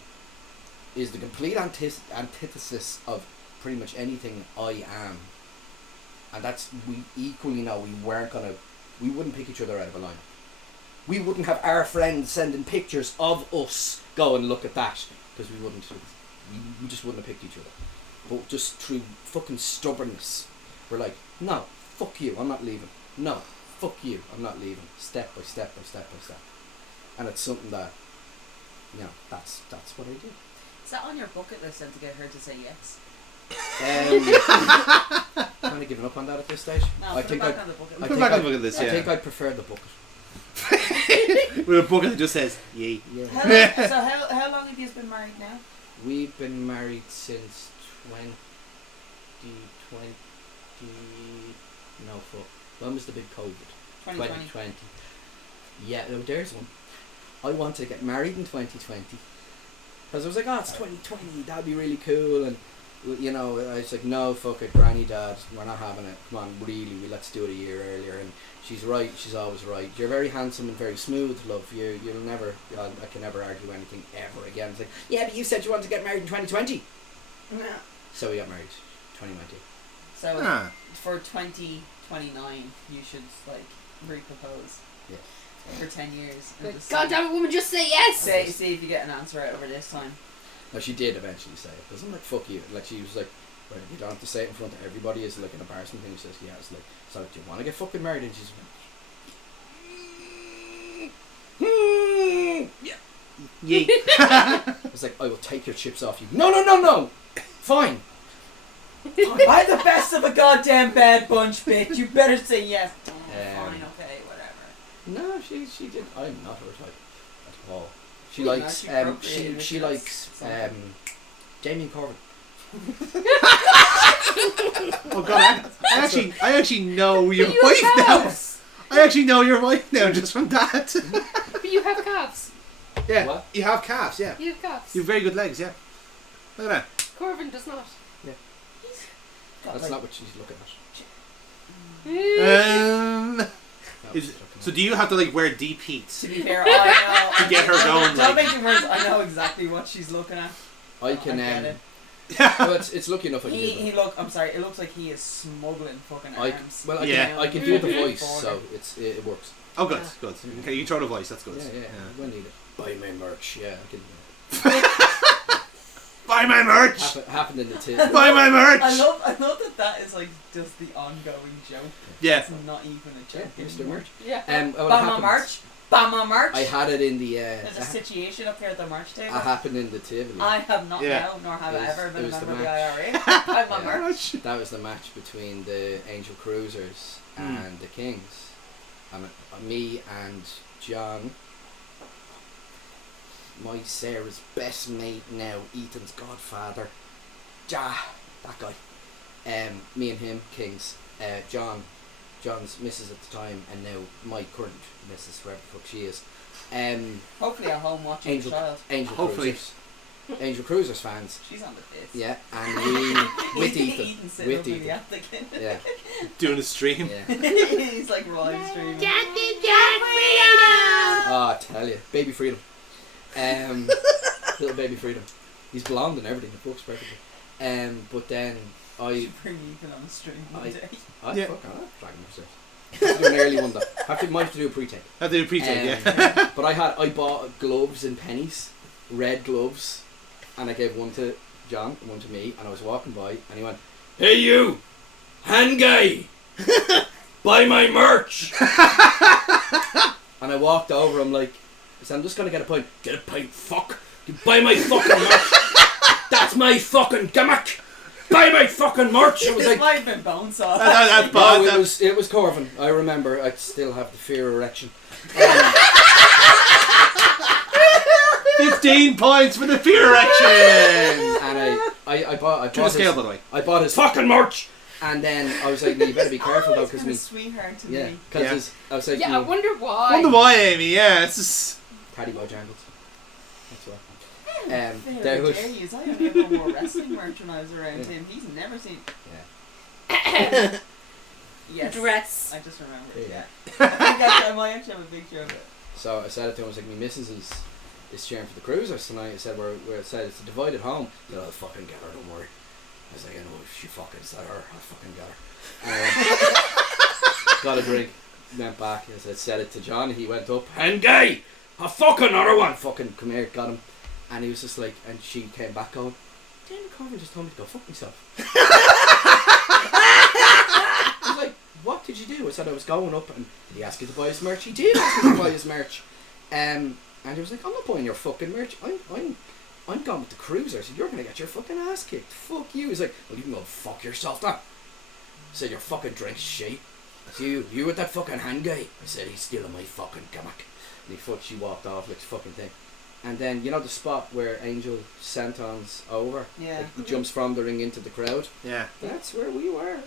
is the complete antithesis of pretty much anything I am. And that's, we equally know we wouldn't pick each other out of a lineup. We wouldn't have our friends sending pictures of us, go and look at that, because we just wouldn't have picked each other. But just through fucking stubbornness, we're like, no, fuck you, I'm not leaving. No, fuck you, I'm not leaving. Step by step by step by step. And it's something that, that's what I do. Is that on your bucket list then to get her to say yes? Kind of giving up on that at this stage. No, I put think it back on the bucket I list. Put it back on the bucket list, I yeah. think I prefer the bucket. With a bucket that just says, yay. Yeah. How long have you been married now? We've been married since 2020. No, fuck. When was the big COVID? 2020. Yeah, no, there's one. I wanted to get married in 2020. Because I was like, oh, it's 2020, that'd be really cool. And, you know, I was like, no, fuck it, Granny, Dad, we're not having it. Come on, really, let's do it a year earlier. And she's right, she's always right. You're very handsome and very smooth, love. You'll never, I can never argue anything ever again. It's like, yeah, but you said you wanted to get married in 2020. No. So we got married, 2019. So for 2029, you should like repropose. Yeah. For 10 years. And Like, just God damn it, woman, just say yes! see if you get an answer out over this time. No, she did eventually say it. Because I'm like, fuck you. Like, she was like, right, you don't have to say it in front of everybody. It's like an embarrassing thing. She says, yeah, it's like, so do you want to get fucking married? And she's like, yeah. Yeet. I was like, I will take your chips off you. No. Fine. I'm the best of a goddamn bad bunch, bitch. You better say yes. Fine, okay, whatever. No, she did. I'm not her type at all. She Well, likes, she appropriated she it, likes, that's Damien Corbin. Oh god, I actually know your You wife have now. calves. I actually know your wife now just from that. But you have calves. Yeah, What? you have calves. Yeah, You have calves. you have very good legs. Yeah, look at Corbin does not. That's not what she's looking at. that. That was Is- looking So at. do you have to like wear deep heat? To be fair, I know. To get her going, Don't like- make it worse. I know exactly what she's looking at. I can, get it. well, it's lucky enough I can do He that. look. I'm sorry. It looks like he is smuggling fucking arms. Well, I Yeah. can, I can do the Mhm. voice, so it works. Oh, good, good. Okay, you throw the voice. That's good. Yeah. When need it. Buy my merch, yeah, I can Buy my merch. happened in the tip. Buy my merch. I love that is like just the ongoing joke. Yeah. It's not even a Yeah, joke. here's the anymore. merch. Yeah. Well, Buy it my happened- merch. Buy my merch. I had it in the. There's a situation up here at the merch table. It happened in the Tivoli. I have not Yeah. now, nor have It I was- ever it been a was the member of the match. IRA. Buy my Yeah. merch. That was the match between the Angel Cruisers and the Kings. And me and John, my Sarah's best mate now, Ethan's godfather, that guy. Me and him, Kings. John's missus at the time, and now my current missus, wherever the fuck she is. Hopefully at home watching Angel, the child. Angel Hopefully. Cruisers. Angel Cruisers fans. She's on the fifth. Yeah, and we with Ethan. Ethan sitting With up in the Ethan. attic. Yeah, Doing a stream. yeah. He's like live streaming. Oh, I tell you, baby freedom. Little baby freedom. He's blonde and everything. It works perfectly. But then You should bring Ethan on the stream one day. Yeah. fuck, I'll drag him upstairs. Have to do an early one though. Might have to do a pre-take. I do appreciate. Yeah. But I bought gloves in pennies, red gloves, and I gave one to John and one to me, and I was walking by, and he went, "Hey you, hand guy, buy my merch." And I walked over. I'm like, I said, "I'm just gonna get a pint." "Get a pint, fuck. You buy my fucking merch. That's my fucking gimmick. Buy my fucking merch." I was This like, might have been bone saw. That's no, bad. it was Corvin. I remember. I still have the fear erection. 15 points for the fear erection. And I bought To the scale, his, by the way. I bought his fucking merch. And then I was like, "You better be careful though, He's because kind me." of sweetheart to Yeah, me. because I was like, Yeah, I wonder why. Wonder why, Amy? Yeah, it's just. Paddy Bojangles. That's what. How There was. dare you? I only ever wore wrestling merch when I was around Yeah. him. He's never seen. Yeah. Yes. Dress. I just remembered. Yeah. Yeah. I think I might actually have a picture of it. So I said it to him. I was like, "My missus is cheering for the Cruisers tonight." I said, "We're said it's a divided home." He said, "I'll fucking get her. Don't worry." I was like, "I know if she fucking said her, I'll fucking get her." Got a drink. Went back. I said it to John. He went up. "And gay, a fucking another one." Fucking come here, got him. And he was just like, and she came back going, "Damien Corbin just told me to go fuck myself." I was like, "What did you do?" I said, "I was going up, and did he ask you to buy his merch?" He did ask me to buy his merch. And he was like, "I'm not buying your fucking merch. I'm going with the Cruisers. You're gonna get your fucking ass kicked. Fuck you." He's like, "Well, you can go fuck yourself then." I said, "Your fucking drink's shit." I said, you with that fucking hand guy?" I said, "He's stealing my fucking gimmick." And she walked off like fucking thing. And then, you know the spot where Angel senton's over? Yeah. Like, he jumps from the ring into the crowd? Yeah. That's where we were.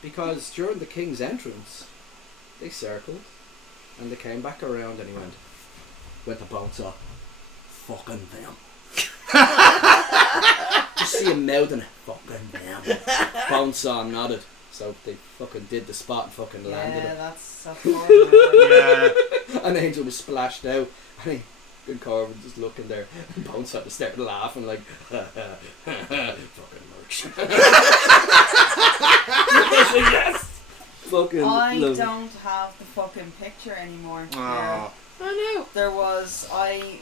Because during the King's entrance, they circled, and they came back around, and he went to bounce up. "Fucking them." Just see him mouthing, fucking damn. Bonesaw nodded. So they fucking did the spot and fucking landed Yeah, it. that's horrible. Yeah. And Angel was splashed out. And Corbin just looking there. And Bonesaw just started laughing like, fucking merch. Yes! Fucking I love it. don't have the fucking picture anymore. Oh. Oh no. There was I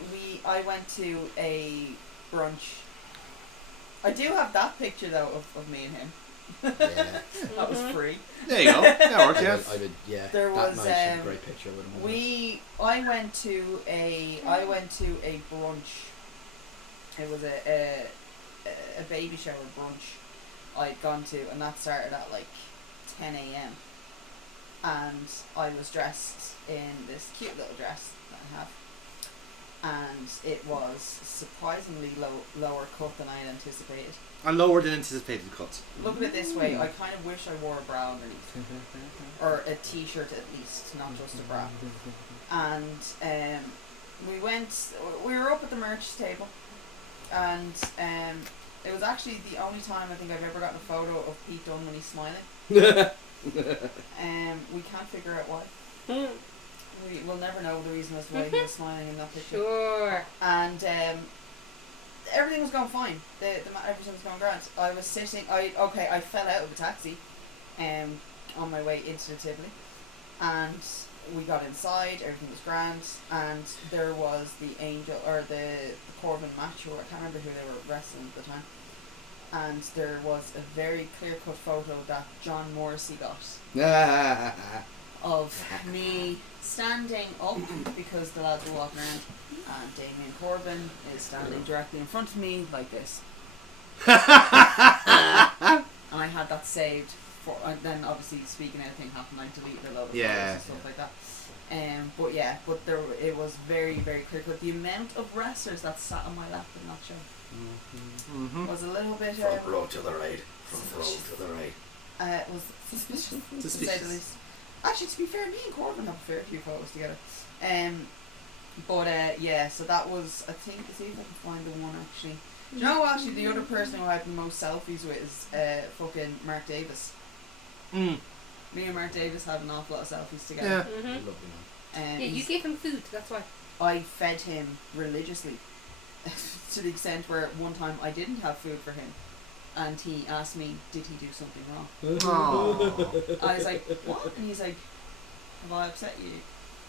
went to a brunch. I do have that picture though of me and him. Yeah. That was free. There you go. That works, yeah. I would, yeah. There that was, nice and great picture with him. I went to a brunch. It was a baby shower brunch I'd gone to, and that started at like 10 a.m. And I was dressed in this cute little dress that I have, and it was surprisingly lower cut than I had anticipated. And lower than anticipated cuts. Look at it this way, I kind of wish I wore a bra underneath. Or a t-shirt at least, not just a bra. And we were up at the merch table, and it was actually the only time I think I've ever gotten a photo of Pete Dunne when he's smiling. We can't figure out why. We'll never know the reason as to why he was smiling in that picture. Sure. And everything was going fine. Everything was going grand. I was sitting. I fell out of a taxi, on my way into the Tivoli, and we got inside. Everything was grand, and there was the Angel or the Corbin match, or I can't remember who they were wrestling at the time. And there was a very clear-cut photo that John Morrissey got of me standing up because the lads were walking around, and Damien Corbin is standing directly in front of me like this. And I had that saved for, and then obviously Speaking Out thing happened, I deleted a load of photos and stuff like that. But it was very, very clear cut. The amount of wrestlers that sat on my lap in that show was a little bit Front row to the right. Front row to the right. was suspicious, to say the least. Actually, to be fair, me and Corbin have a fair few photos together. So that was, I think, see if I can find the one actually. Do you know, actually, the other person who I have the most selfies with is fucking Mark Davis. Me and Mark Davis had an awful lot of selfies together. Yeah. Lovely man. Yeah, you gave him food, that's why. I fed him religiously to the extent where one time I didn't have food for him, and he asked me, did he do something wrong? Aww. I was like, what? And he's like, have I upset you?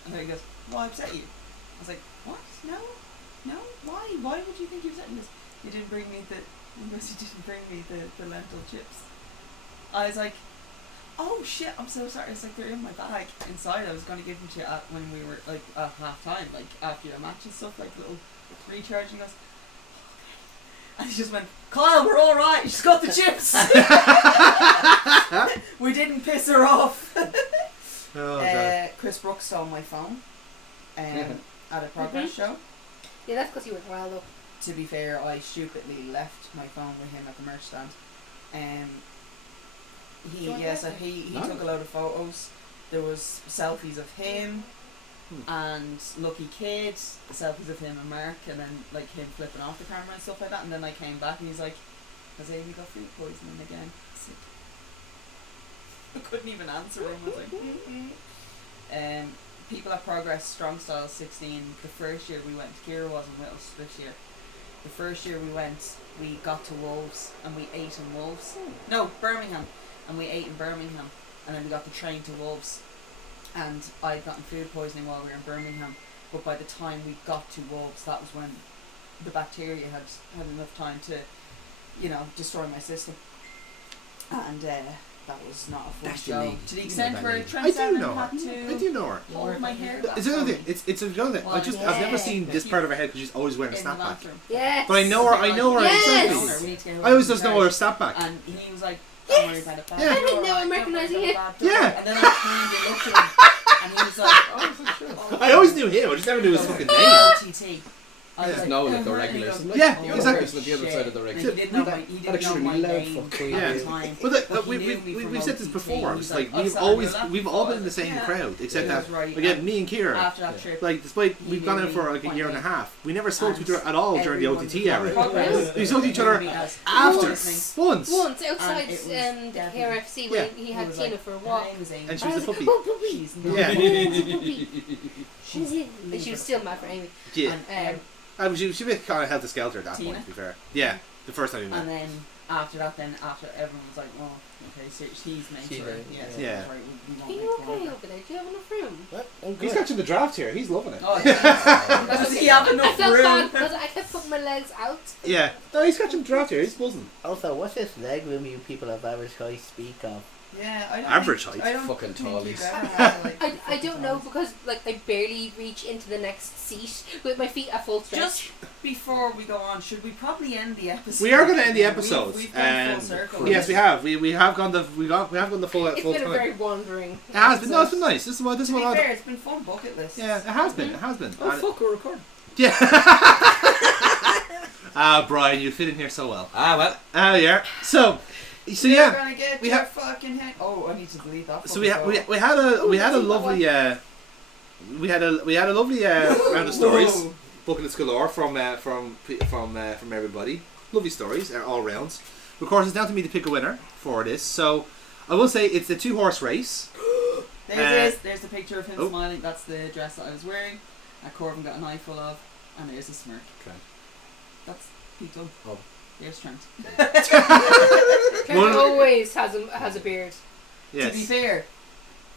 And then he goes, have I upset you? I was like, what? No, why? Why would you think you upset me? You didn't bring me the lentil chips. I was like, oh shit, I'm so sorry. It's like, they're in my bag inside. I was going to give them to you when we were like at half time, like after your match and stuff, like little recharging us. And he just went, Kyle, we're alright, she's got the chips. We didn't piss her off. God. Chris Brooks stole my phone at a progress show. Yeah, that's because you went well though. To be fair, I stupidly left my phone with him at the merch stand. He took a load of photos. There was selfies of him and Lucky Kid, selfies of him and Mark, and then like him flipping off the camera and stuff like that. And then I came back and he's like, has Amy got food poisoning again? I couldn't even answer him. I was like, people at Progress Strong Style 16. The first year we went, Kira wasn't with us this year. The first year we went, we got to Wolves and we ate in Wolves. No, Birmingham. And we ate in Birmingham, and then we got the train to Wolves. And I'd gotten food poisoning while we were in Birmingham, but by the time we got to Wolves, that was when the bacteria had enough time to, destroy my system. And that was not a fun That's show. unique. To the extent where I Trent do Seven know had her. to I do know her. hold my hair back. It's another thing. It's another thing. Well, I've never seen this yeah. part of her head because she's always wearing a in the snapback. bathroom. Yes. But I know her. Yes. Exactly. I always just know her snapback. And he was like, don't worry about it. Yeah. I didn't know I'm recognising it. Yeah. And then I turned and looked at him, and he was like, I always knew him. I just never knew his fucking name. LTT. I was Just like, know like the "Oh, regulars. right." Like, Yeah, you're exactly. the person at the other side of the And regulars. he didn't know That- my, he that didn't know extremely my loud name fuck. at Yeah. the time. But But he we, knew me from we've said this OTT. before. He's It's like "Oh, we've Sam, always you're we've all been in the same Yeah. crowd, except Yeah. that That's right. again, And me and Kira. after that trip, Like, despite He we've gone knew in for me like a year and a finally. half, we never spoke to each other And at all during the everyone OTT was era. progress. We saw each other Knew me as after listening. once. Once outside And it was the definitely- KRFC when he He had was Tina like, for a "Her walk. name is Amy." And she was a puppy. Oh, puppy. She's not. Yeah. And she was still mad for Amy. Yeah. And, She was kind of helter skelter at that Tina? point. To be fair. Yeah. The first time we met. and then after everyone was like, "Oh, okay, so she's made She's sure." right, Yeah. yeah. so Yeah. that's right, we Are won't you make fun okay of her. over there? Do you have enough room? What? I'm He's good. catching the draft here. He's loving it. Oh, does he have I enough felt room? bad because I kept putting my legs out. Yeah. No, he's catching the draft here. He's buzzing. Also, what's this leg room you people of average height speak of? Yeah, I don't Average think, height. I don't Fucking think tallies. you've ever had, like, I don't know tallies. because like I barely reach into the next seat with my feet at full stretch. Just before we go on, should we probably end the episode? We are going to end the episode. We've gone full circle. Yes, we have. We have gone the we have gone the full It's full been a time. very wandering. It has been. No, it's episode. been nice. This is what To be I. fair, it's been fun bucket list. Yeah, it has been. It has been. Oh And- fuck, we're recording. Yeah. Brian, you fit in here so well. Ah well. Oh yeah. So You're yeah. gonna get we your have- fucking head. Oh, I need to delete that. So we had we had a Ooh, we had a that's a lovely we had a lovely round of stories. Bucket list galore from everybody. Lovely stories all rounds. Of course, it's down to me to pick a winner for this. So I will say it's the 2-horse race. There's the picture of him oh. smiling. That's the dress that I was wearing. That Corbin got an eye full of, and there's a smirk. Okay. That's Pete Dunne. Oh. There's Trent. Trent One- always has a beard. Yes. To be fair,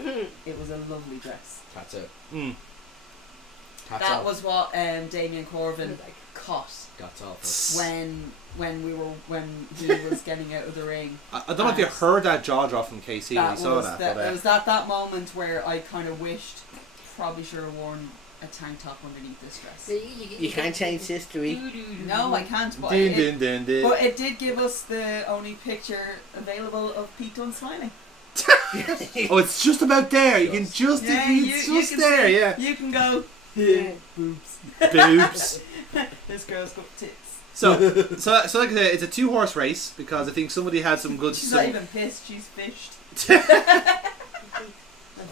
Mhm. it was a lovely dress. That's it. Mm. That's That all. was what Damien Corbin Like, caught That's all. when he was getting out of the ring. I don't know if you heard that jaw drop from KC when That you saw was that. the- but, it was that moment where I kind of wished probably should have worn a tank top underneath this so dress. You can't change history. No, I can't. But Dun, it, dun, dun, dun. but it did give us the only picture available of Pete Dunne smiling. Oh, it's just about there. You can just Yeah, it's you just can there. see- Yeah. You can go. Yeah. Boobs. Boobs. This girl's got tits. So like I said, it's a 2-horse race because I think somebody had some good. She's some- not even pissed. She's fished. I'm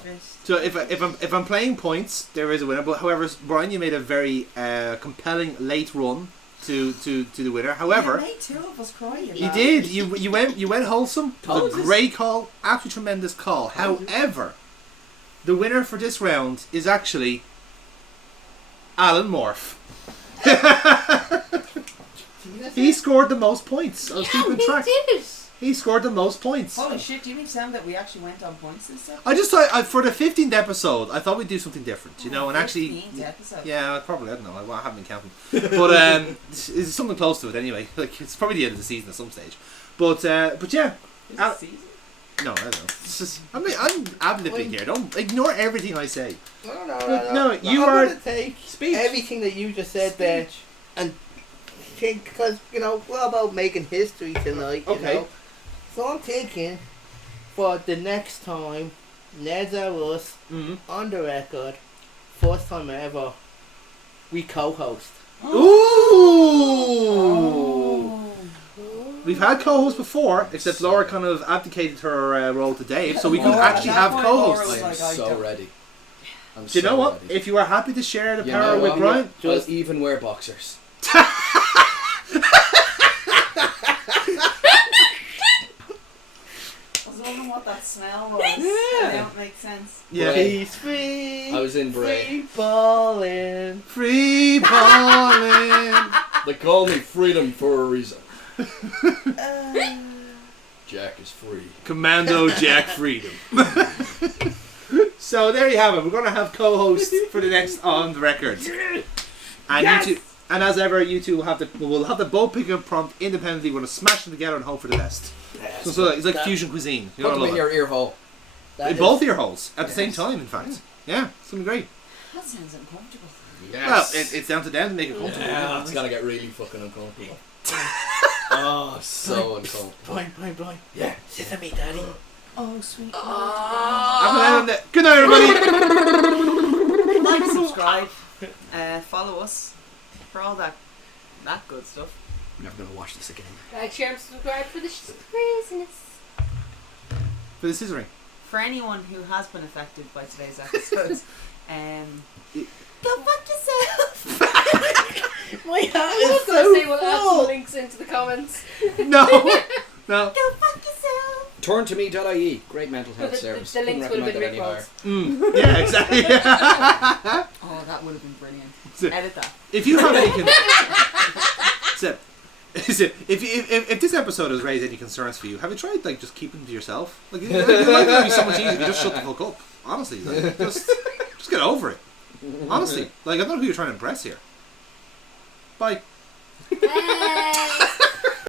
fished. So if I'm playing points, there is a winner. But however, Brian, you made a very compelling late run to the winner. However, You made two of us cry. you did. You went wholesome. It was Told a us. great call. Absolutely tremendous call. However, the winner for this round is actually Alan Morph. He scored the most points. I was keeping track. He did. He scored the most points. Holy shit! Do you mean Sam that we actually went on points and stuff? I just thought for the 15th episode, I thought we'd do something different, you know, and actually, 15th episode. yeah, probably I don't know. I haven't been counting, but it's something close to it anyway. Like it's probably the end of the season at some stage, but yeah. This Al- season? No, I don't know. It's just, I'm ad-libbing here. Don't ignore everything I say. No, you I'm are- gonna take Speech. everything that you just said there and think, because we're about making history tonight. You Okay. know? So I'm thinking for the next time, Ned's or us Mm-hmm. on the record, first time ever, we co-host. Ooh. We've had co-hosts before, except Laura kind of abdicated her role to Dave, so we can Laura- actually at that have point, co-hosts. Laura I am was like, I so don't- ready. I'm Do you know so what? ready. If you are happy to share the You power know with what? Brian, I'll even wear boxers. I was wondering what that smell was. Yeah. It don't make sense. yeah, Right. He's free. I was in Bray. Free balling. free balling. They call me Freedom for a reason. Jack is free. Commando Jack Freedom. So there you have it. We're going to have co-hosts for the next On the Record, and Yes! you two, and as ever, you two will have to both pick a prompt independently. We're going to smash them together and hope for the best. So it's like That- fusion cuisine. You Put know, them I in love your ear hole. it. In both ear holes at the same time. In fact, yeah, something great. That sounds uncomfortable. Well, it's down to them to make it comfortable. Yeah, it's gonna get really fucking uncomfortable. Oh, so uncomfortable. Blind. Yeah. Sit to me, daddy. Oh, sweet. Good night, everybody. Like, subscribe, follow us for all that good stuff. I'm never gonna watch this again. Like, share, and subscribe for the craziness. For the scissoring. For anyone who has been affected by today's episode, go fuck yourself. My hat I is was going to so say we'll add some full. links into the comments. No. Go fuck yourself. Turntome.ie, great mental health The service. links Couldn't will have been recommend it any Rick higher. Yeah, exactly. Oh, that would have been brilliant. So, Edit that. if you have any if this episode has raised any concerns for you, have you tried like just keeping to yourself? Like your life would be so much easier if you just shut the fuck up. Honestly, like, just get over it. Honestly, like I don't know who you're trying to impress here. Bye. Hey.